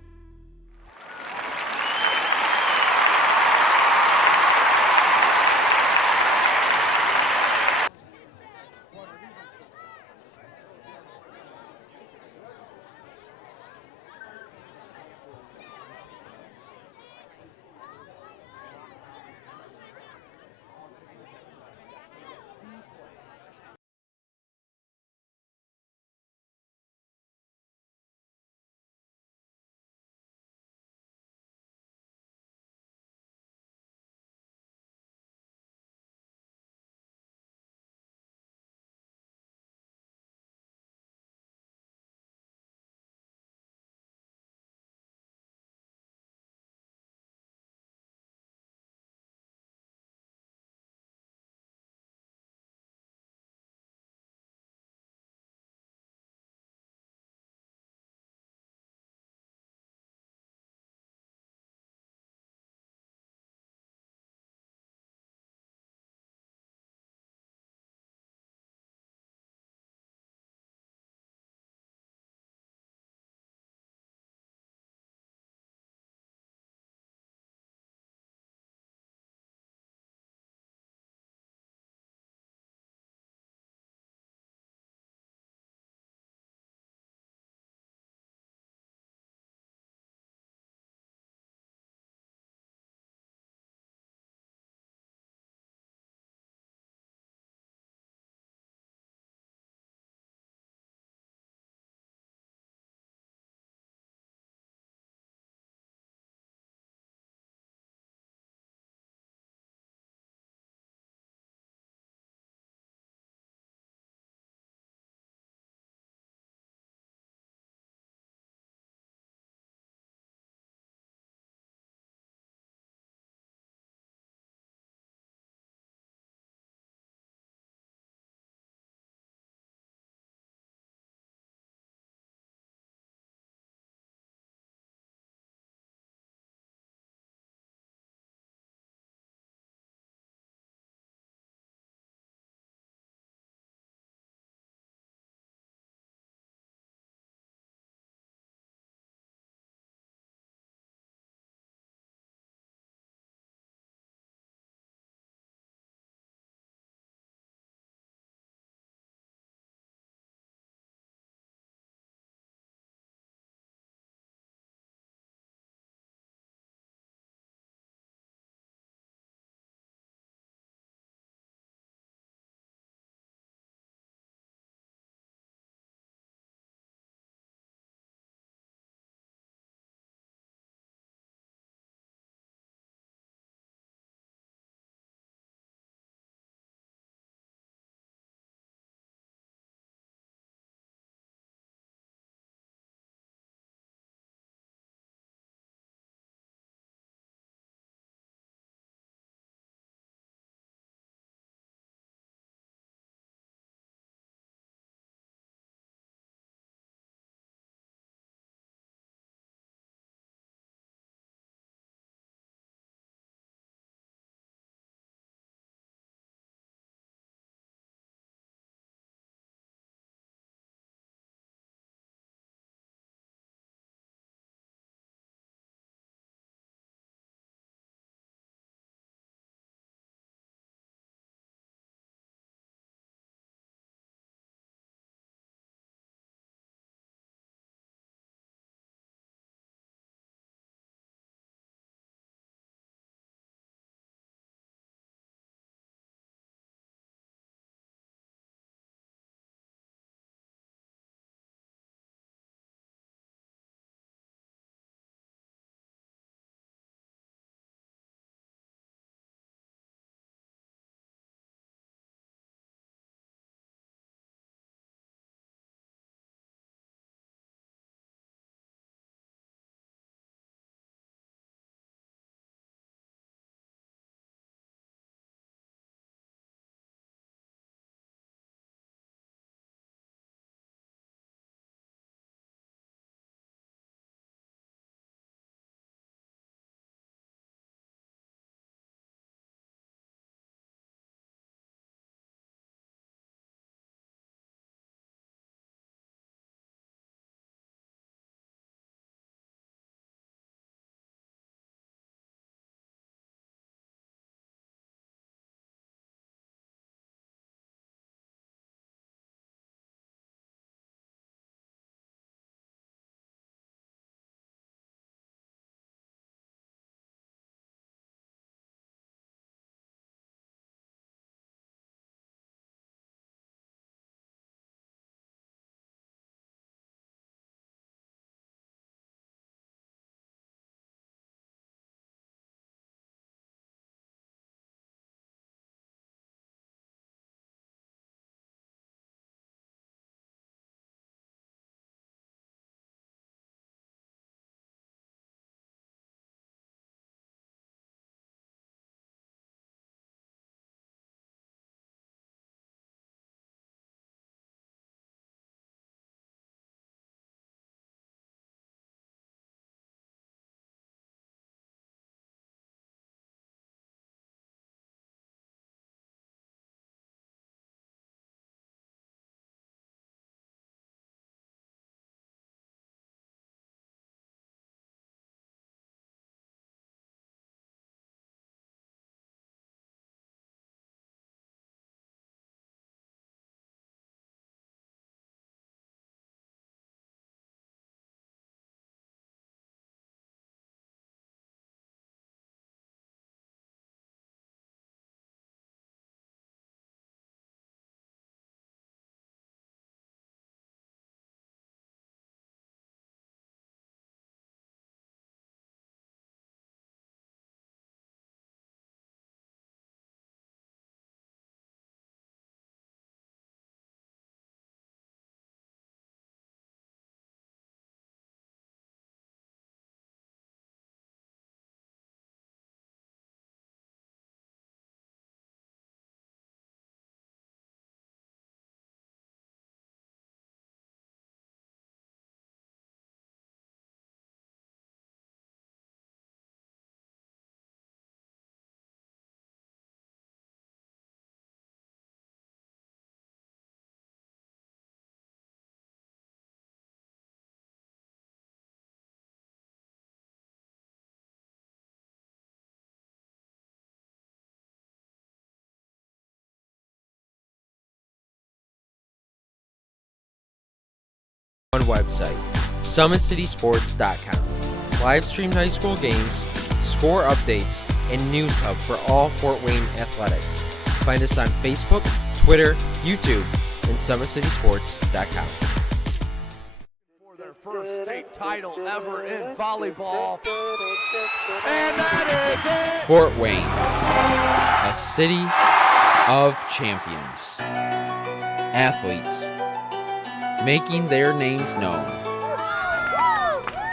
One website, SummitCitySports.com. Live streamed high school games, score updates, and news hub for all Fort Wayne athletics. Find us on Facebook, Twitter, YouTube, and SummitCitySports.com. For their first state title ever in volleyball. And that is it! Fort Wayne, a city of champions. Athletes making their names known.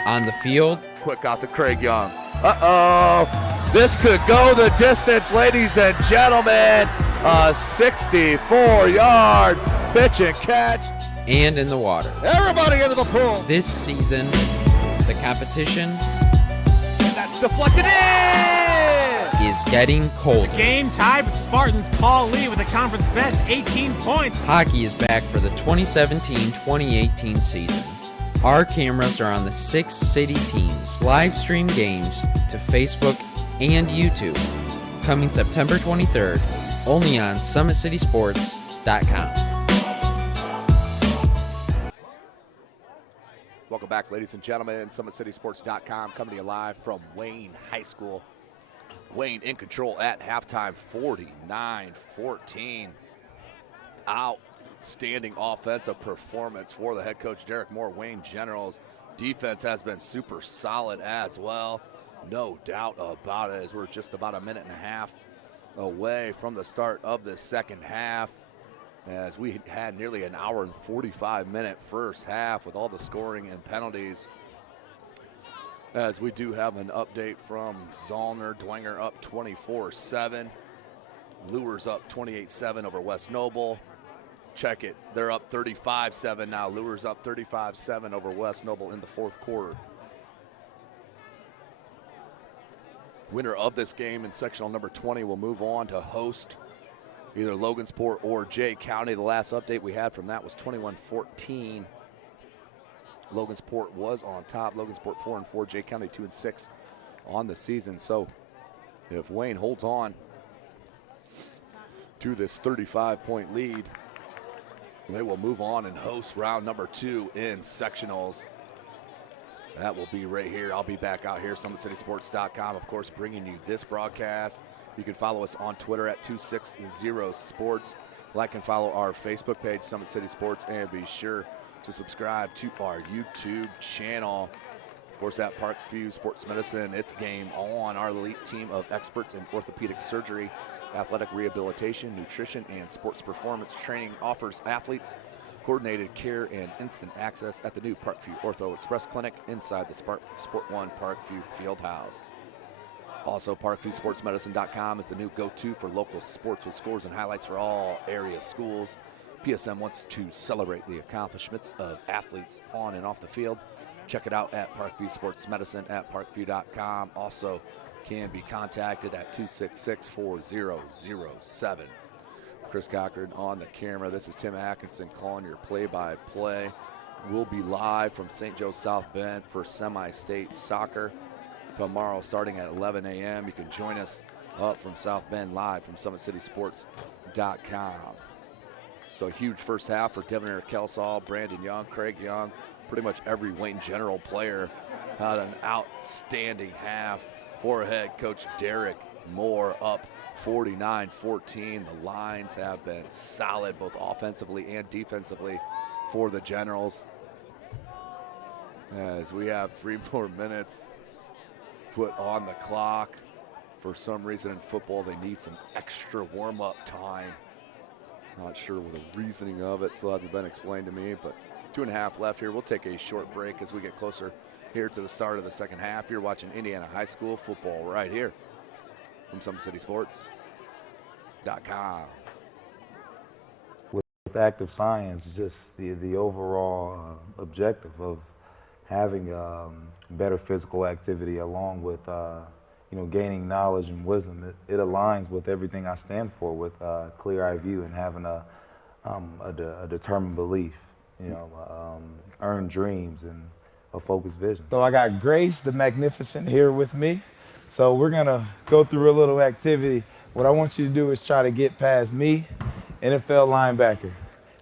On the field, Quick out to Craig Young. Uh-oh. This could go the distance, ladies and gentlemen. A 64-yard pitch and catch. and in the water. Everybody into the pool. This season, the competition And that's deflected in. is getting colder. Game tied with the Spartans. Paul Lee with the conference best 18 points. Hockey is back for the 2017-2018 season. Our cameras are on the 6 city teams. Live stream games to Facebook and YouTube. Coming September 23rd, only on SummitCitySports.com. Welcome back, ladies and gentlemen. SummitCitySports.com coming to you live from Wayne High School. Wayne in control at halftime, 49-14. Outstanding offensive performance for the head coach, Derek Moore. Wayne Generals defense has been super solid as well. No doubt about it, as we're just about a minute and a half away from the start of the second half, as we had nearly an hour and 45-minute first half with all the scoring and penalties. As we do have an update from Zollner. Dwenger up 24-7. Lures up 28-7 over West Noble. Check it. They're up 35-7 now. Lures up 35-7 over West Noble in the fourth quarter. Winner of this game in sectional number 20 will move on to host either Logansport or Jay County. The last update we had from that was 21-14. Logansport was on top. Logansport 4-4, Jay County 2-6 on the season. So if Wayne holds on to this 35-point lead, they will move on and host round number 2 in sectionals. That will be right here. I'll be back out here, SummitCitySports.com, of course, bringing you this broadcast. You can follow us on Twitter at 260sports. Like and follow our Facebook page, Summit City Sports, and be sure to subscribe to our YouTube channel. Of course, at Parkview Sports Medicine, it's game on. Our elite team of experts in orthopedic surgery, athletic rehabilitation, nutrition, and sports performance training offers athletes coordinated care and instant access at the new Parkview Ortho Express Clinic inside the Sport One Parkview Fieldhouse. Also, ParkviewSportsMedicine.com is the new go-to for local sports with scores and highlights for all area schools. PSM wants to celebrate the accomplishments of athletes on and off the field. Check it out at Parkview Sports Medicine at parkview.com. Also can be contacted at 266-4007. Chris Cochran on the camera. This is Tim Atkinson calling your play-by-play. We'll be live from St. Joe South Bend for semi-state soccer tomorrow starting at 11 a.m. You can join us up from South Bend live from SummitCitySports.com. So a huge first half for Devonair Kelsall, Brandon Young, Craig Young. Pretty much every Wayne General player had an outstanding half for head coach Derek Moore, up 49-14. The lines have been solid both offensively and defensively for the Generals. As we have 3 more minutes put on the clock. For some reason in football, they need some extra warm-up time. Not sure what the reasoning of it still hasn't been explained to me, but 2.5 left here. We'll take a short break as we get closer here to the start of the second half. You're watching Indiana High School football right here from SummitCitySports.com. With active science, just the overall objective of having better physical activity along with gaining knowledge and wisdom, it aligns with everything I stand for, with clear-eye view and having a determined belief, earned dreams and a focused vision. So I got Grace the Magnificent here with me. So we're gonna go through a little activity. What I want you to do is try to get past me, NFL linebacker.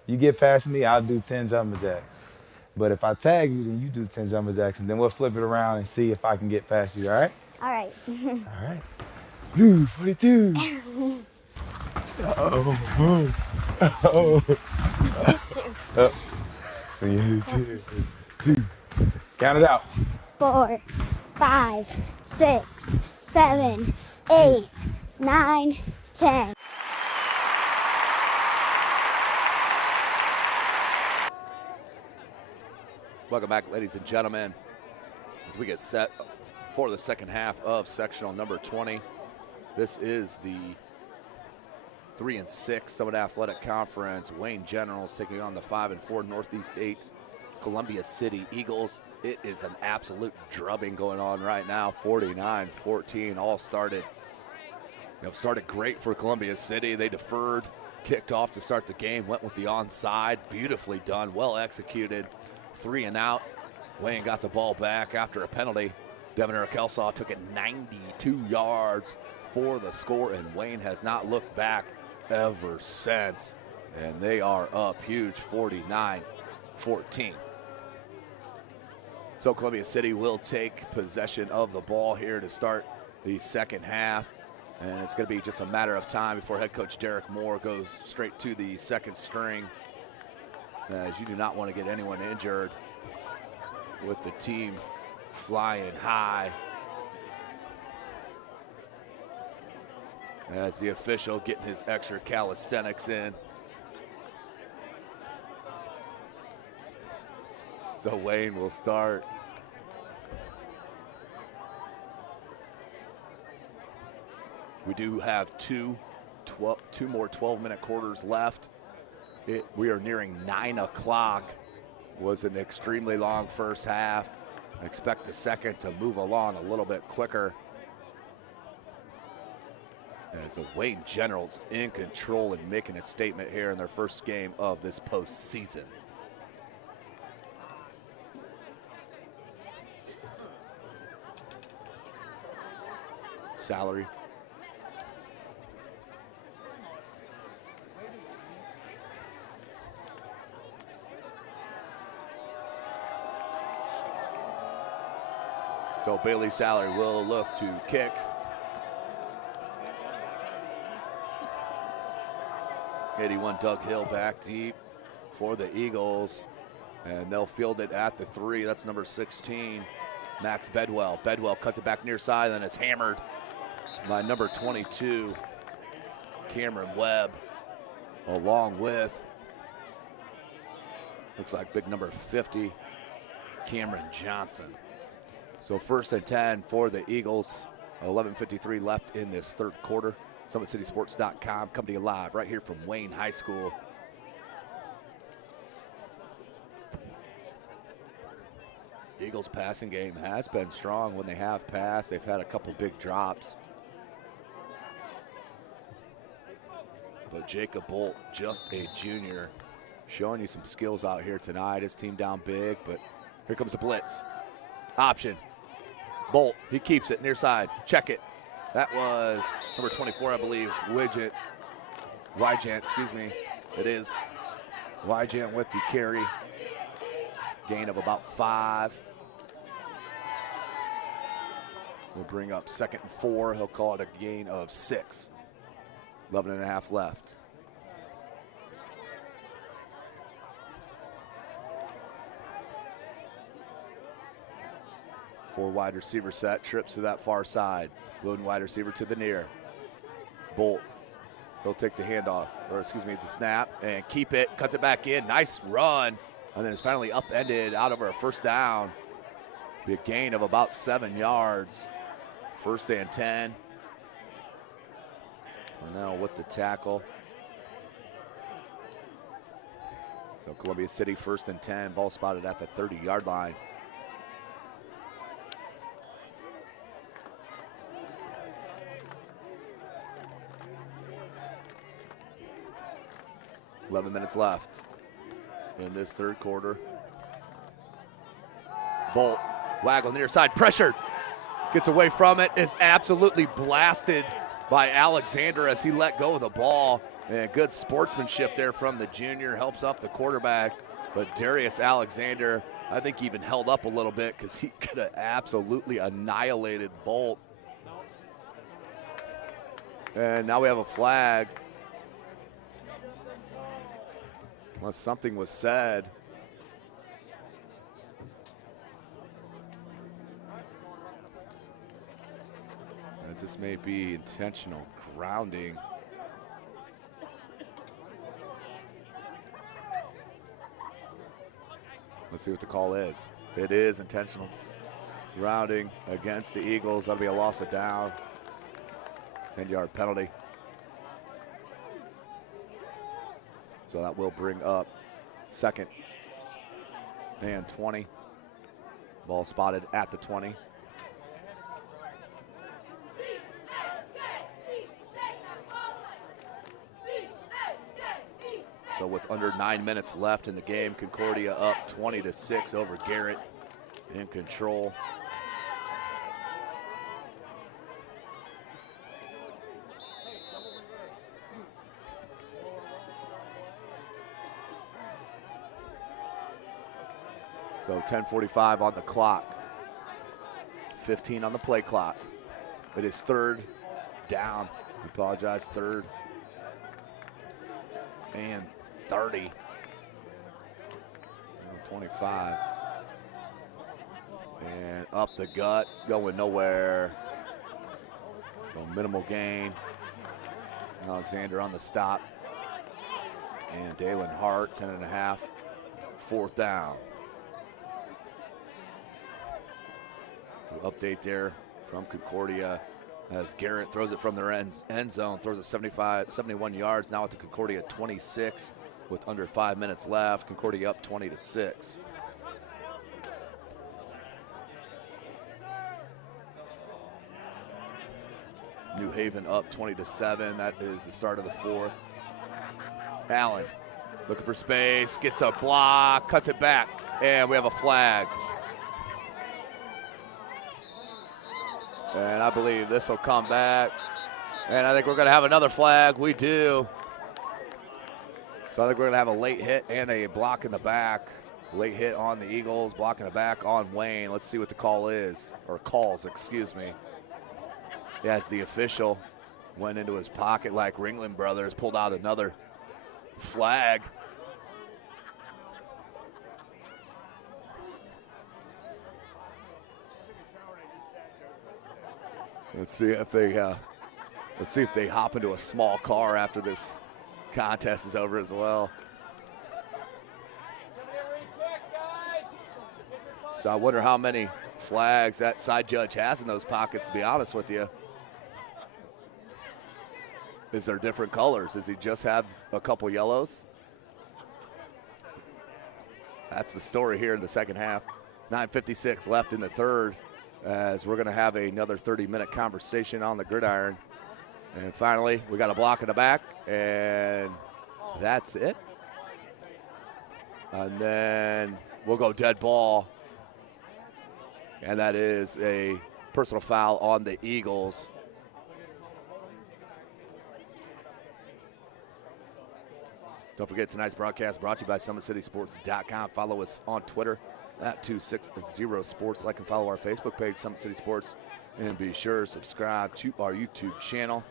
You get past me, I'll do 10 jumping jacks. But if I tag you, then you do 10 jumping jacks, and then we'll flip it around and see if I can get past you, all right? All right. All right. Blue 42. Oh. Oh. Oh. 2. Count it out. 4, 5, 6, 7, 8, 9, 10. Welcome back, ladies and gentlemen, as we get set for the second half of sectional number 20. This is the 3-6 Summit Athletic Conference. Wayne Generals taking on the 5-4 Northeast 8 Columbia City Eagles. It is an absolute drubbing going on right now. 49-14. All started great for Columbia City. They deferred, kicked off to start the game, went with the onside. Beautifully done, well executed. 3 and out. Wayne got the ball back after a penalty. Devin Kelsaw took it 92 yards for the score, and Wayne has not looked back ever since. And they are up huge, 49-14. So Columbia City will take possession of the ball here to start the second half. And it's going to be just a matter of time before head coach Derek Moore goes straight to the second string, as you do not want to get anyone injured with the team flying high. As the official getting his extra calisthenics in. So Wayne will start. We do have two more 12-minute quarters left. We are nearing 9 o'clock. Was an extremely long first half. I expect the second to move along a little bit quicker, as the Wayne Generals in control and making a statement here in their first game of this postseason. Salary. So Bailey Salary will look to kick. '81 Doug Hill back deep for the Eagles, and they'll field it at the 3. That's number 16, Max Bedwell. Bedwell cuts it back near side and is hammered by number 22, Cameron Webb, along with, looks like big number 50, Cameron Johnson. So 1st and 10 for the Eagles. 11:53 left in this third quarter. SummitCitySports.com coming to you live right here from Wayne High School. Eagles passing game has been strong when they have passed. They've had a couple big drops. But Jacob Bolt, just a junior, showing you some skills out here tonight. His team down big, but here comes the blitz. Option. Bolt, he keeps it near side. Check it. That was number 24, I believe, Wygant, excuse me. It is Wygant with the carry. Gain of about 5. We'll bring up 2nd and 4. He'll call it a gain of 6. 11 and a half left. Four wide receiver set, trips to that far side. Lone wide receiver to the near. Bolt, he'll take the handoff, or excuse me, the snap, and keep it, cuts it back in. Nice run, and then it's finally upended out of our first down. Be a gain of about 7 yards. 1st and 10. Now with the tackle. So Columbia City 1st and 10, ball spotted at the 30-yard line. $11 minutes left in this third quarter. Bolt, waggle near side, pressured. Gets away from it, is absolutely blasted by Alexander as he let go of the ball. And good sportsmanship there from the junior, helps up the quarterback. But Darius Alexander, I think, even held up a little bit because he could have absolutely annihilated Bolt. And now we have a flag. Unless something was said. As this may be intentional grounding. Let's see what the call is. It is intentional grounding against the Eagles. That'll be a loss of down. 10-yard penalty. So that will bring up second and 20. Ball spotted at the 20. So with under 9 minutes left in the game, Concordia up 20-6 over Garrett, in control. So 10:45 on the clock, 15 on the play clock. It is third down. We apologize, third and 30. 25. And up the gut, going nowhere. So minimal gain. Alexander on the stop. And Dalen Hart, 10.5. Fourth down. Update there from Concordia as Garrett throws it from their end zone, throws it 71 yards, now at the Concordia 26 with under 5 minutes left. Concordia up 20-6. New Haven up 20-7. That is the start of the fourth. Allen looking for space, gets a block, cuts it back, and we have a flag. And I believe this will come back. And I think we're going to have another flag. We do. So I think we're going to have a late hit and a block in the back. Late hit on the Eagles, block in the back on Wayne. Let's see what the call is, or calls, excuse me. As the official went into his pocket like Ringling Brothers, pulled out another flag. Let's see if they hop into a small car after this contest is over as well. So I wonder how many flags that side judge has in those pockets, to be honest with you. Is there different colors? Does he just have a couple yellows? That's the story here in the second half. 9:56 left in the third, as we're going to have another 30-minute conversation on the gridiron. And finally, we got a block in the back, and that's it. And then we'll go dead ball. And that is a personal foul on the Eagles. Don't forget, tonight's broadcast brought to you by SummitCitySports.com. Follow us on Twitter at 260sports. Like and follow our Facebook page, Summit City Sports. And be sure to subscribe to our YouTube channel.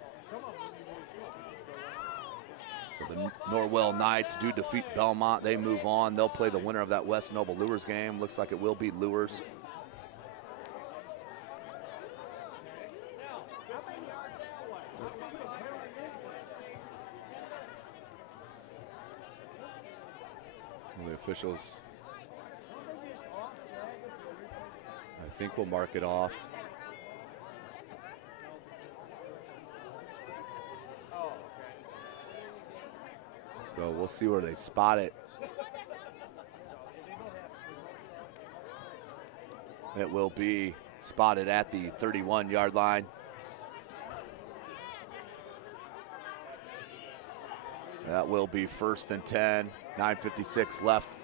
So the Norwell Knights do defeat Belmont. They move on. They'll play the winner of that West Noble Lures game. Looks like it will be Lures. The officials, I think, will mark it off. So we'll see where they spot it. It will be spotted at the 31-yard line. That will be 1st and 10. 9:56 left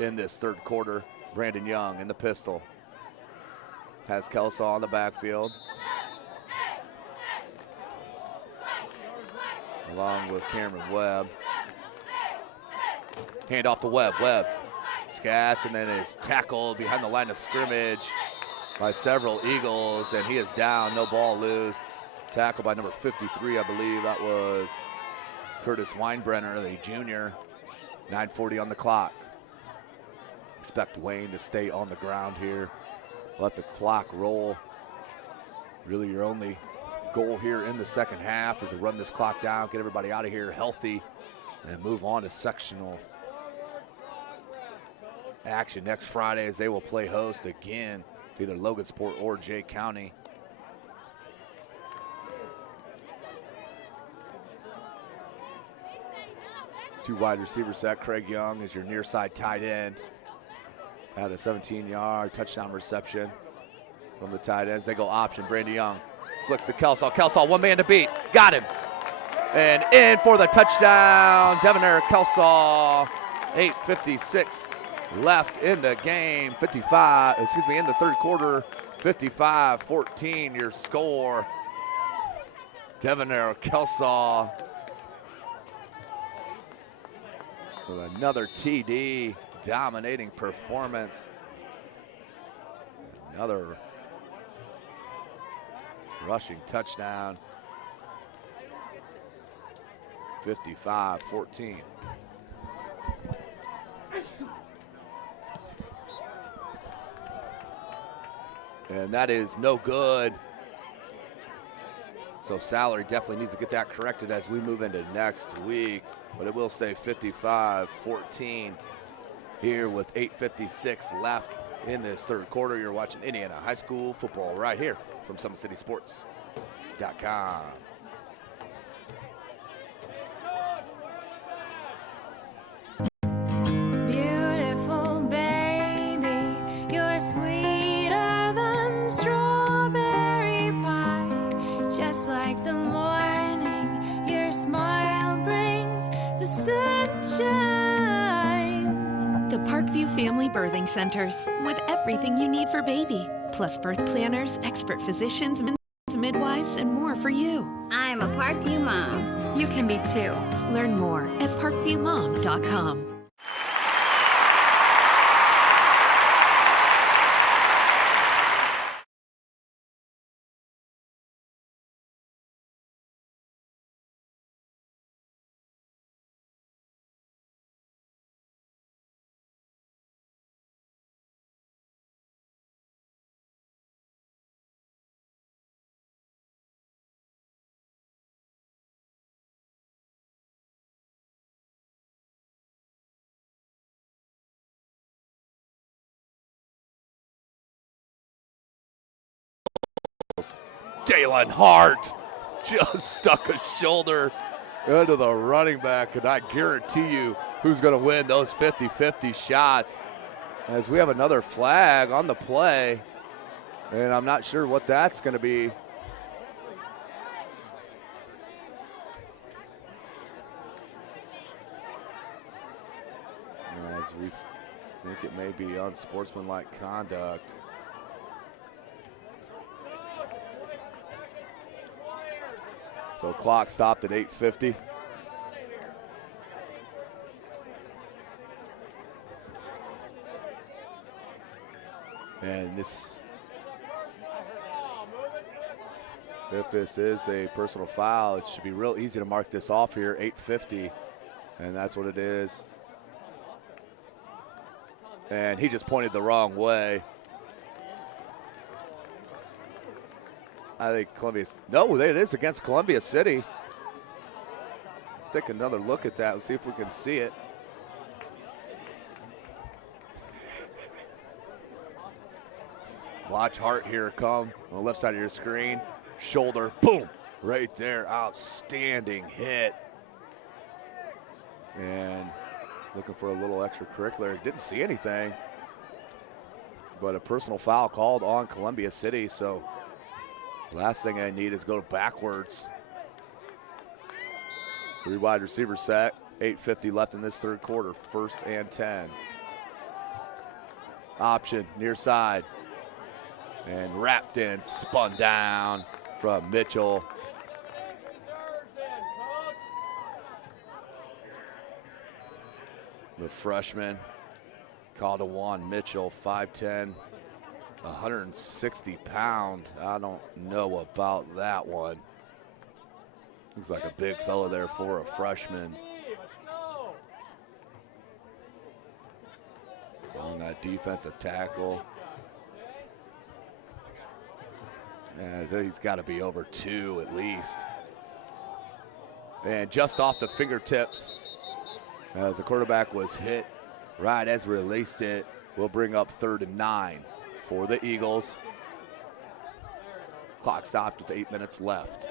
in this third quarter. Brandon Young in the pistol. Has Kelsaw on the backfield. Along with Cameron Webb. Hand off to Webb. Webb Scats, and then is tackled behind the line of scrimmage by several Eagles, and he is down, no ball loose. Tackled by number 53, I believe that was Curtis Weinbrenner, the junior. 9:40 on the clock. Expect Wayne to stay on the ground here. Let the clock roll. Really your only goal here in the second half is to run this clock down, get everybody out of here healthy, and move on to sectional action next Friday as they will play host again to either Logansport or Jay County. Two wide receiver set. Craig Young is your near side tight end. Had a 17-yard touchdown reception from the tight ends. They go option. Brandon Young flicks to Kelsall. Kelsall, one man to beat. Got him. And in for the touchdown. Devonair Kelsall. 8:56 left in the game. In the third quarter. 55-14 your score. Devonair Kelsall with another TD. Dominating performance. Another rushing touchdown. 55-14. And that is no good. So Salary definitely needs to get that corrected as we move into next week. But it will stay 55-14 here with 8:56 left in this third quarter. You're watching Indiana High School football right here from SummitCitySports.com. Beautiful baby, you're sweeter than strawberry pie. Just like the morning, your smile brings the sunshine. The Parkview Family Birthing Centers, with everything you need for baby, plus birth planners, expert physicians, midwives, and more for you. I'm a Parkview mom. You can be too. Learn more at parkviewmom.com. Dalen Hart just stuck a shoulder into the running back, and I guarantee you who's going to win those 50-50 shots, as we have another flag on the play, and I'm not sure what that's going to be. As we think it may be unsportsmanlike conduct. So clock stopped at 8:50. And this, if this is a personal foul, it should be real easy to mark this off here, 8:50, and that's what it is. And he just pointed the wrong way. I think no, it is against Columbia City. Let's take another look at that. Let's see if we can see it. Watch Hart here come on the left side of your screen. Shoulder, boom, right there. Outstanding hit. And looking for a little extracurricular. Didn't see anything. But a personal foul called on Columbia City, so last thing I need is go backwards. Three wide receiver set, 8:50 left in this third quarter, 1st and 10. Option, near side. And wrapped in, spun down from Mitchell. The freshman Caldewan Mitchell, 5'10", 160 pound. I don't know about that one. Looks like a big fella there for a freshman. On that defensive tackle. Yeah, he's got to be over 2 at least. And just off the fingertips, as the quarterback was hit right as we released it, we'll bring up 3rd and 9 for the Eagles. Clock stopped with 8 minutes left.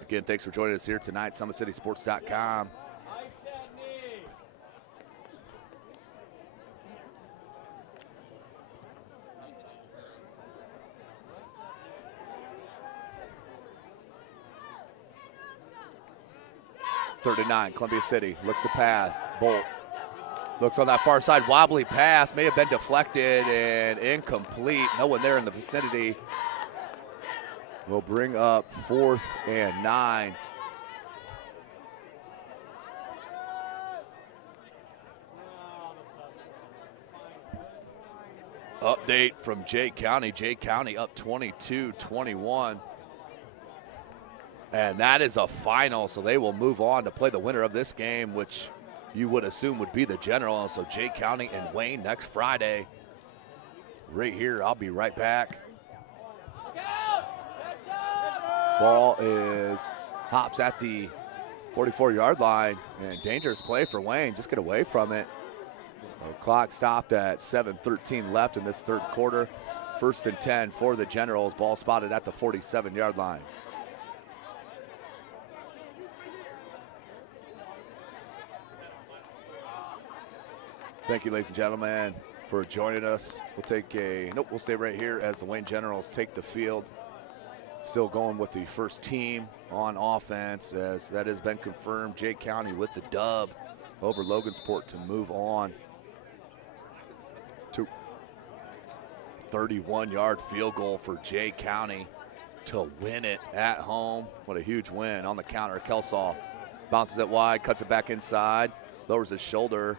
Again, thanks for joining us here tonight, SummitCitySports.com. Third and 9, Columbia City looks to pass. Bolt looks on that far side, wobbly pass, may have been deflected and incomplete. No one there in the vicinity. We'll bring up 4th and 9. Update from Jay County. Jay County up 22-21. And that is a final, so they will move on to play the winner of this game, which you would assume would be the General. So Jay County and Wayne next Friday. Right here, I'll be right back. Ball hops at the 44-yard line, and dangerous play for Wayne. Just get away from it. The clock stopped at 7:13 left in this third quarter. 1st and 10 for the Generals. Ball spotted at the 47-yard line. Thank you, ladies and gentlemen, for joining us. We'll stay right here as the Wayne Generals take the field. Still going with the first team on offense, as that has been confirmed. Jay County with the dub over Logansport to move on to 31-yard field goal for Jay County to win it at home. What a huge win on the counter. Kelsaw bounces it wide, cuts it back inside, lowers his shoulder,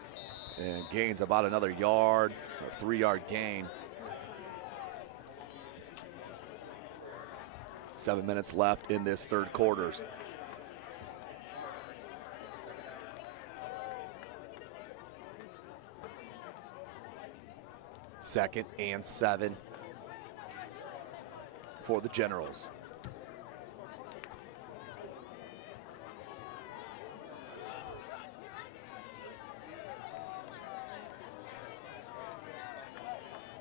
and gains about another yard, a 3-yard gain. 7 minutes left in this third quarter. Second and 7 for the Generals.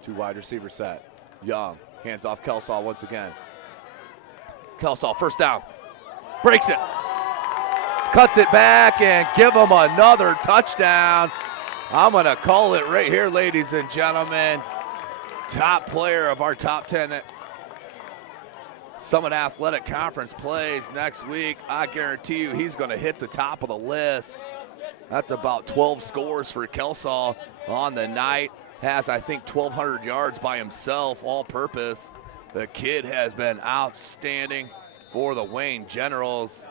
Two wide receiver set. Young hands off Kelsaw once again. Kelsaw, first down, breaks it, cuts it back, and give them another touchdown. I'm gonna call it right here, ladies and gentlemen. Top player of our top 10 Summit Athletic Conference plays next week. I guarantee you he's gonna hit the top of the list. That's about 12 scores for Kelsaw on the night. Has, I think, 1,200 yards by himself, all purpose. The kid has been outstanding for the Wayne Generals.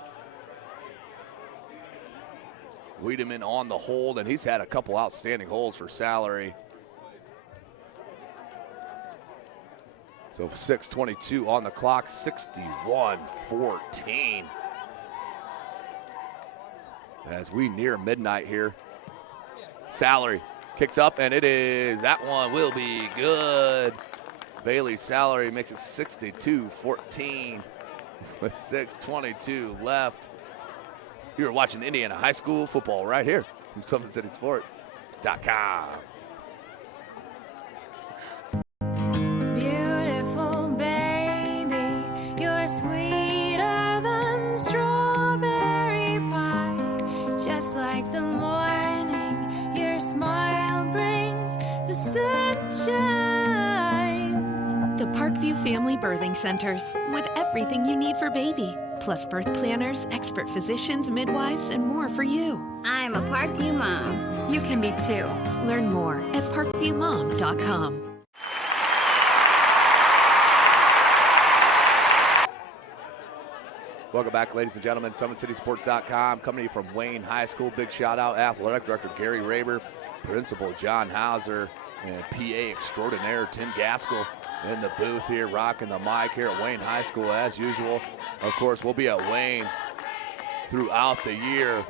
Wiedemann on the hold, and he's had a couple outstanding holds for salary. So 6:22 on the clock, 61-14. As we near midnight here. Salary kicks up, and that one will be good. Bailey Salary makes it 62-14 with 6:22 left. You're watching Indiana High School football right here from SummitCitySports.com. Beautiful baby, you're sweeter than strawberry pie. Just like the morning, your smile brings the sunshine. The Parkview Family Birthing Centers, with everything you need for baby, plus birth planners, expert physicians, midwives, and more for you. I'm a Parkview mom. You can be too. Learn more at parkviewmom.com. Welcome back, ladies and gentlemen. SummitCitySports.com coming to you from Wayne High School. Big shout out, Athletic Director Gary Raber, Principal John Hauser, and PA extraordinaire Tim Gaskell in the booth here, rocking the mic here at Wayne High School as usual. Of course, we'll be at Wayne throughout the year,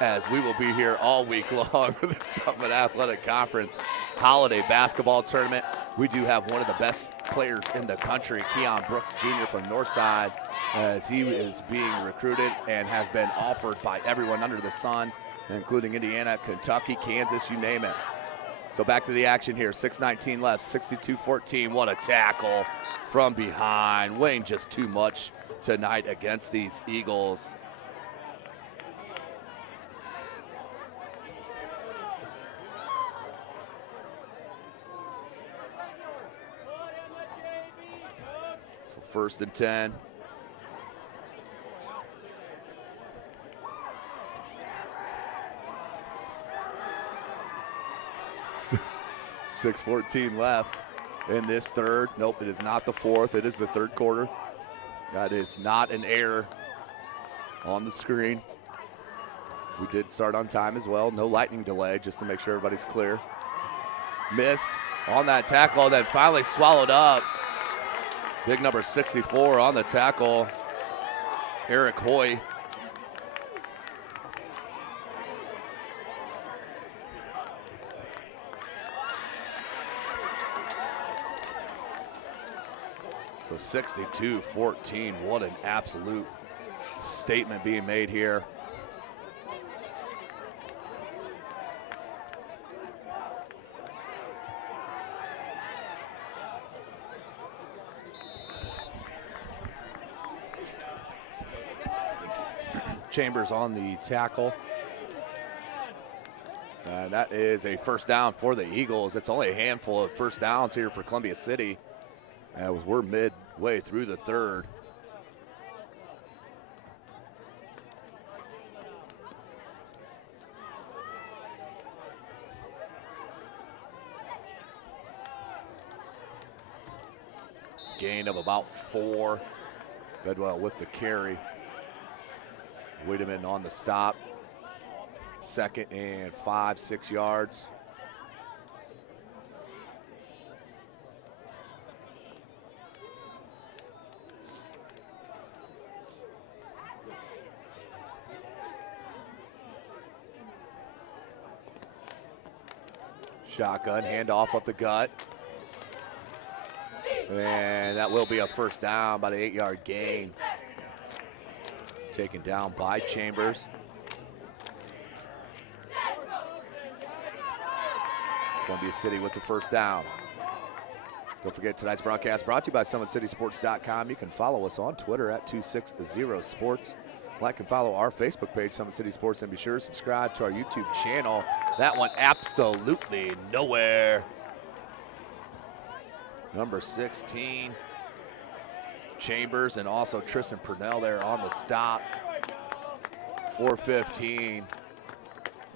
as we will be here all week long for the Summit Athletic Conference Holiday Basketball Tournament. We do have one of the best players in the country, Keon Brooks Jr. from Northside, as he is being recruited and has been offered by everyone under the sun, including Indiana, Kentucky, Kansas, you name it. So back to the action here, 6:19 left, 62-14. What a tackle from behind. Wayne just too much tonight against these Eagles. So 1st and 10. .6:14 left in this third. Nope, it is not the fourth. It is the third quarter. That is not an error on the screen. We did start on time as well. No lightning delay, just to make sure everybody's clear. Missed on that tackle, then finally swallowed up. Big number 64 on the tackle, Eric Hoy. So 62-14, what an absolute statement being made here. Chambers on the tackle. That is a first down for the Eagles. It's only a handful of first downs here for Columbia City. We're midway through the third. Gain of about 4. Bedwell with the carry. Wiedemann on the stop. 2nd and 5, 6 yards. Shotgun, handoff up the gut. And that will be a first down, about an 8-yard gain. Taken down by Chambers. Columbia City with the first down. Don't forget tonight's broadcast brought to you by SummitCitySports.com. You can follow us on Twitter at 260sports. Like and follow our Facebook page, Summit City Sports, and be sure to subscribe to our YouTube channel. That one absolutely nowhere. Number 16, Chambers, and also Tristan Purnell there on the stop. 4:15,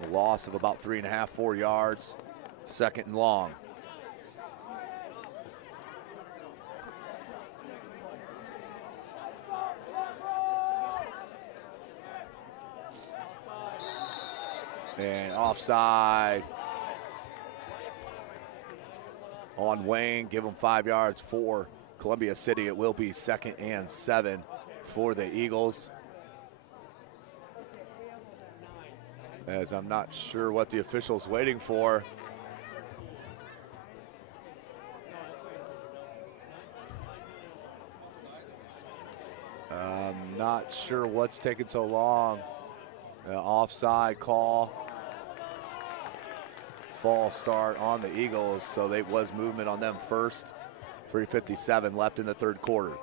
a loss of about 3.5, 4 yards. 2nd and long. And offside on Wayne. Give him 5 yards for Columbia City. It will be 2nd and 7 for the Eagles. As I'm not sure what the official's waiting for. I'm not sure what's taking so long. Offside call. False start on the Eagles, so there was movement on them first. 3:57 left in the third quarter.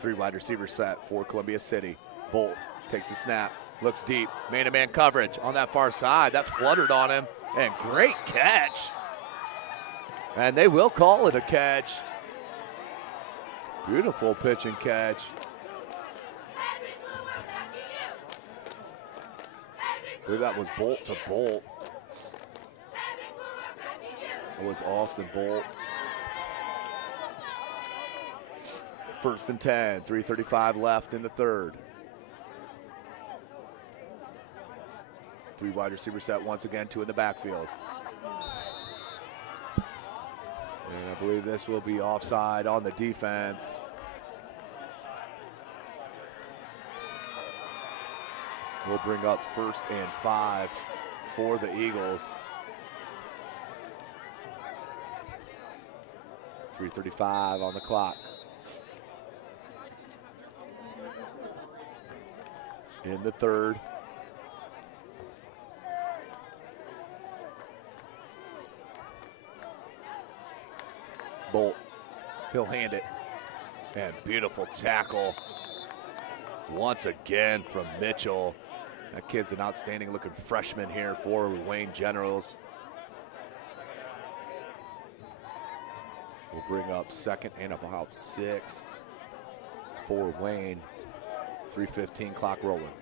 Three wide receiver set for Columbia City. Bolt takes a snap, looks deep, man-to-man coverage on that far side. That fluttered on him, and great catch. And they will call it a catch. Beautiful pitch and catch. I believe that was Bolt to Bolt. It was Austin Bolt. 1st and 10, 3:35 left in the third. 3 wide receiver set once again, 2 in the backfield. And I believe this will be offside on the defense. We'll bring up 1st and 5 for the Eagles. 3:35 on the clock. In the third. Bolt, he'll hand it. And beautiful tackle once again from Mitchell. That kid's an outstanding looking freshman here for Wayne Generals. We'll bring up 2nd and about 6 for Wayne. 3:15 clock rolling.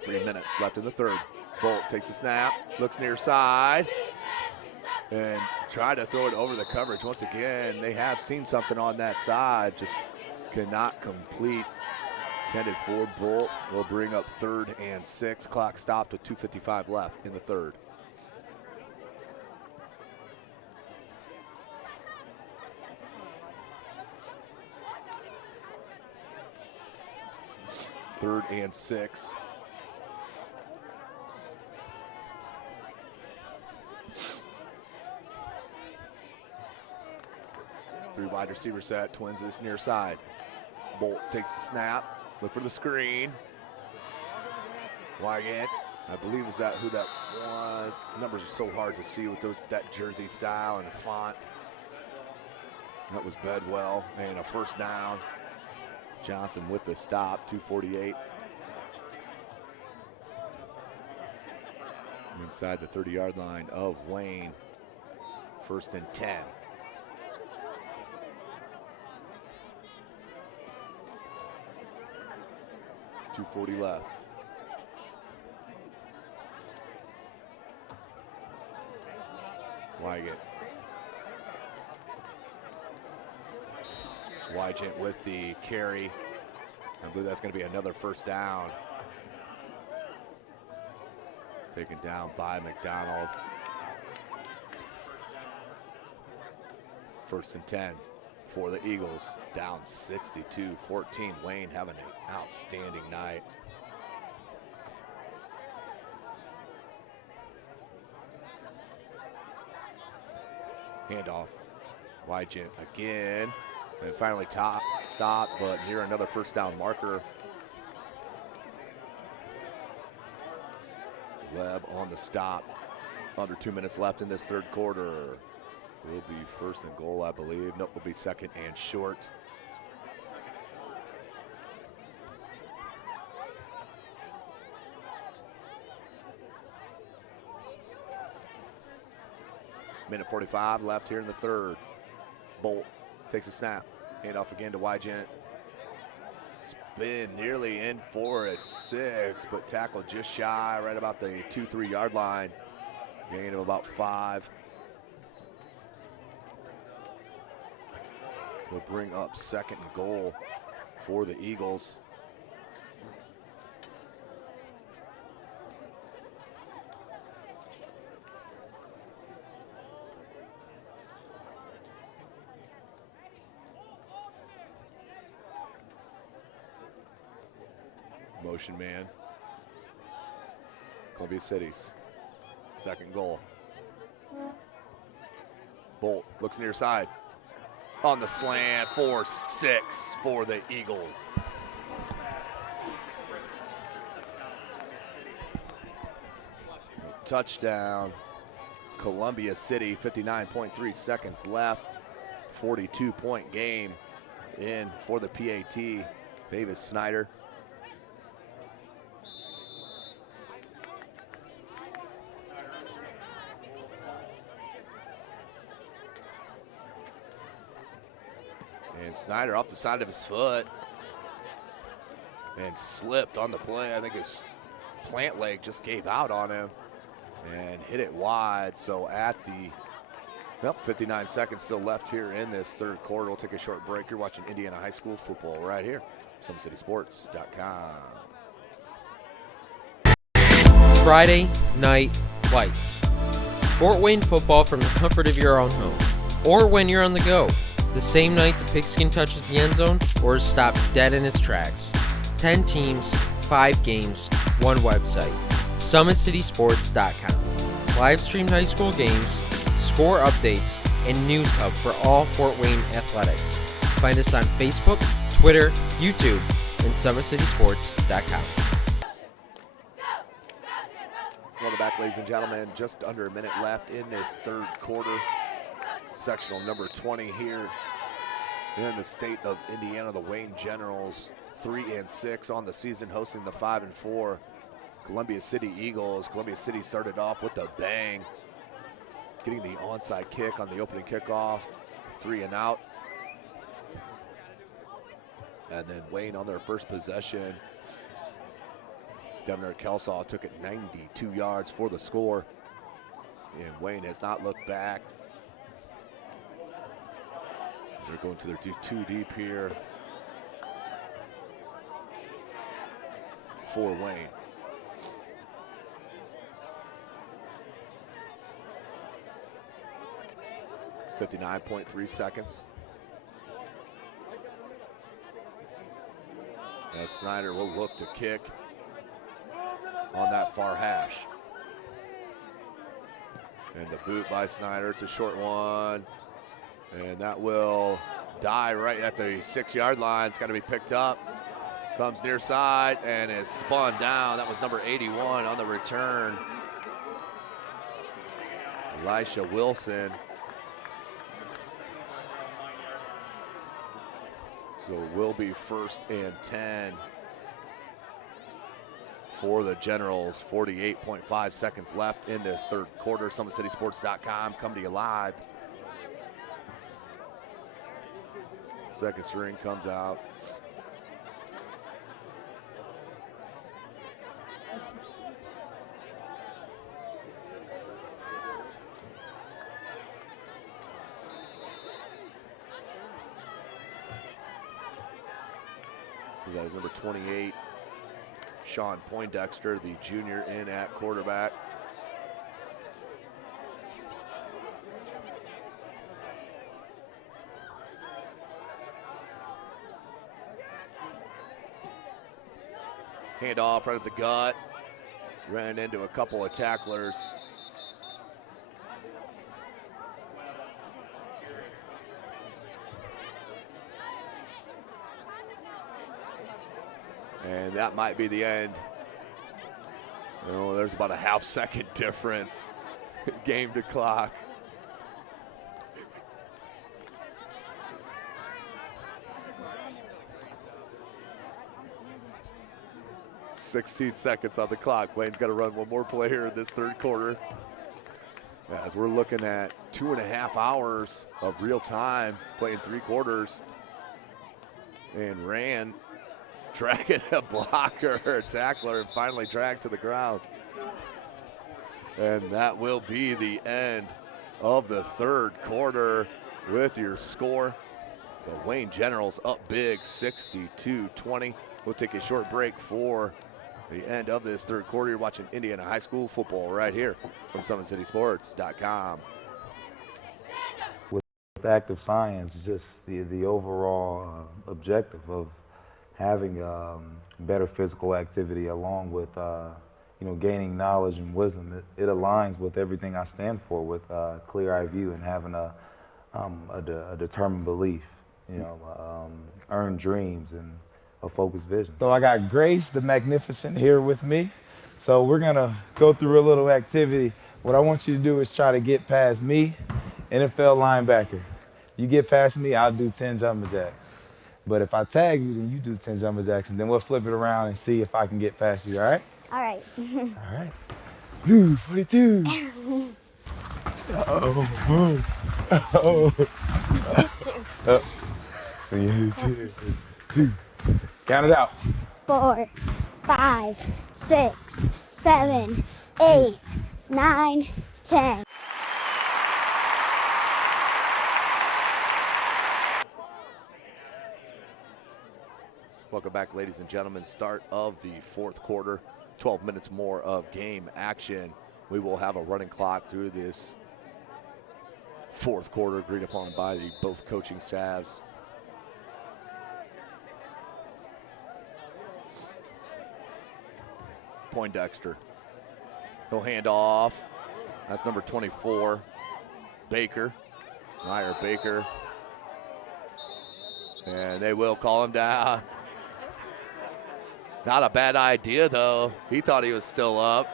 Three minutes left in the third. Bolt takes a snap, looks near side, and try to throw it over the coverage. Once again, they have seen something on that side, just cannot complete. Intended for Bolt. Will bring up 3rd and 6. Clock stopped with 2:55 left in the third. Third and 6. Three wide receiver set, Twins this near side. Bolt takes the snap. Look for the screen. Wygant, I believe is that who that was. Numbers are so hard to see with that jersey style and font. That was Bedwell, and a 1st down. Johnson with the stop, 2:48. Inside the 30-yard line of Wayne. 1st and 10. .240 left. Wygant with the carry. I believe that's going to be another 1st down. Taken down by McDonald. 1st and 10 for the Eagles. Down 62-14. Wayne having an outstanding night. Handoff. Wygant again. And finally stop, but near another 1st down marker. Webb on the stop. Under 2 minutes left in this third quarter. Will be 1st and goal, I believe. Nope, will be 2nd and short. Minute 45 left here in the third. Bolt takes a snap. Handoff again to Wygant. Spin nearly in for at 6, but tackled just shy, right about the 2-3 yard line. Gain of about 5. Will bring up 2nd and goal for the Eagles. Motion man. Columbia City's 2nd goal. Bolt looks near side. On the slant for 6 for the Eagles. Touchdown, Columbia City, 59.3 seconds left. 42-point game in for the PAT. Davis Snyder. And Snyder off the side of his foot and slipped on the play. I think his plant leg just gave out on him and hit it wide. So at the 59 seconds still left here in this third quarter. We'll take a short break. You're watching Indiana High School football right here, SummitCitySports.com. Friday Night Lights. Fort Wayne football from the comfort of your own home, or when you're on the go. The same night the pigskin touches the end zone or is stopped dead in its tracks. 10 teams, 5 games, 1 website. SummitCitySports.com. Live streamed high school games, score updates, and news hub for all Fort Wayne athletics. Find us on Facebook, Twitter, YouTube, and SummitCitySports.com. Welcome back, ladies and gentlemen. Just under a minute left in this third quarter. Sectional number 20 here in the state of Indiana. The Wayne Generals 3-6 on the season, hosting the 5-4 Columbia City Eagles. Columbia City started off with a bang, getting the onside kick on the opening kickoff, 3 and out. And then Wayne on their first possession, Devner Kelsaw took it 92 yards for the score. And Wayne has not looked back. They're going to their two deep here for Wayne. .3 seconds. As Snyder will look to kick on that far hash. And the boot by Snyder, it's a short one. And that will die right at the 6-yard line. It's got to be picked up. Comes near side and is spun down. That was number 81 on the return. Elisha Wilson. So it will be 1st and 10 for the Generals. 48.5 seconds left in this third quarter. SummitCitySports.com come to you live. Second string comes out. That is number 28, Sean Poindexter, the junior, in at quarterback. Handoff right up the gut. Ran into a couple of tacklers. And that might be the end. Oh, there's about a half-second difference. Game to clock. .16 seconds on the clock. Wayne's got to run one more play here in this third quarter. As we're looking at 2.5 hours of real time, playing 3 quarters. And ran, dragging a blocker, a tackler, and finally dragged to the ground. And that will be the end of the third quarter with your score. The Wayne Generals up big, 62-20. We'll take a short break for the end of this third quarter. You're watching Indiana High School football right here from SummitCitySports.com. With active science, just the overall objective of having better physical activity along with gaining knowledge and wisdom, it aligns with everything I stand for, with clear-eye view and having a determined belief, earned dreams and a focused vision. So I got Grace the Magnificent here with me. So we're gonna go through a little activity. What I want you to do is try to get past me, NFL linebacker. You get past me, I'll do 10 jumping jacks. But if I tag you, then you do 10 jumping jacks, and then we'll flip it around and see if I can get past you, all right? All right. All right. Blue 42. Uh-oh. Uh-oh. Yes. 2. Count it out. 4, 5, 6, 7, 8, 9, 10. Welcome back, ladies and gentlemen. Start of the fourth quarter. 12 minutes more of game action. We will have a running clock through this fourth quarter, agreed upon by the both coaching staffs. Poindexter. He'll hand off. That's number 24, Baker. Meyer Baker. And they will call him down. Not a bad idea, though. He thought he was still up.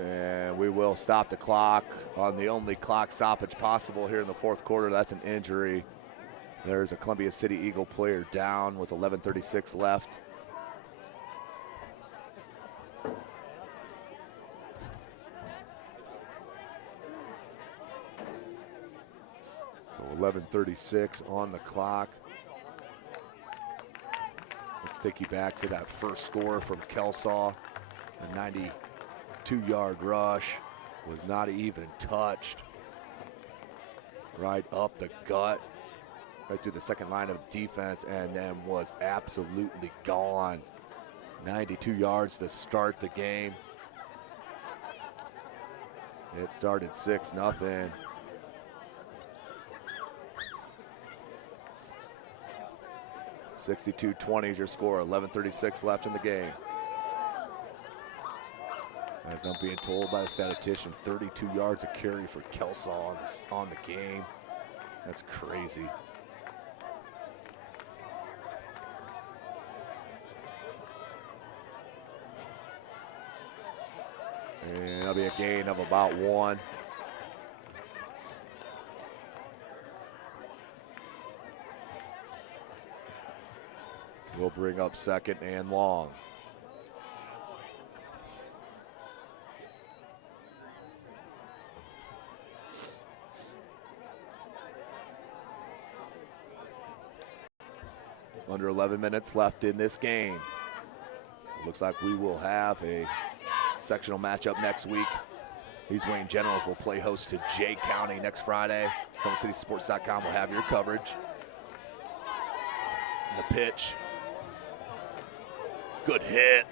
And we will stop the clock on the only clock stoppage possible here in the fourth quarter. That's an injury. There's a Columbia City Eagle player down with 11:36 left. So 11:36 on the clock. Let's take you back to that first score from Kelsaw. A 92-yard rush, was not even touched. Right up the gut, right through the second line of defense, and then was absolutely gone. 92 yards to start the game. It started 6-0. (62-20) is your score. 11:36 left in the game. As I'm being told by the statistician, 32 yards of carry for Kelsaw on the game. That's crazy. And that'll be a gain of about 1. We'll bring up second and long. Under 11 minutes left in this game. Looks like we will have a sectional matchup next week. These Wayne Generals will play host to Jay County next Friday. SummitCitySports.com will have your coverage. The pitch. Good hit.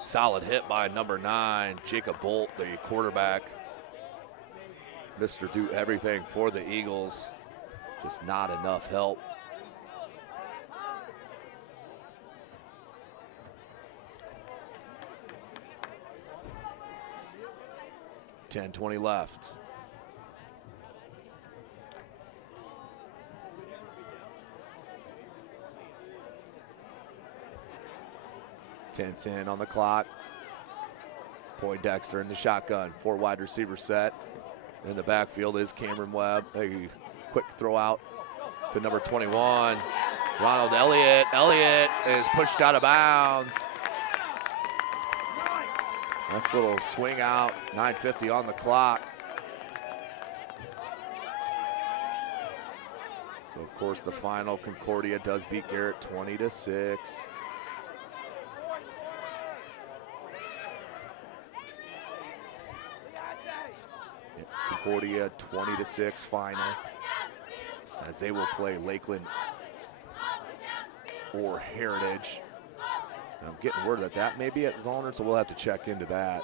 Solid hit by number 9, Jacob Bolt, the quarterback. Mr. Do everything for the Eagles. Just not enough help. (10:20) left. (10:10) on the clock. Poindexter in the shotgun. 4 wide receiver set. In the backfield is Cameron Webb. A quick throw out to number 21, Ronald Elliott. Elliott is pushed out of bounds. Nice little swing out. 9:50 on the clock. So of course the final, Concordia does beat Garrett 20-6. Concordia 20-6 final, as they will play Lakeland or Heritage. And I'm getting word that may be at Zollner, so we'll have to check into that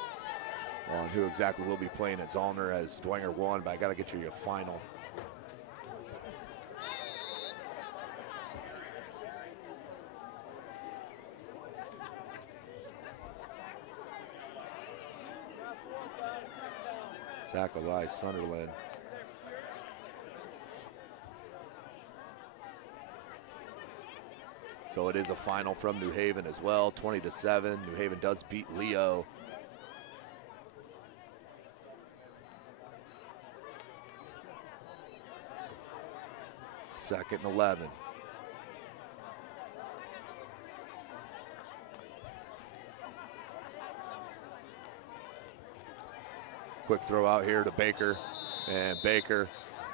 on who exactly will be playing at Zollner, as Dwenger won, but I got to get you a final. Tackle by Sunderland. So it is a final from New Haven as well, 20-7. New Haven does beat Leo. Second and 11. Quick throw out here to Baker, and Baker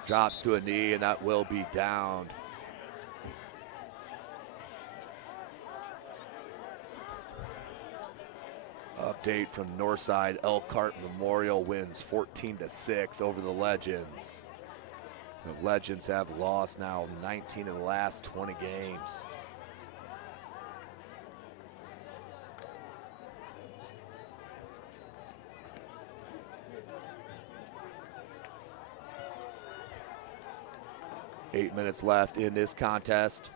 drops to a knee, and that will be downed. Update from Northside, Elkhart Memorial wins 14-6 over the Legends. The Legends have lost now 19 of the last 20 games. Eight minutes left in this contest.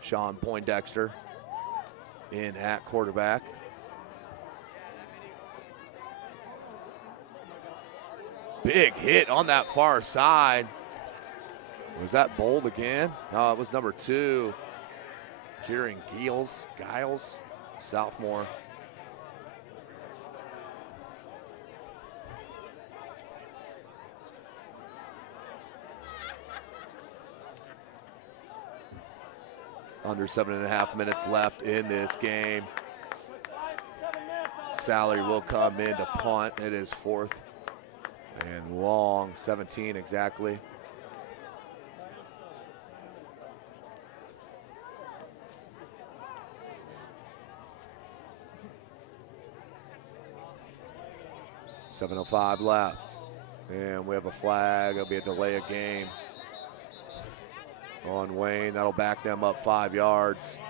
Sean Poindexter in at quarterback. Big hit on that far side. Was that Bold again? No, it was number 2. Kieran Giles, sophomore. Under 7.5 minutes left in this game. Salary will come in to punt. It is 4th and long, 17 exactly. $7:05 left. And we have a flag. It'll be a delay of game on Wayne. That'll back them up 5 yards.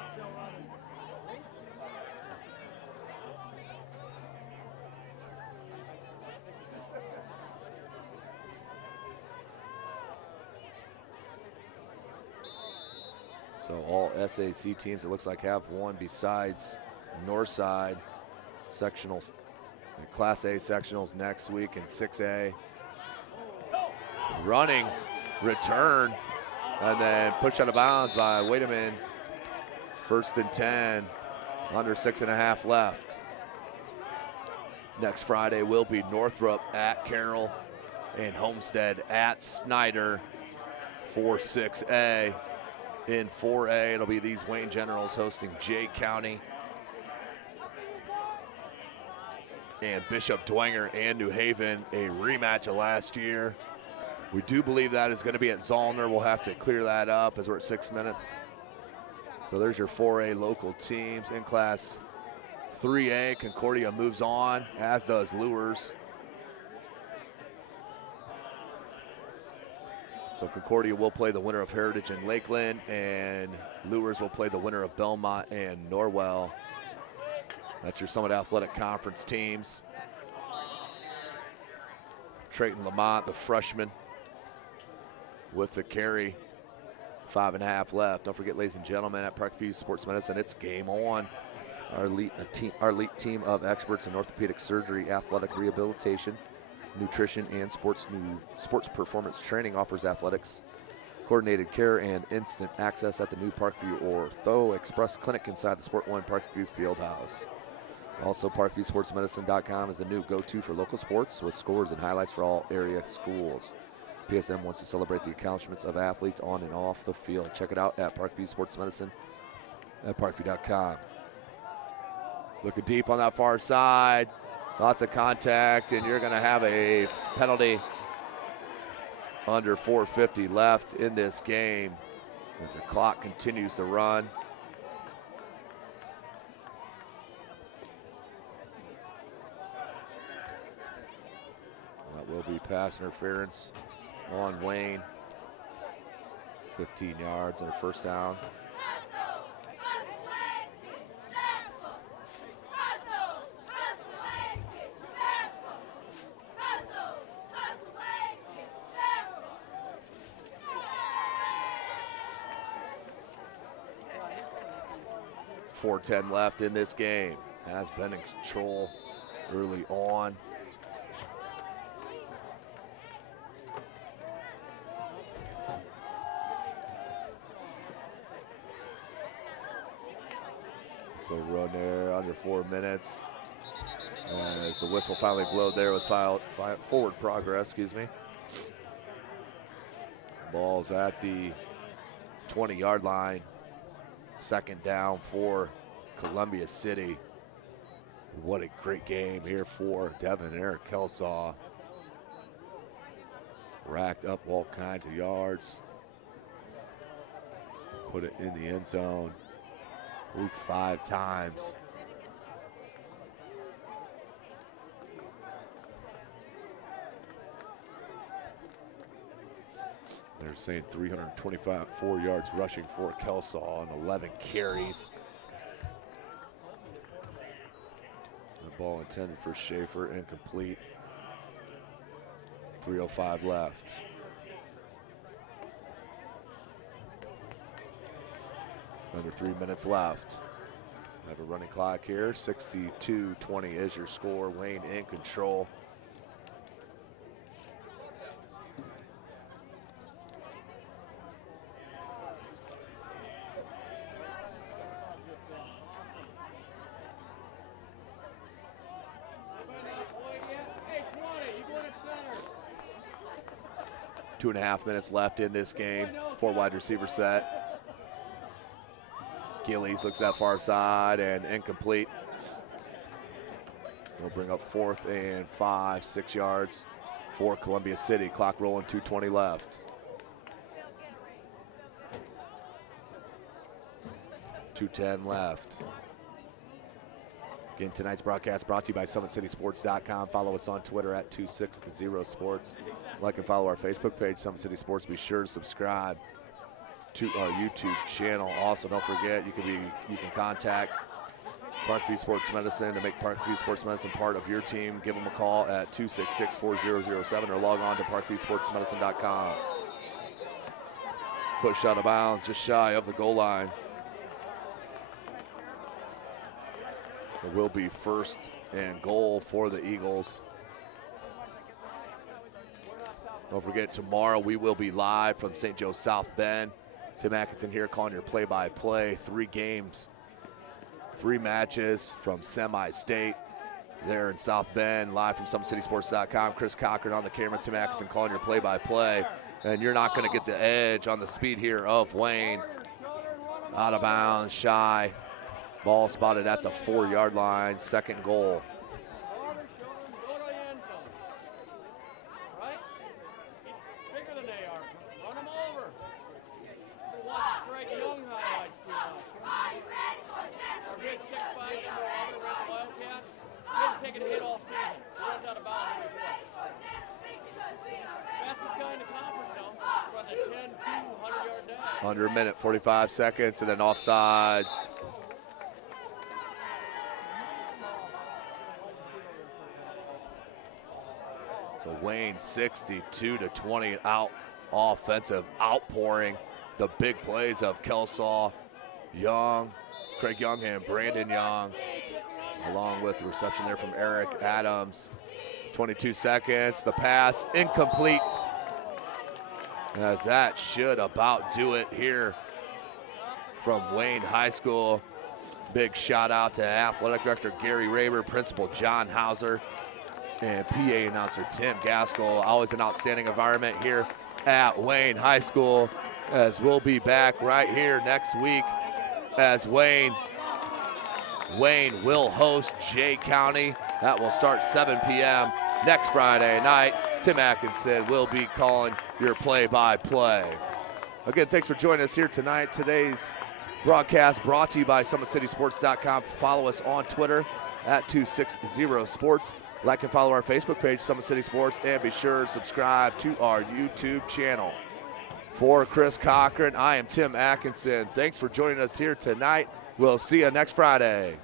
So all SAC teams, it looks like, have one besides Northside. Sectionals, Class A sectionals next week in 6A. Running return, and then push out of bounds by Wademan. 1st and 10, under 6.5 left. Next Friday will be Northrop at Carroll and Homestead at Snyder for 6A. In 4A, it'll be these Wayne Generals hosting Jay County. And Bishop Dwenger and New Haven, a rematch of last year. We do believe that is going to be at Zollner. We'll have to clear that up as we're at 6 minutes. So there's your 4A local teams. In Class 3A, Concordia moves on, as does Lures. So Concordia will play the winner of Heritage and Lakeland, and Lures will play the winner of Belmont and Norwell. That's your Summit Athletic Conference teams. Trayton Lamont, the freshman, with the carry. 5.5 left. Don't forget, ladies and gentlemen, at Parkview Sports Medicine, it's game on. Our elite team of experts in orthopedic surgery, athletic rehabilitation, nutrition, and sports performance training offers athletics, coordinated care, and instant access at the new Parkview Ortho Express Clinic inside the Sport One Parkview Fieldhouse. Also, ParkviewSportsMedicine.com is the new go-to for local sports with scores and highlights for all area schools. PSM wants to celebrate the accomplishments of athletes on and off the field. Check it out at Parkview Sports Medicine at Parkview.com. Looking deep on that far side. Lots of contact, and you're going to have a penalty. Under 4:50 left in this game as the clock continues to run. That will be pass interference on Wayne. 15 yards and a first down. .410 left in this game. Has been in control early on. So run there under 4 minutes. As the whistle finally blowed there with forward progress, Ball's at the 20-yard line. 2nd down for Columbia City. What a great game here for Devin and Eric Kelsaw. racked up all kinds of yards. Put it in the end zone. 5 times. They're saying 324 yards rushing for Kelsaw and 11 carries. The ball intended for Schaefer, incomplete. 3:05 left. Under 3 minutes left. Have a running clock here. 62-20 is your score. Wayne in control. Two and a half minutes left in this game. 4 wide receiver set. Gillies looks that far side and incomplete. We'll bring up 4th and 5, 6 yards for Columbia City. Clock rolling, 2:20 left. 2:10 left. Again, tonight's broadcast brought to you by SummitCitySports.com. Follow us on Twitter at 260sports. Like and follow our Facebook page, Summit City Sports. Be sure to subscribe to our YouTube channel. Also, don't forget you can contact Parkview Sports Medicine to make Parkview Sports Medicine part of your team. Give them a call at 266-4007 or log on to parkviewsportsmedicine.com. Push out of bounds, just shy of the goal line. It will be 1st and goal for the Eagles. Don't forget, tomorrow we will be live from St. Joe South Bend. Tim Atkinson here calling your play-by-play. 3 games, 3 matches from semi-state there in South Bend. Live from SummitCitySports.com. Chris Cochran on the camera. Tim Atkinson calling your play-by-play. And you're not going to get the edge on the speed here of Wayne. Out of bounds, shy. Ball spotted at the 4-yard line. 2nd goal. Under a minute, 45 seconds, and then offsides. So Wayne 62-20 out offensive outpouring. The big plays of Kelsaw, Young, Craig Young and Brandon Young, along with the reception there from Eric Adams. 22 seconds, the pass incomplete. As that should about do it here from Wayne High School. Big shout out to Athletic Director Gary Raber, Principal John Hauser, and PA announcer Tim Gaskell. Always an outstanding environment here at Wayne High School, as we'll be back right here next week as Wayne will host Jay County. That will start 7 p.m. next Friday night. Tim Atkinson will be calling your play-by-play. Again, thanks for joining us here tonight. Today's broadcast brought to you by SummitCitySports.com. Follow us on Twitter at 260sports. Like and follow our Facebook page, Summit City Sports, and be sure to subscribe to our YouTube channel. For Chris Cochran, I am Tim Atkinson. Thanks for joining us here tonight. We'll see you next Friday.